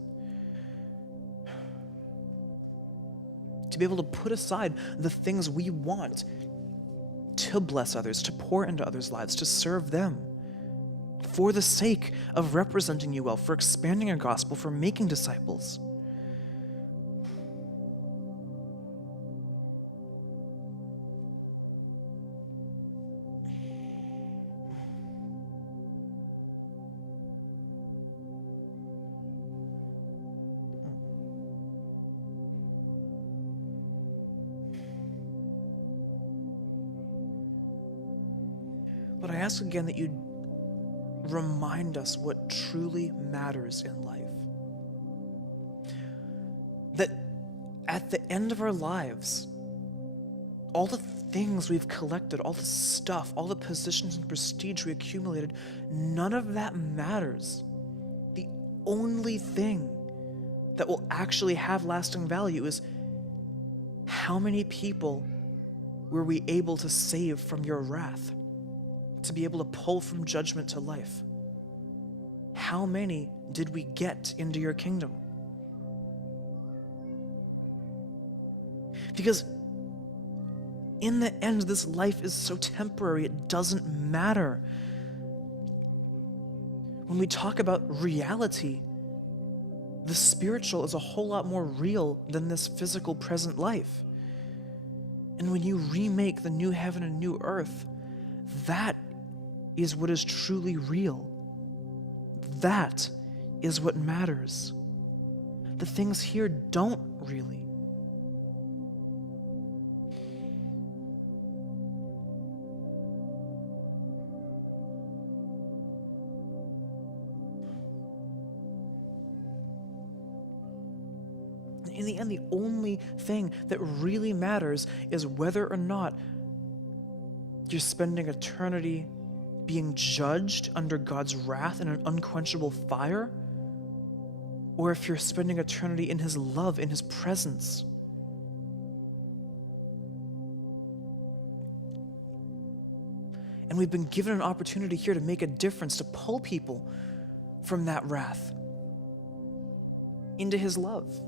To be able to put aside the things we want to bless others, to pour into others' lives, to serve them, for the sake of representing you well, for expanding your gospel, for making disciples. But I ask again that you remind us what truly matters in life. That at the end of our lives, all the things we've collected, all the stuff, all the positions and prestige we accumulated, none of that matters. The only thing that will actually have lasting value is how many people were we able to save from your wrath? To be able to pull from judgment to life? How many did we get into your kingdom? Because in the end, this life is so temporary, it doesn't matter. When we talk about reality, the spiritual is a whole lot more real than this physical present life. And when you remake the new heaven and new earth, that is what is truly real. That is what matters. The things here don't really. In the end, the only thing that really matters is whether or not you're spending eternity being judged under God's wrath in an unquenchable fire, or if you're spending eternity in His love, in His presence. And we've been given an opportunity here to make a difference, to pull people from that wrath into His love.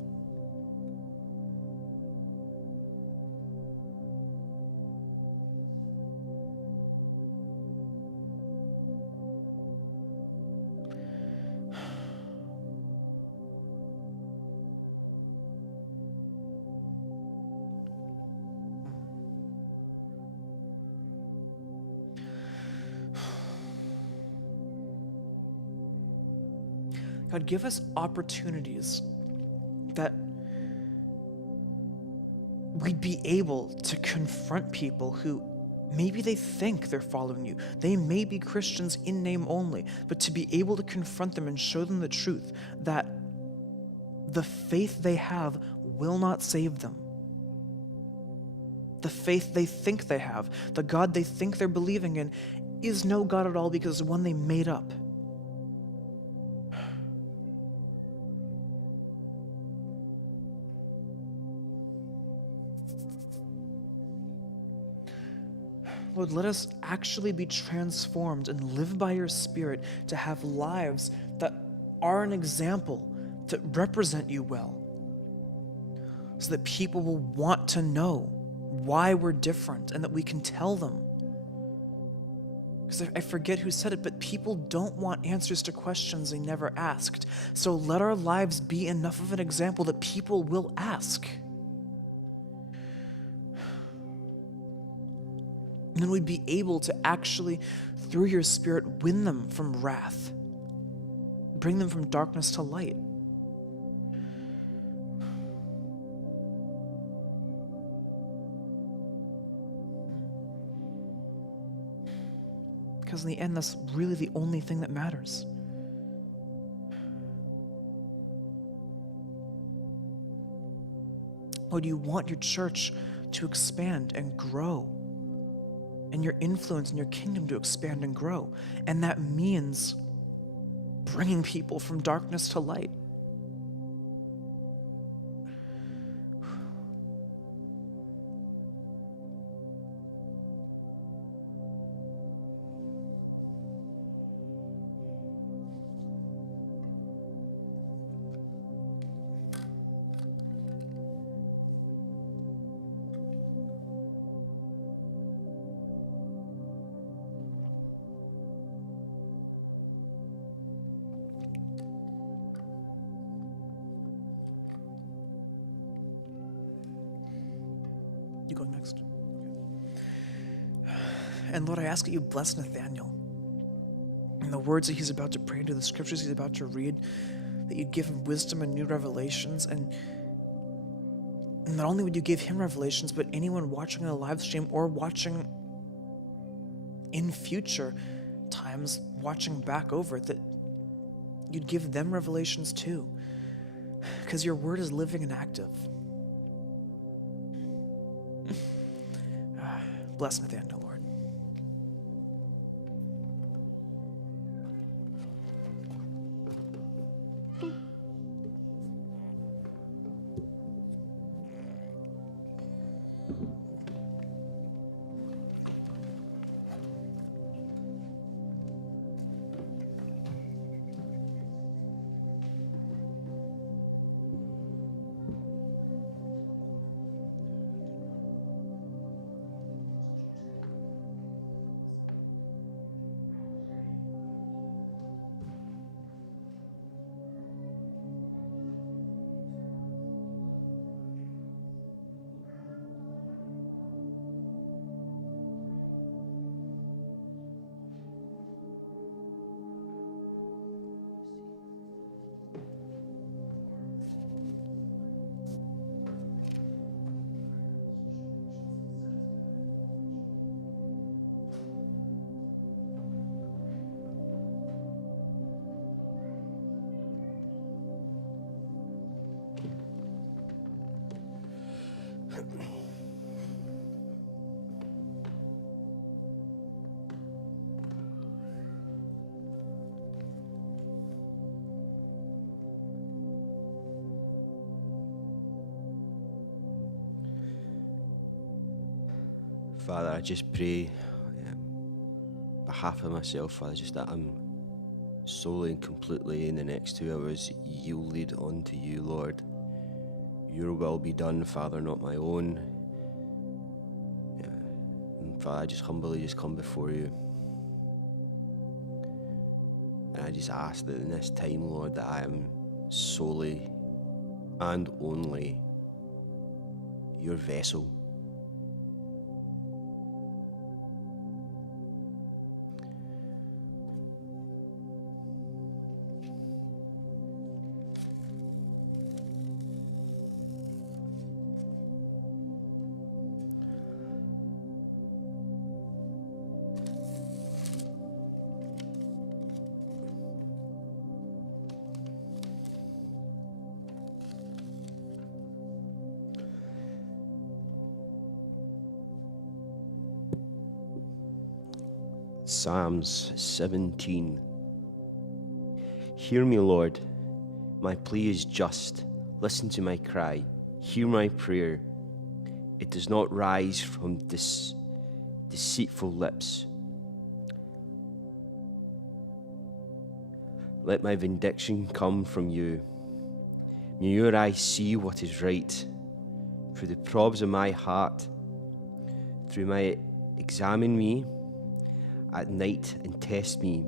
God, give us opportunities that we'd be able to confront people who maybe they think they're following you. They may be Christians in name only, but to be able to confront them and show them the truth that the faith they have will not save them. The faith they think they have, the God they think they're believing in, is no God at all because it's one they made up. Lord, let us actually be transformed and live by your Spirit to have lives that are an example, that represent you well, so that people will want to know why we're different and that we can tell them. Because I forget who said it, but people don't want answers to questions they never asked. So let our lives be enough of an example that people will ask. And then we'd be able to actually, through your Spirit, win them from wrath, bring them from darkness to light. Because in the end, that's really the only thing that matters. Lord, you want your church to expand and grow, and your influence and your kingdom to expand and grow. And that means bringing people from darkness to light. You going next? Okay. And Lord, I ask that you bless Nathaniel. And the words that he's about to pray into, the scriptures he's about to read, that you'd give him wisdom and new revelations. And not only would you give him revelations, but anyone watching on the live stream or watching in future times, watching back over it, that you'd give them revelations too. Because your word is living and active. Bless Nathaniel, Lord. Father, I just pray on behalf of myself, Father, just that I'm solely and completely in the next 2 hours yielded unto you, Lord. Your will be done, Father, not my own. And Father, I just humbly just come before you. And I just ask that in this time, Lord, that I am solely and only your vessel. Psalms 17. Hear me, Lord. My plea is just. Listen to my cry. Hear my prayer. It does not rise from deceitful lips. Let my vindication come from you. May your eyes see what is right. Through the probes of my heart, examine me at night and test me.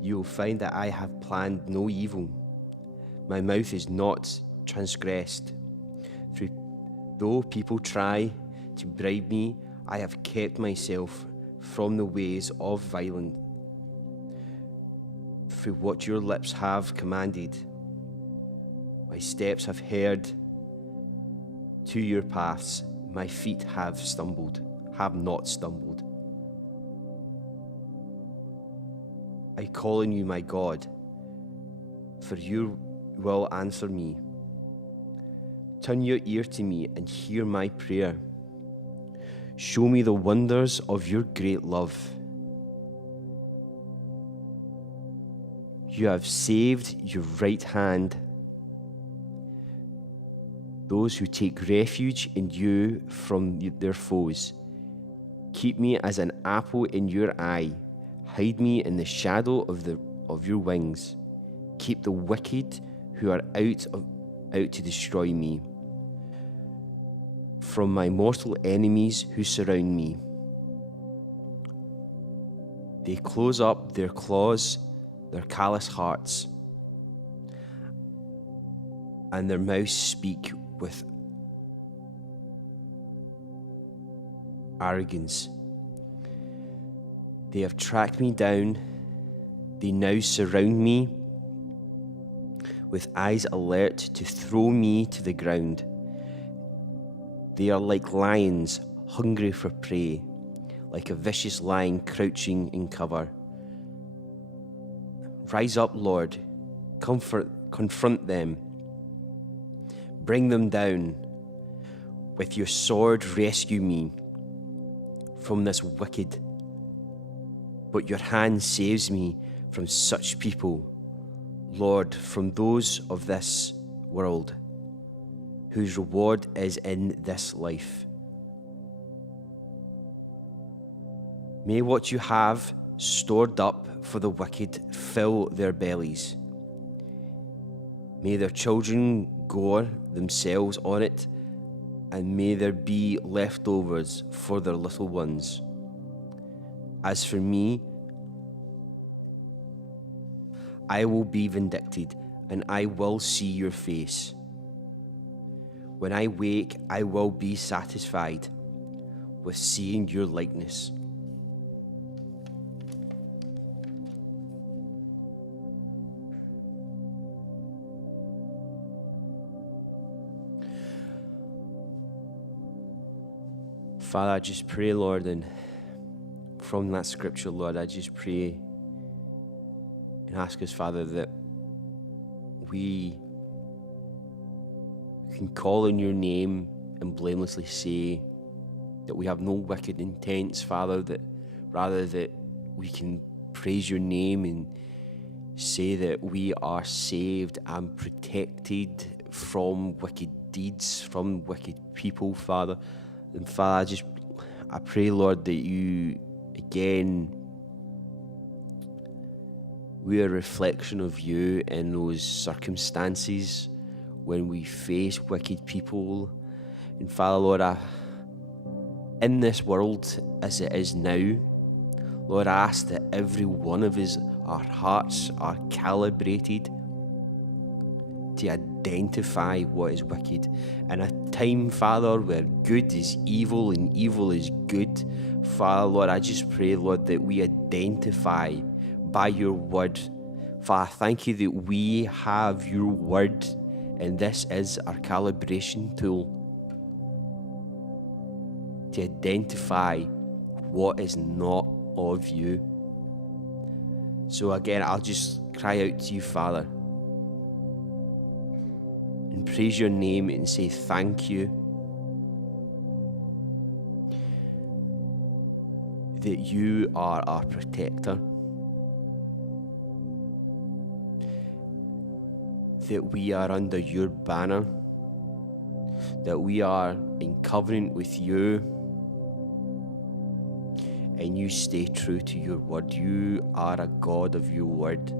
You will find that I have planned no evil. My mouth is not transgressed. Though people try to bribe me, I have kept myself from the ways of violence. For what your lips have commanded, my steps have held to your paths. My feet have not stumbled. I call on you, my God, for you will answer me. Turn your ear to me and hear my prayer. Show me the wonders of your great love. You have saved your right hand those who take refuge in you from their foes. Keep me as an apple in your eye. Hide me in the shadow of your wings. Keep the wicked who are out to destroy me from my mortal enemies who surround me. They close up their claws, their callous hearts, and their mouths speak with arrogance. They have tracked me down. They now surround me with eyes alert to throw me to the ground. They are like lions hungry for prey, like a vicious lion crouching in cover. Rise up, Lord, confront them. Bring them down. With your sword rescue me from this wicked. But your hand saves me from such people, Lord, from those of this world, whose reward is in this life. May what you have stored up for the wicked fill their bellies. May their children gore themselves on it, and may there be leftovers for their little ones. As for me, I will be vindicted, and I will see your face. When I wake, I will be satisfied with seeing your likeness. Father, I just pray, Lord, and from that scripture, Lord, I just pray and ask us, Father, that we can call on your name and blamelessly say that we have no wicked intents, Father, that rather that we can praise your name and say that we are saved and protected from wicked deeds, from wicked people, Father. And Father, I pray, Lord, that you, again, we are a reflection of you in those circumstances when we face wicked people. And Father, Lord, in this world as it is now, Lord, I ask that every one of us, our hearts are calibrated to identify what is wicked. In a time, Father, where good is evil and evil is good, Father, Lord, I just pray, Lord, that we identify by your word. Father, thank you that we have your word, and this is our calibration tool to identify what is not of you. So again, I'll just cry out to you, Father, and praise your name and say thank you that you are our protector, that we are under your banner, that we are in covenant with you, and you stay true to your word. You are a God of your word.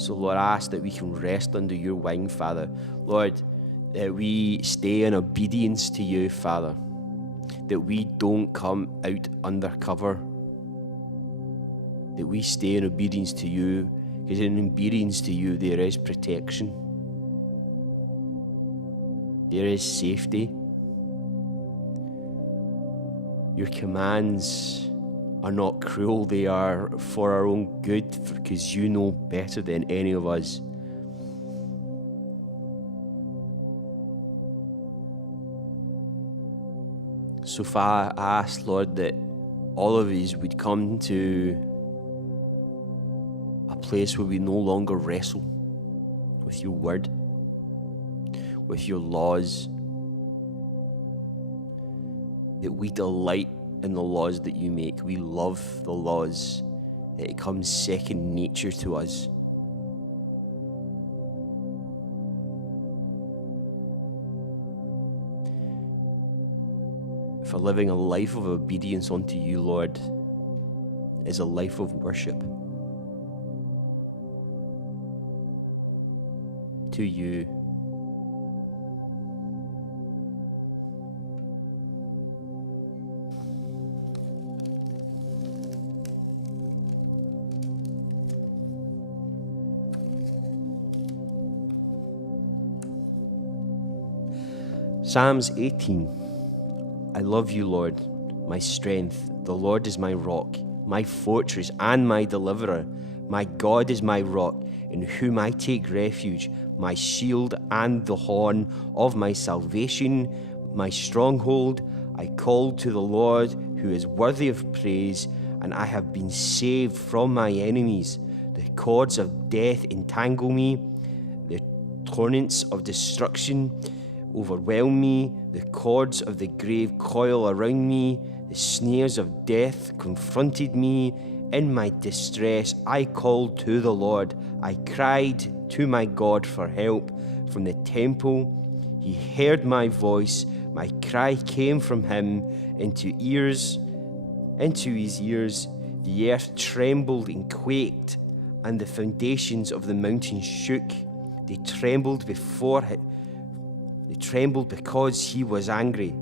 So, Lord, I ask that we can rest under your wing, Father. Lord, that we stay in obedience to you, Father. That we don't come out undercover. That we stay in obedience to you, because in obedience to you there is protection. There is safety. Your commands are not cruel, they are for our own good, because you know better than any of us. So far, I ask, Lord, that all of us would come to a place where we no longer wrestle with your word, with your laws, that we delight in the laws that you make. We love the laws, that it comes second nature to us. For living a life of obedience unto you, Lord, is a life of worship to you. Psalms 18. I love you, Lord, my strength. The Lord is my rock, my fortress and my deliverer. My God is my rock, in whom I take refuge, my shield and the horn of my salvation, my stronghold. I called to the Lord, who is worthy of praise, and I have been saved from my enemies. The cords of death entangle me, the torrents of destruction overwhelm me, the cords of the grave coil around me, the snares of death confronted me. In my distress, I called to the Lord. I cried to my God for help from the temple. He heard my voice. My cry came from him into his ears. The earth trembled and quaked, and the foundations of the mountains shook. They trembled because he was angry.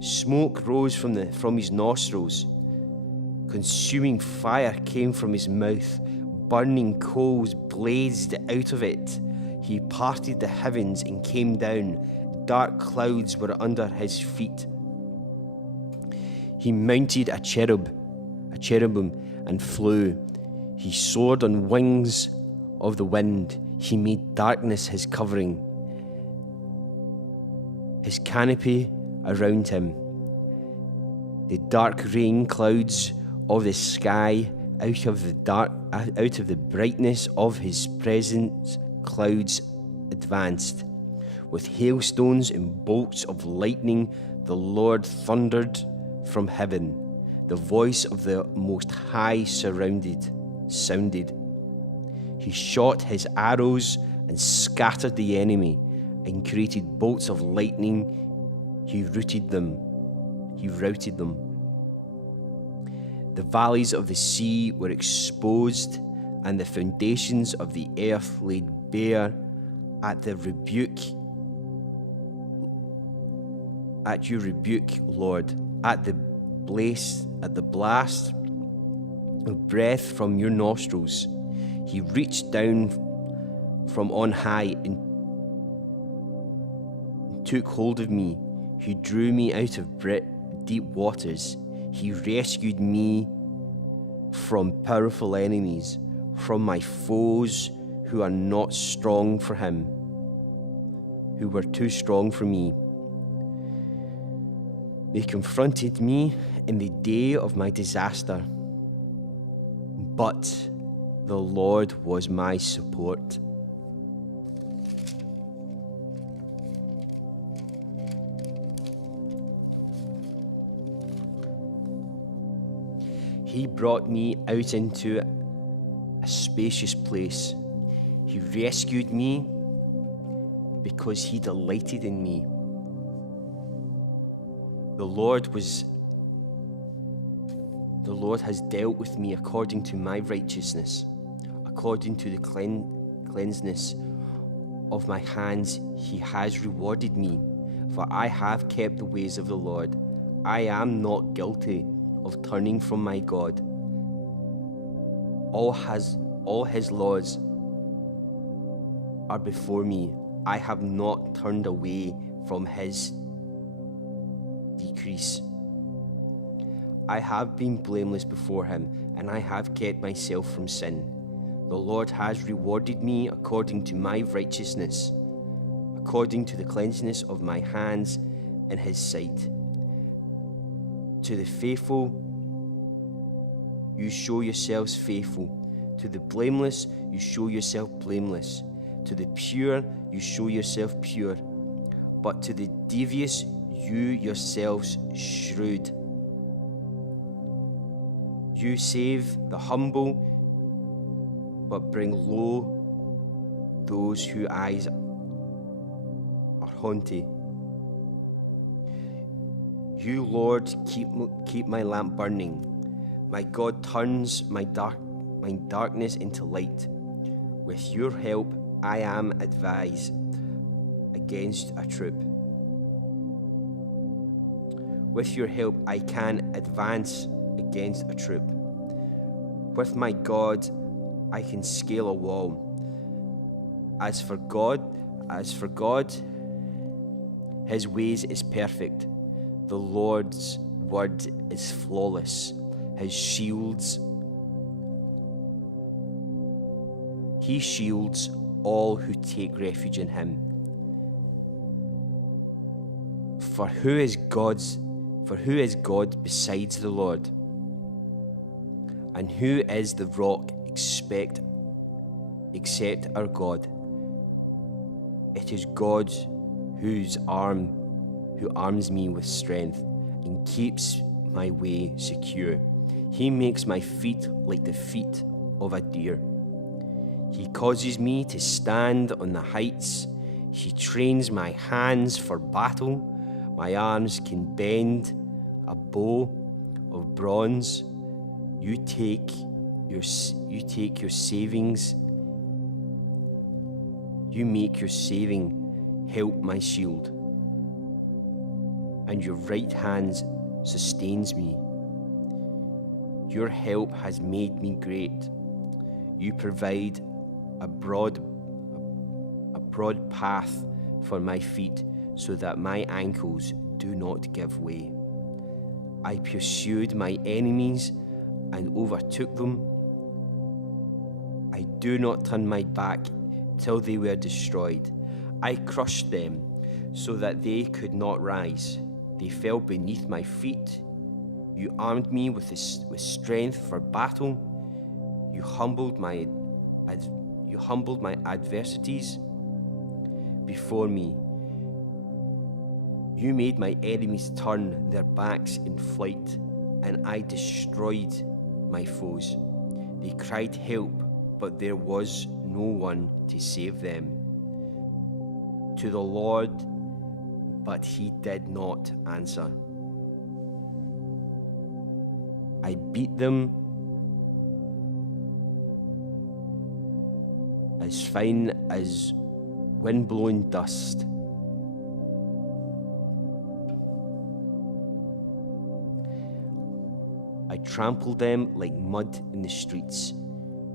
Smoke rose from his nostrils. Consuming fire came from his mouth. Burning coals blazed out of it. He parted the heavens and came down. Dark clouds were under his feet. He mounted a cherubim, and flew. He soared on wings of the wind. He made darkness his covering, his canopy around him. The dark rain clouds of the sky, out of the brightness of his presence, clouds advanced. With hailstones and bolts of lightning, the Lord thundered from heaven. The voice of the Most High sounded. He shot his arrows and scattered the enemy, and created bolts of lightning. He routed them. The valleys of the sea were exposed, and the foundations of the earth laid bare at your rebuke, Lord, at the blast of breath from your nostrils. He reached down from on high and took hold of me. He drew me out of deep waters. He rescued me from powerful enemies, from my foes who are not strong for him, who were too strong for me. They confronted me in the day of my disaster, but the Lord was my support. He brought me out into a spacious place. He rescued me because he delighted in me. The Lord has dealt with me according to my righteousness, according to the cleanness of my hands. He has rewarded me, for I have kept the ways of the Lord. I am not guilty of turning from my God. All his laws are before me. I have not turned away from his decrees. I have been blameless before him, and I have kept myself from sin. The Lord has rewarded me according to my righteousness, according to the cleanness of my hands in his sight. To the faithful, you show yourselves faithful. To the blameless, you show yourself blameless. To the pure, you show yourself pure. But to the devious, you yourselves shrewd. You save the humble, but bring low those whose eyes are haughty. You, Lord, keep my lamp burning. My God turns my darkness into light. With your help, I am advised against a troop. With your help, I can advance against a troop. With my God, I can scale a wall. As for God, His ways is perfect. The Lord's word is flawless. He shields all who take refuge in him. For who is God besides the Lord? And who is the rock except our God? It is God who arms me with strength and keeps my way secure. He makes my feet like the feet of a deer. He causes me to stand on the heights. He trains my hands for battle. My arms can bend a bow of bronze. You take your savings. You make your saving help my shield, and your right hand sustains me. Your help has made me great. You provide a broad path for my feet so that my ankles do not give way. I pursued my enemies and overtook them. I do not turn my back till they were destroyed. I crushed them so that they could not rise. They fell beneath my feet. You armed me with strength for battle. You humbled my adversities before me. You made my enemies turn their backs in flight, and I destroyed my foes. They cried help, but there was no one to save them. To the Lord, but he did not answer. I beat them as fine as wind-blown dust. I trampled them like mud in the streets.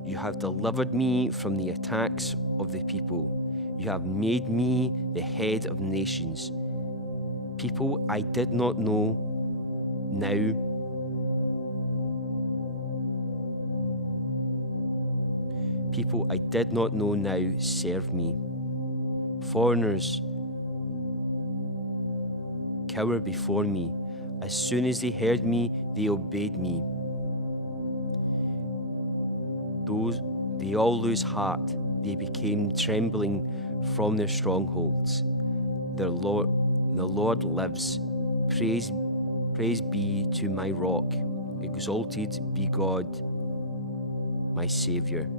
You have delivered me from the attacks of the people. You have made me the head of nations. People I did not know now serve me. Foreigners cower before me. As soon as they heard me, they obeyed me. They all lose heart. They became trembling from their strongholds. The Lord lives. Praise be to my rock. Exalted be God, my Savior.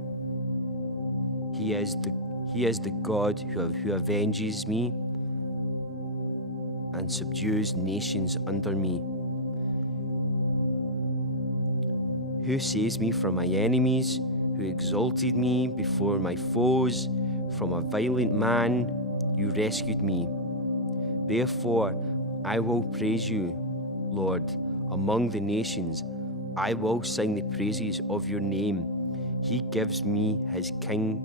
He is the God who avenges me and subdues nations under me. Who saves me from my enemies, who exalted me before my foes. From a violent man you rescued me. Therefore I will praise you, Lord, among the nations. I will sing the praises of your name. He gives his kings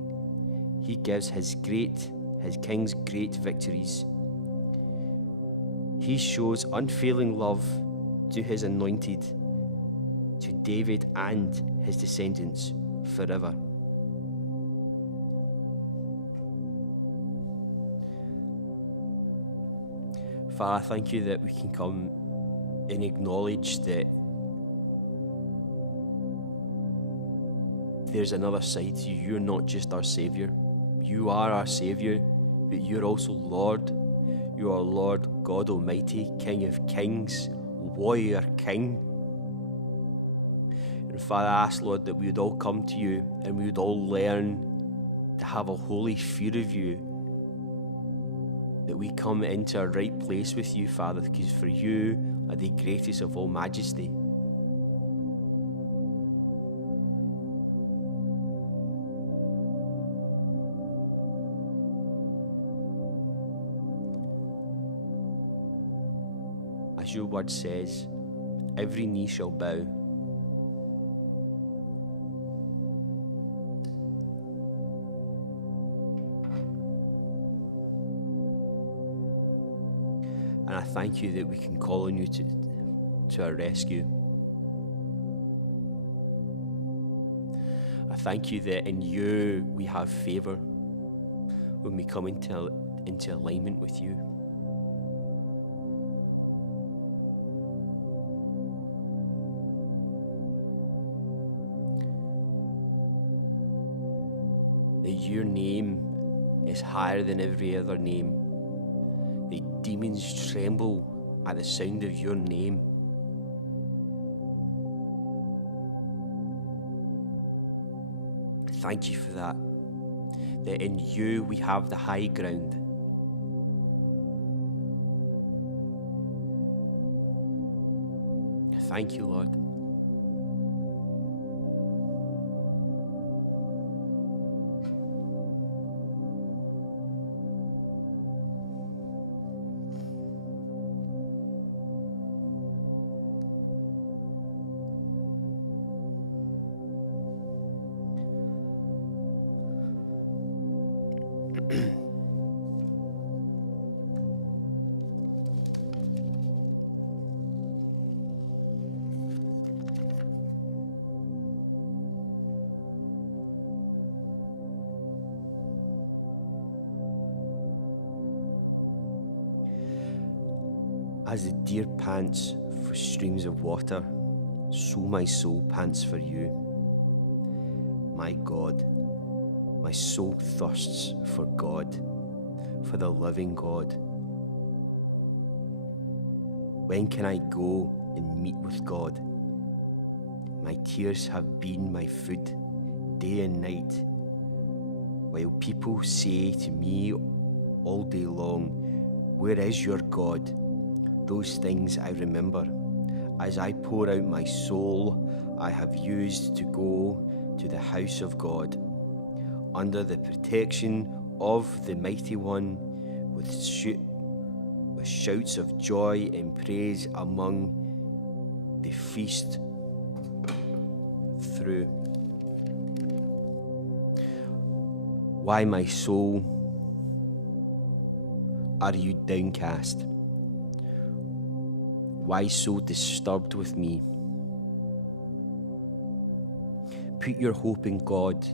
great victories. He shows unfailing love to his anointed, to David and his descendants forever. Father, thank you that we can come and acknowledge that there's another side to you. You're not just our Saviour. You are our Saviour, but you're also Lord. You are Lord God Almighty, King of Kings, Warrior King. And Father, I ask, Lord, that we would all come to you and we would all learn to have a holy fear of you, that we come into a right place with you, Father, because for you are the greatest of all majesty. As your word says, every knee shall bow. And I thank you that we can call on you to our rescue. I thank you that in you we have favour when we come into alignment with you. That your name is higher than every other name. That demons tremble at the sound of your name. Thank you for that. That in you we have the high ground. Thank you, Lord. As the deer pants for streams of water, so my soul pants for you. My God, my soul thirsts for God, for the living God. When can I go and meet with God? My tears have been my food day and night, while people say to me all day long, "Where is your God?" Those things I remember. As I pour out my soul, I have used to go to the house of God, under the protection of the Mighty One, with shouts of joy and praise among the feast through. Why, my soul, are you downcast? Why so disturbed with me? Put your hope in God,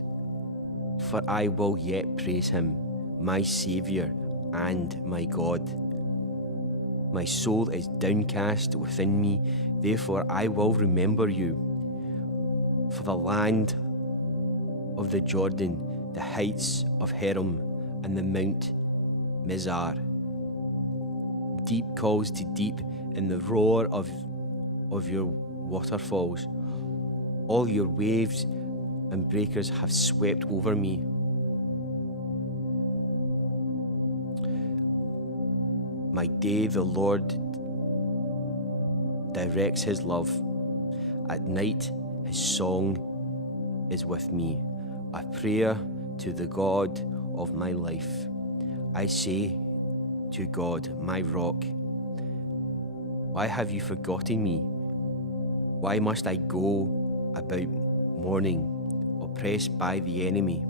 for I will yet praise him, my Saviour and my God. My soul is downcast within me, therefore I will remember you. For the land of the Jordan, the heights of Hermon, and the Mount Mizar. Deep calls to deep in the roar of your waterfalls. All your waves and breakers have swept over me. My day the Lord directs his love. At night his song is with me, a prayer to the God of my life. I say to God, my rock, why have you forgotten me? Why must I go about mourning, oppressed by the enemy?